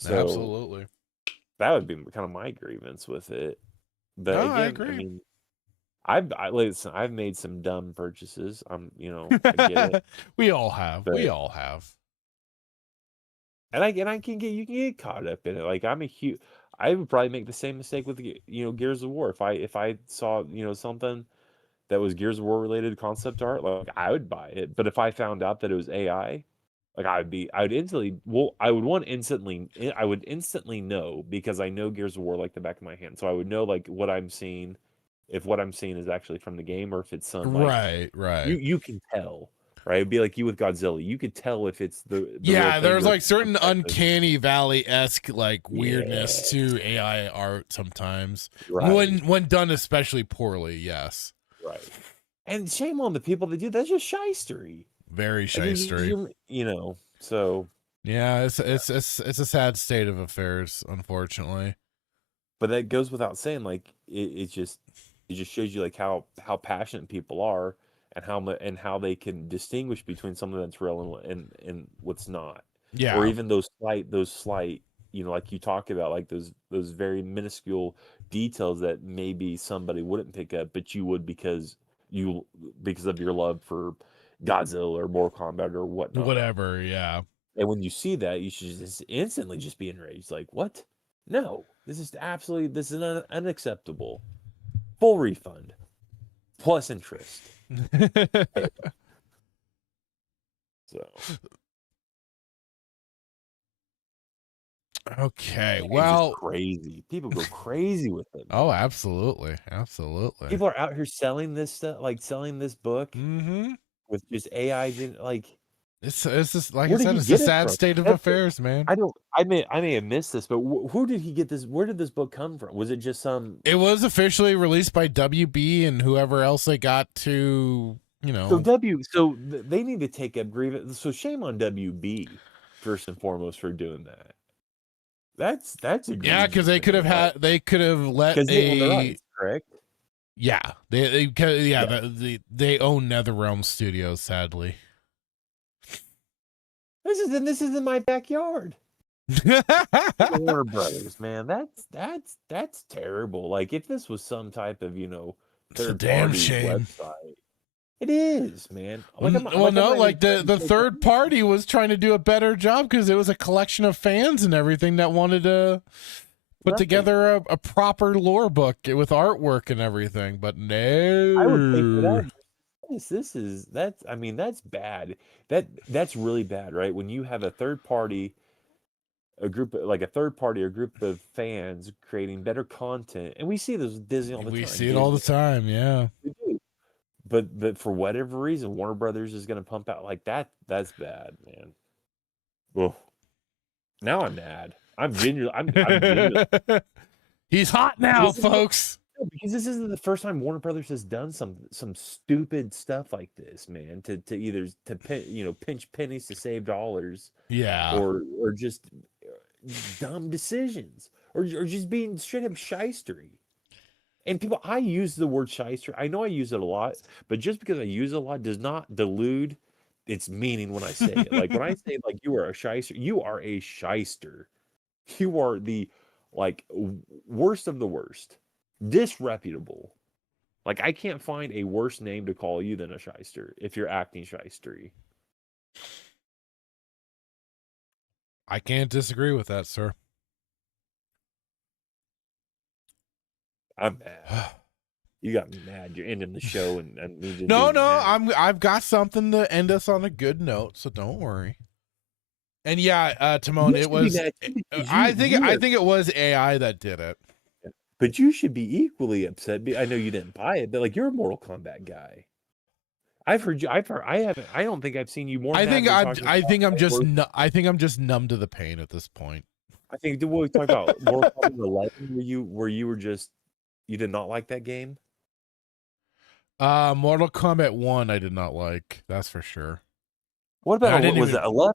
So absolutely. That would be kind of my grievance with it. But No, again, I agree. mean, listen, I've made some dumb purchases. I get it. We all have. But, we all have. And you can get caught up in it. Like I would probably make the same mistake with Gears of War. If I saw something that was Gears of War related concept art, like I would buy it. But if I found out that it was AI, like I would instantly know, because I know Gears of War like the back of my hand. So I would know like what I'm seeing, if what I'm seeing is actually from the game or if it's some right. You can tell, right? It'd be like you with Godzilla. You could tell if it's the yeah. There's like certain uncanny valley-esque like weirdness to AI art sometimes, when done especially poorly. Yes. Right. And shame on the people that do that. That's just shystery. Very shystery. So yeah, it's a sad state of affairs, unfortunately. But that goes without saying. Like it just shows you like how passionate people are, and how they can distinguish between something that's real and what's not. Yeah. Or even those slight, like you talk about, like those very minuscule details that maybe somebody wouldn't pick up, but you would because of your love for Godzilla or Mortal Kombat or whatnot. Whatever, yeah. And when you see that, you should just instantly just be enraged. Like, what? No, this is unacceptable. Full refund, plus interest. So. Okay, It's well, crazy. People go crazy with it. Oh, absolutely. People are out here selling this stuff, like selling this book with just AI. It's just like I said, it's a sad state of affairs, man. I may have missed this, but who did he get this? Where did this book come from? Was it just some? It was officially released by WB and whoever else they got to, So they need to take up grievance. So shame on WB first and foremost for doing that. That's yeah, because they could have let correct. Yeah, they own NetherRealm Studios. Sadly, this is in my backyard. Warner Brothers, man, that's terrible. Like if this was some type of it's a damn shame. Website. It is, man. The third party was trying to do a better job because it was a collection of fans and everything that wanted to put together a proper lore book with artwork and everything. But no, I would think that's bad. That's really bad, right? When you have a third party group of fans creating better content, and we see this with Disney all the time. We see it all the time, yeah. We do. But for whatever reason, Warner Brothers is going to pump out like that. That's bad, man. Well, now I'm mad. I'm genuinely. He's hot now, folks. Because this isn't the first time Warner Brothers has done some stupid stuff like this, man. To pinch pennies to save dollars. Yeah. Or just dumb decisions, or just being straight up shystery. And people, I use the word shyster. I know I use it a lot, but just because I use it a lot does not delude its meaning when I say it. Like when I say like you are a shyster, you are a shyster. You are the worst of the worst, disreputable. Like I can't find a worse name to call you than a shyster if you're acting shystery. I can't disagree with that, sir. I'm mad. You got me mad. You're ending the show and me just No, being mad. I've got something to end us on a good note, so don't worry. And yeah, Timon, it was. I think it was AI that did it. But you should be equally upset. I know you didn't buy it, but like you're a Mortal Kombat guy. I've heard you. I haven't. I don't think I've seen you more. I think I'm just. I think I'm just numb to the pain at this point. I think what we talked about Mortal Kombat 11, where you were just you did not like that game. Mortal Kombat 1, I did not like. That's for sure. What about it 11?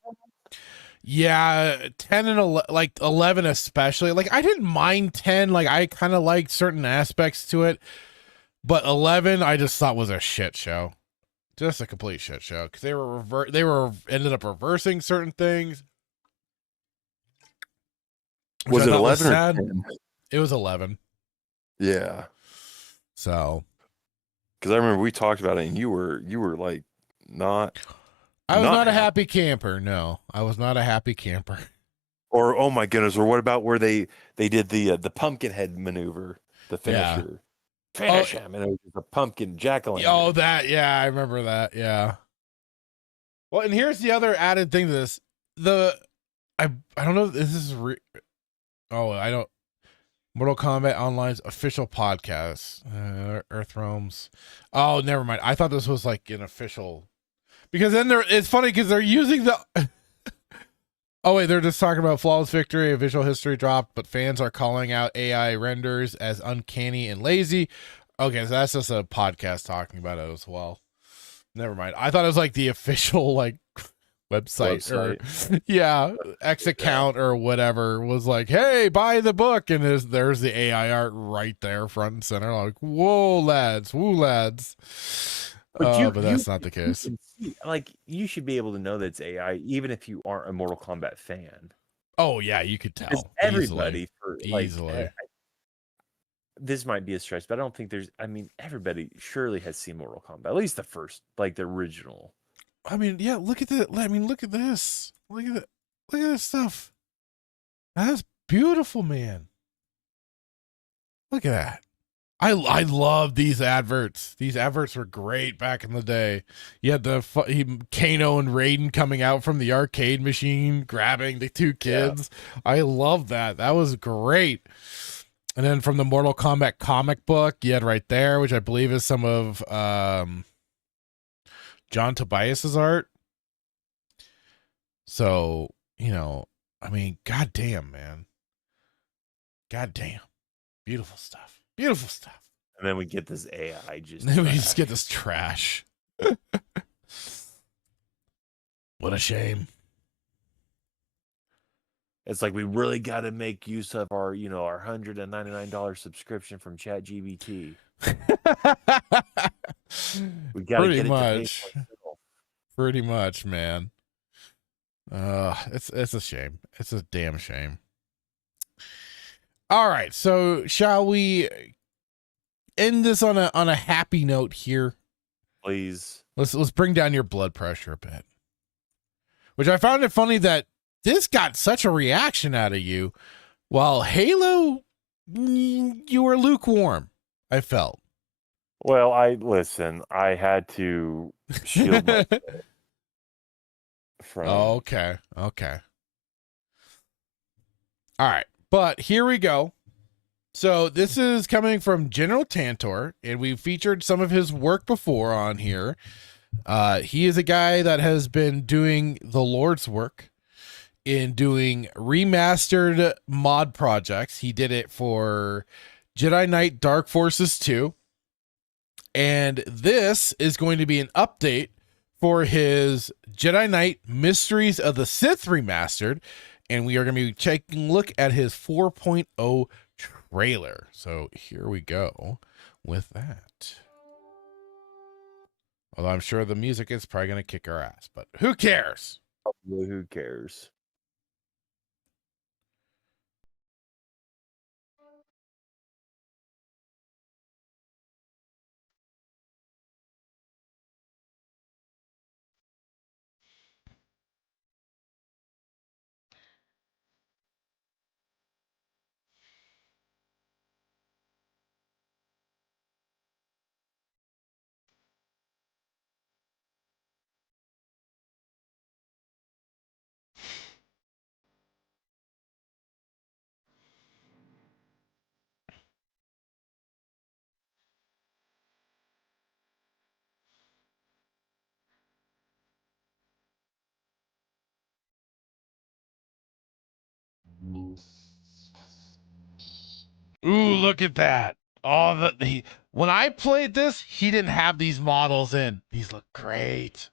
Yeah, 10 and 11, like 11 especially. Like I didn't mind 10. Like I kind of liked certain aspects to it, but 11 I just thought was a shit show, just a complete shit show because they were ended up reversing certain things. Was it 11 or 10? It was 11. Yeah. So, because I remember we talked about it, and you were like not. I was not a happy camper. No, I was not a happy camper. Or oh my goodness! Or what about where they did the pumpkin head maneuver, the finisher, finish him, and it was a pumpkin jack-o'-lantern. Oh, that I remember that. Yeah. Well, and here's the other added thing to this: I don't know if this is I don't. Mortal Kombat Online's official podcast, Earth Realms. Oh, never mind. I thought this was like an official, because then it's funny because they're using the. Oh wait, they're just talking about flawless victory. A visual history dropped, but fans are calling out AI renders as uncanny and lazy. Okay, so that's just a podcast talking about it as well. Never mind. I thought it was like the official like website. Or X account or whatever was like, hey, buy the book, and there's the AI art right there front and center. Like, whoa lads, woo lads. But that's not the case. Like you should be able to know that it's AI even if you aren't a Mortal Kombat fan. Oh yeah, you could tell. Everybody easily. This might be a stretch, but I don't think there's. I mean, everybody surely has seen Mortal Kombat, at least the first, like the original. I mean, yeah. Look at that. I mean, look at this. Look at it. Look at this stuff. That's beautiful, man. Look at that. I love these adverts. These adverts were great back in the day. You had Kano and Raiden coming out from the arcade machine, grabbing the two kids. Yeah. I love that. That was great. And then from the Mortal Kombat comic book, you had right there, which I believe is some of John Tobias's art. So, I mean, goddamn, man. Goddamn. Beautiful stuff. Beautiful stuff. And then we get this AI just. Then we just get this trash. What a shame. It's like we really got to make use of our, our $199 subscription from ChatGPT. We got to get much. Pretty much, man. It's a shame. It's a damn shame. All right, so shall we end this on a happy note here? Please. Let's bring down your blood pressure a bit. Which I found it funny that this got such a reaction out of you, while Halo, you were lukewarm. I felt. Well, I had to shield myself from. Oh, okay. All right. But here we go. So this is coming from General Tantor, and we've featured some of his work before on here. He is a guy that has been doing the Lord's work in doing remastered mod projects. He did it for Jedi Knight Dark Forces 2. And this is going to be an update for his Jedi Knight Mysteries of the Sith remastered. And we are going to be taking a look at his 4.0 trailer. So here we go with that. Although I'm sure the music is probably going to kick our ass, but who cares? Who cares? Ooh, look at that. When I played this, he didn't have these models in. These look great.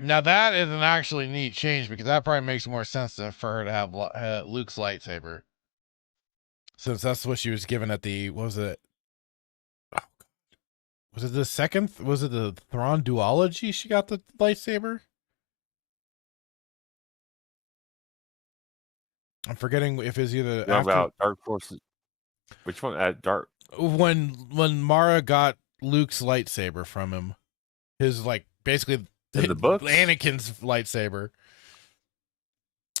Now that is an actually neat change because that probably makes more sense than for her to have Luke's lightsaber, since that's what she was given at the what was it? Oh, was it the second? Was it the Thrawn duology? She got the lightsaber. I'm forgetting if it's either You're after about Dark Forces. Which one? At Dark. when Mara got Luke's lightsaber from him, his like basically In the books? Anakin's lightsaber.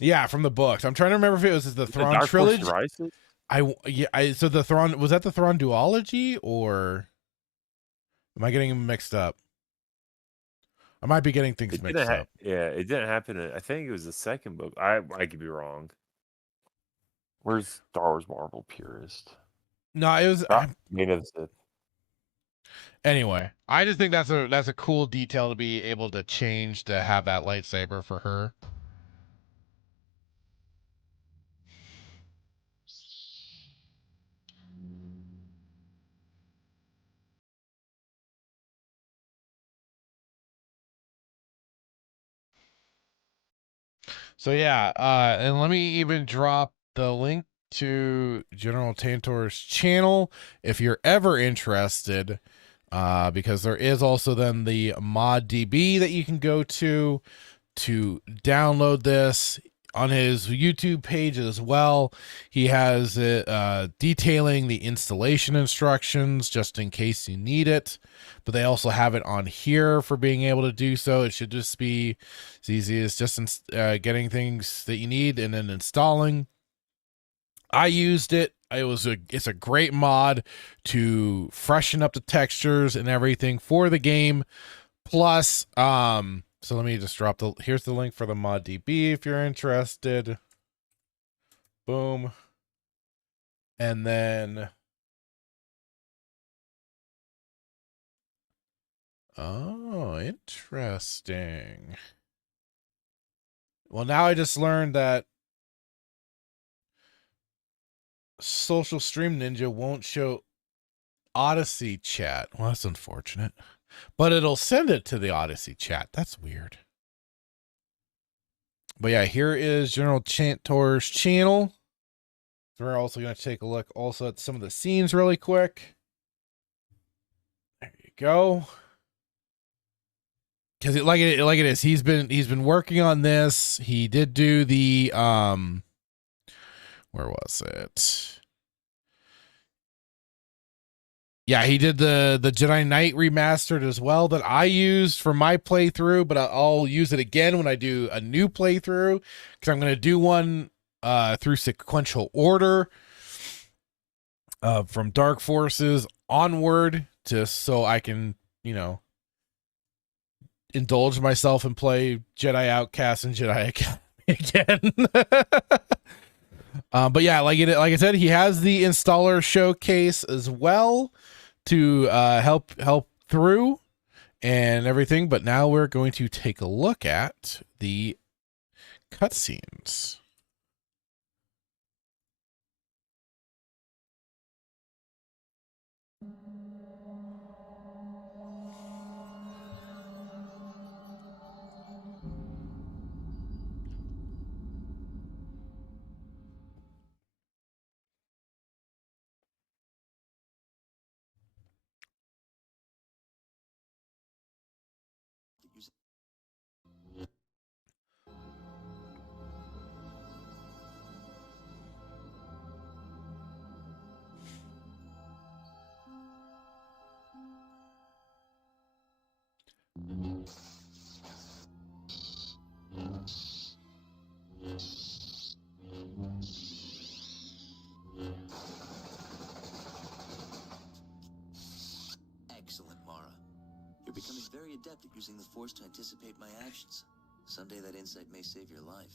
Yeah, from the books. I'm trying to remember if it was the Thrawn Dark trilogy. Force Rises? So the Thrawn, was that the Thrawn duology, or am I getting them mixed up? I might be getting things mixed up. Yeah, it didn't happen. I think it was the second book. I could be wrong. Where's Star Wars Marvel purist? No, it was Main of the Sith. Anyway, I just think that's a cool detail to be able to change to have that lightsaber for her. So yeah, and let me even drop the link to General Tantor's channel if you're ever interested, because there is also then the mod DB that you can go to download this. On his YouTube page as well, he has it detailing the installation instructions just in case you need it, but they also have it on here for being able to do so. It should just be as easy as just getting things that you need and then installing. I used it. It's a great mod to freshen up the textures and everything for the game. Plus, so let me just drop here's the link for the mod DB if you're interested. Boom. And then, oh, interesting. Well, now I just learned that Social Stream Ninja won't show Odyssey chat. Well, that's unfortunate. But it'll send it to the Odyssey chat. That's weird. But yeah, here is General Tantor's channel. So we're also going to take a look also at some of the scenes really quick. There you go. Because like it is, he's been working on this. He did do the where was it? Yeah, he did the Jedi Knight remastered as well that I used for my playthrough, but I'll use it again when I do a new playthrough because I'm going to do one through sequential order from Dark Forces onward, just so I can, indulge myself and play Jedi Outcast and Jedi Academy again. But yeah, like I said, he has the installer showcase as well to help through and everything. But now we're going to take a look at the cutscenes. Excellent, Mara. You're becoming very adept at using the Force to anticipate my actions. Someday that insight may save your life.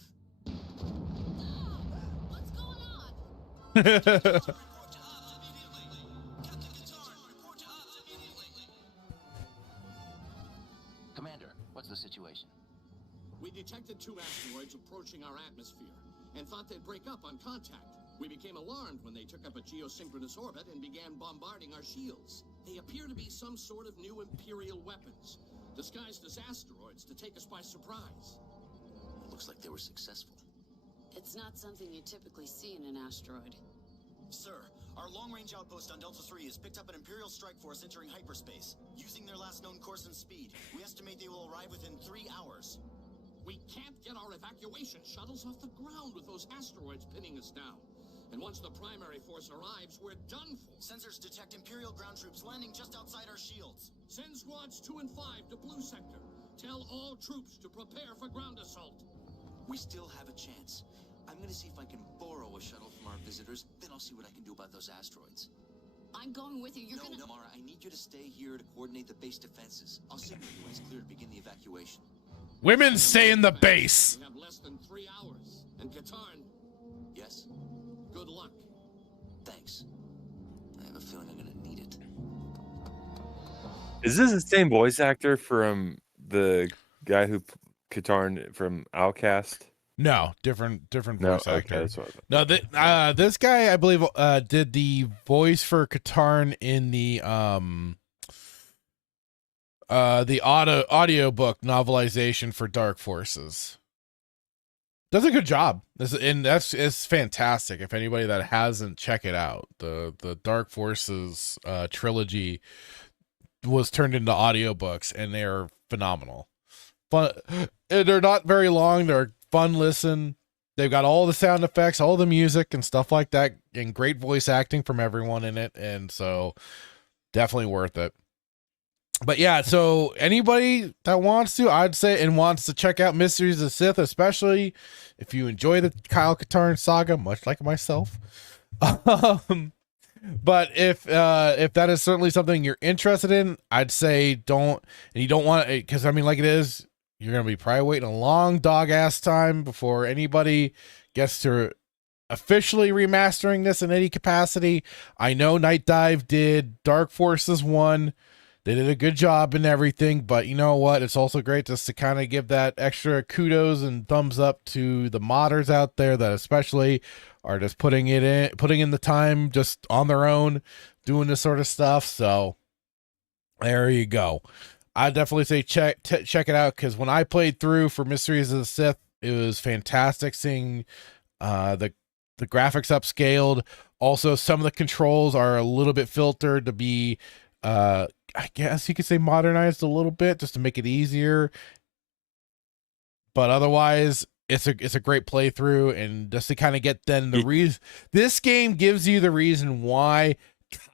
What's going on? Commander, what's the situation? We detected 2 asteroids approaching our atmosphere and thought they'd break up on contact. We became alarmed when they took up a geosynchronous orbit and began bombarding our shields. They appear to be some sort of new Imperial weapons, disguised as asteroids to take us by surprise. It looks like they were successful. It's not something you typically see in an asteroid. Sir, our long-range outpost on Delta 3 has picked up an Imperial strike force entering hyperspace. Using their last known course and speed, we estimate they will arrive within 3 hours. We can't get our evacuation shuttles off the ground with those asteroids pinning us down. And once the primary force arrives, we're done for. Sensors detect Imperial ground troops landing just outside our shields. Send squads 2 and 5 to Blue Sector. Tell all troops to prepare for ground assault. We still have a chance. I'm gonna see if I can borrow a shuttle from our visitors, then I'll see what I can do about those asteroids. I'm going with you. No, Mara, I need you to stay here to coordinate the base defenses. I'll signal you when it's clear to begin the evacuation. Women stay in the base. We have less than 3 hours. And Katarn. Yes? Good luck. Thanks. I have a feeling I'm gonna need it. Is this the same voice actor from the guy who Katarn from Outcast? No, different voice actor. That's what No, this guy I believe did the voice for Katarn in the audiobook novelization for Dark Forces. Does a good job. It's fantastic. If anybody that hasn't, check it out. The Dark Forces trilogy was turned into audiobooks and they're phenomenal. Fun. They're not very long. They're fun listen. They've got all the sound effects, all the music and stuff like that, and great voice acting from everyone in it, and so definitely worth it. But yeah, so anybody that wants to, I'd say, and wants to check out Mysteries of Sith, especially if you enjoy the Kyle Katarn saga, much like myself. But if that is certainly something you're interested in, I'd say don't, and you don't want it, because I mean, like it is, you're going to be probably waiting a long dog ass time before anybody gets to officially remastering this in any capacity. I know Night Dive did Dark Forces 1. They did a good job and everything, but you know what? It's also great just to kind of give that extra kudos and thumbs up to the modders out there that especially are just putting in the time just on their own, doing this sort of stuff. So there you go. I definitely say check it out, because when I played through for Mysteries of the Sith, it was fantastic seeing the graphics upscaled. Also, some of the controls are a little bit filtered to be I guess you could say modernized a little bit just to make it easier. But otherwise, it's a great playthrough, and just to kind of get then the reason this game gives you the reason why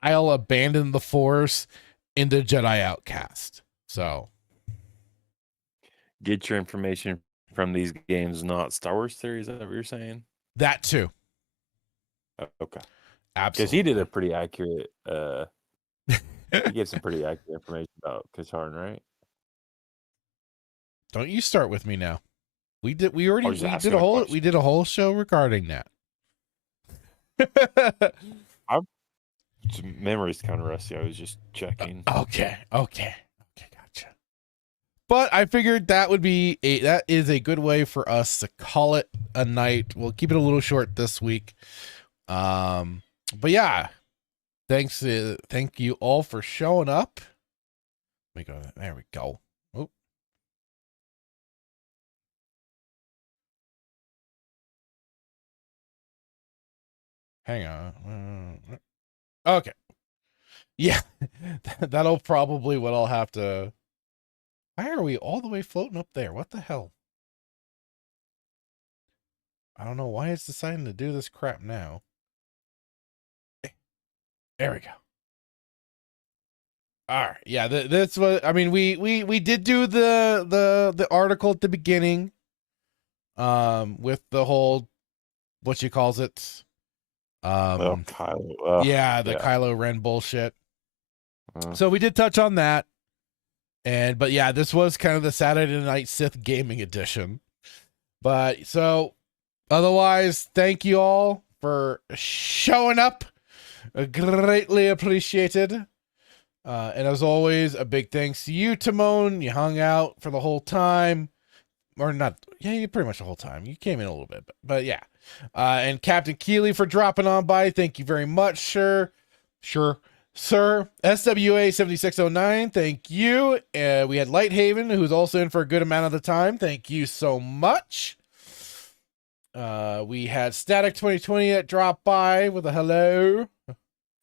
Kyle abandoned the Force in the Jedi Outcast. So get your information from these games, not Star Wars theories. Is that what you're saying? That too. Okay. Absolutely. Because he did a pretty accurate he gave some pretty accurate information about Katarn, right? Don't you start with me now. We did a whole show regarding that. Memory's kind of rusty. I was just checking. Okay, gotcha. But I figured that is a good way for us to call it a night. We'll keep it a little short this week. But yeah, thank you all for showing up. Let me go. There we go. Oh. Hang on. Okay. Yeah, that'll probably what I'll have to. Why are we all the way floating up there? What the hell? I don't know why it's deciding to do this crap now. There we go. All right. Yeah, that's what I mean. We did do the article at the beginning, with the whole what she calls it, Kylo. The Kylo Ren bullshit. So we did touch on that, but yeah, this was kind of the Saturday Night Sith gaming edition. But so, otherwise, thank you all for showing up. Greatly appreciated. And as always, a big thanks to you, Timon. You hung out for the whole time. Or not. Yeah, you pretty much the whole time. You came in a little bit, but yeah. And Captain Keeley for dropping on by. Thank you very much, sir. Sir. SWA 7609. Thank you. We had Lighthaven, who's also in for a good amount of the time. Thank you so much. We had Static 2020 that dropped by with a hello.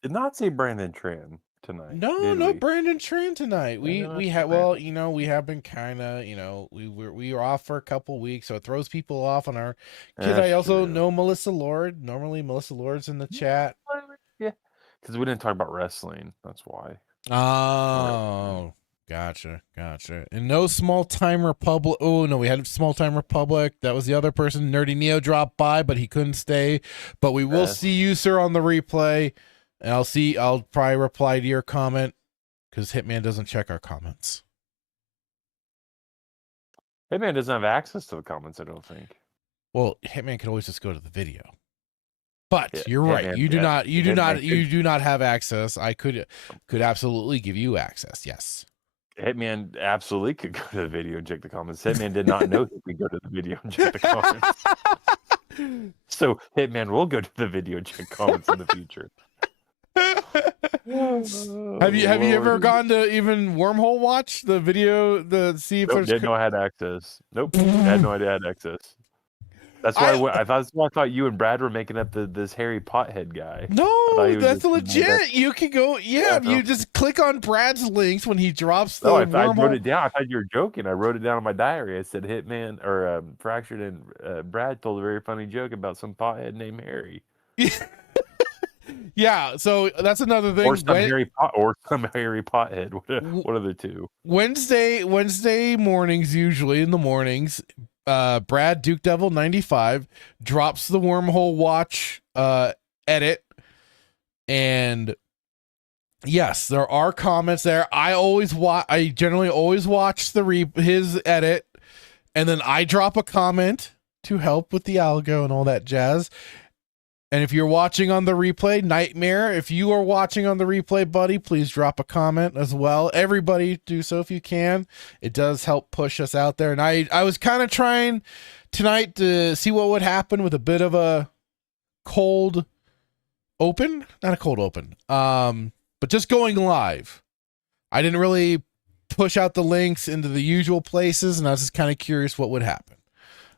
Did not see Brandon Tran tonight. No Brandon Tran tonight. We have we have been kind of, we were off for a couple weeks, so it throws people off on our kids. I also know Melissa Lord. Normally Melissa Lord's in the chat. Yeah. Because we didn't talk about wrestling. That's why. Oh, gotcha. And no Small Time Republic. Oh, no, we had Small Time Republic. That was the other person. Nerdy Neo dropped by, but he couldn't stay. But we will see you, sir, on the replay. And I'll probably reply to your comment because Hitman doesn't check our comments. Hitman doesn't have access to the comments, I don't think. Well, Hitman can always just go to the video. But Yeah, you're right. Hitman- You do yeah, not. You do Hitman not. could- You do not have access. I could absolutely give you access. Yes. Hitman absolutely could go to the video and check the comments. Hitman did not know he could go to the video and check the comments. So Hitman will go to the video and check comments in the future. Have you ever gone to even Wormhole watch the video see if Nope, there's didn't know I had access. Nope, had no idea I had access. That's why that's why I thought you and Brad were making up this hairy pothead guy. No, that's legit. You can go. Yeah, you just click on Brad's links when he drops the. No, I Wormhole. wrote it down. I thought you were joking. I wrote it down in my diary. I said Hitman or Fractured and Brad told a very funny joke about some pothead named Harry. Yeah, so that's another thing. Or some hairy pothead. One of the two. Wednesday mornings, usually in the mornings, Brad Duke Devil 95 drops the Wormhole watch edit, and yes, there are comments there. I generally always watch his edit, and then I drop a comment to help with the algo and all that jazz. And if you're watching on the replay, Nightmare, if you are watching on the replay, buddy, please drop a comment as well. Everybody do so if you can. It does help push us out there. And I was kind of trying tonight to see what would happen with a bit of a cold open. Not a cold open. But just going live. I didn't really push out the links into the usual places, and I was just kind of curious what would happen.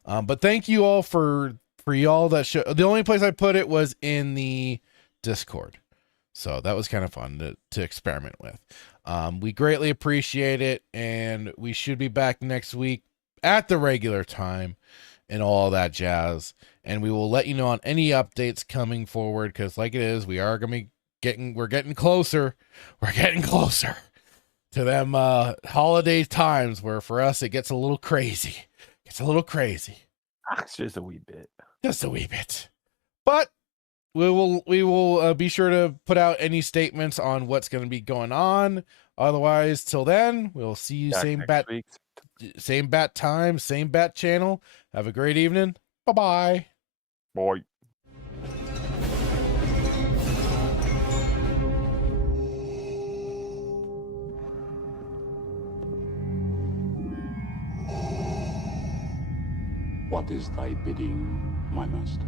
But thank you all for y'all that show. The only place I put it was in the Discord, so that was kind of fun to experiment with. We greatly appreciate it, and we should be back next week at the regular time and all that jazz, and we will let you know on any updates coming forward, because like it is, we are gonna be we're getting closer to them holiday times where for us it gets a little crazy. It's just a wee bit. Just a wee bit. But we will be sure to put out any statements on what's going to be going on. Otherwise, till then, we'll see you same bat time, same bat channel. Have a great evening. Bye-bye. Bye. What is thy bidding, my master?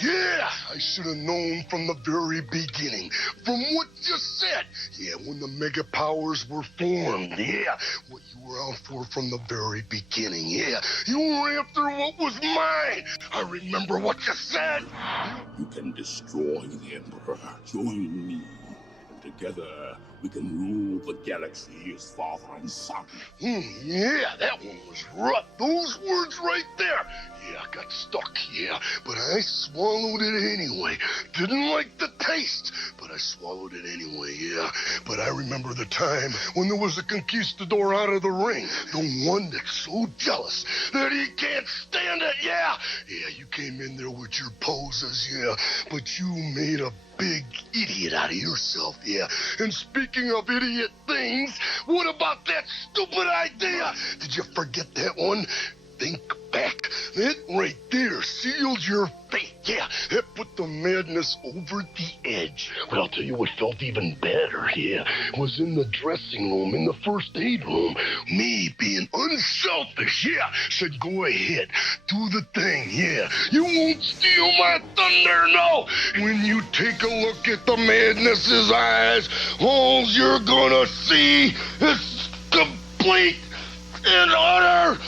Yeah, I should have known from the very beginning. From what you said. Yeah, when the mega powers were formed. Yeah, what you were out for from the very beginning. Yeah, you were after what was mine. I remember what you said. You can destroy the Emperor. Join me. And together, we can rule the galaxy as father and son. Yeah, that one was rough. Those words right there. Yeah, I got stuck, yeah, but I swallowed it anyway. Didn't like the taste, but I swallowed it anyway, yeah. But I remember the time when there was a conquistador out of the ring, the one that's so jealous that he can't stand it, yeah. Yeah, you came in there with your poses, yeah, but you made a big idiot out of yourself, yeah. And speaking of idiot things, what about that stupid idea? Did you forget that one? Think back. That right there sealed your fate. Yeah, that put the madness over the edge. But I'll tell you what felt even better, yeah, was in the dressing room, in the first aid room. Me being unselfish, yeah, said go ahead, do the thing, yeah. You won't steal my thunder, no. When you take a look at the madness's eyes, all you're gonna see is complete and utter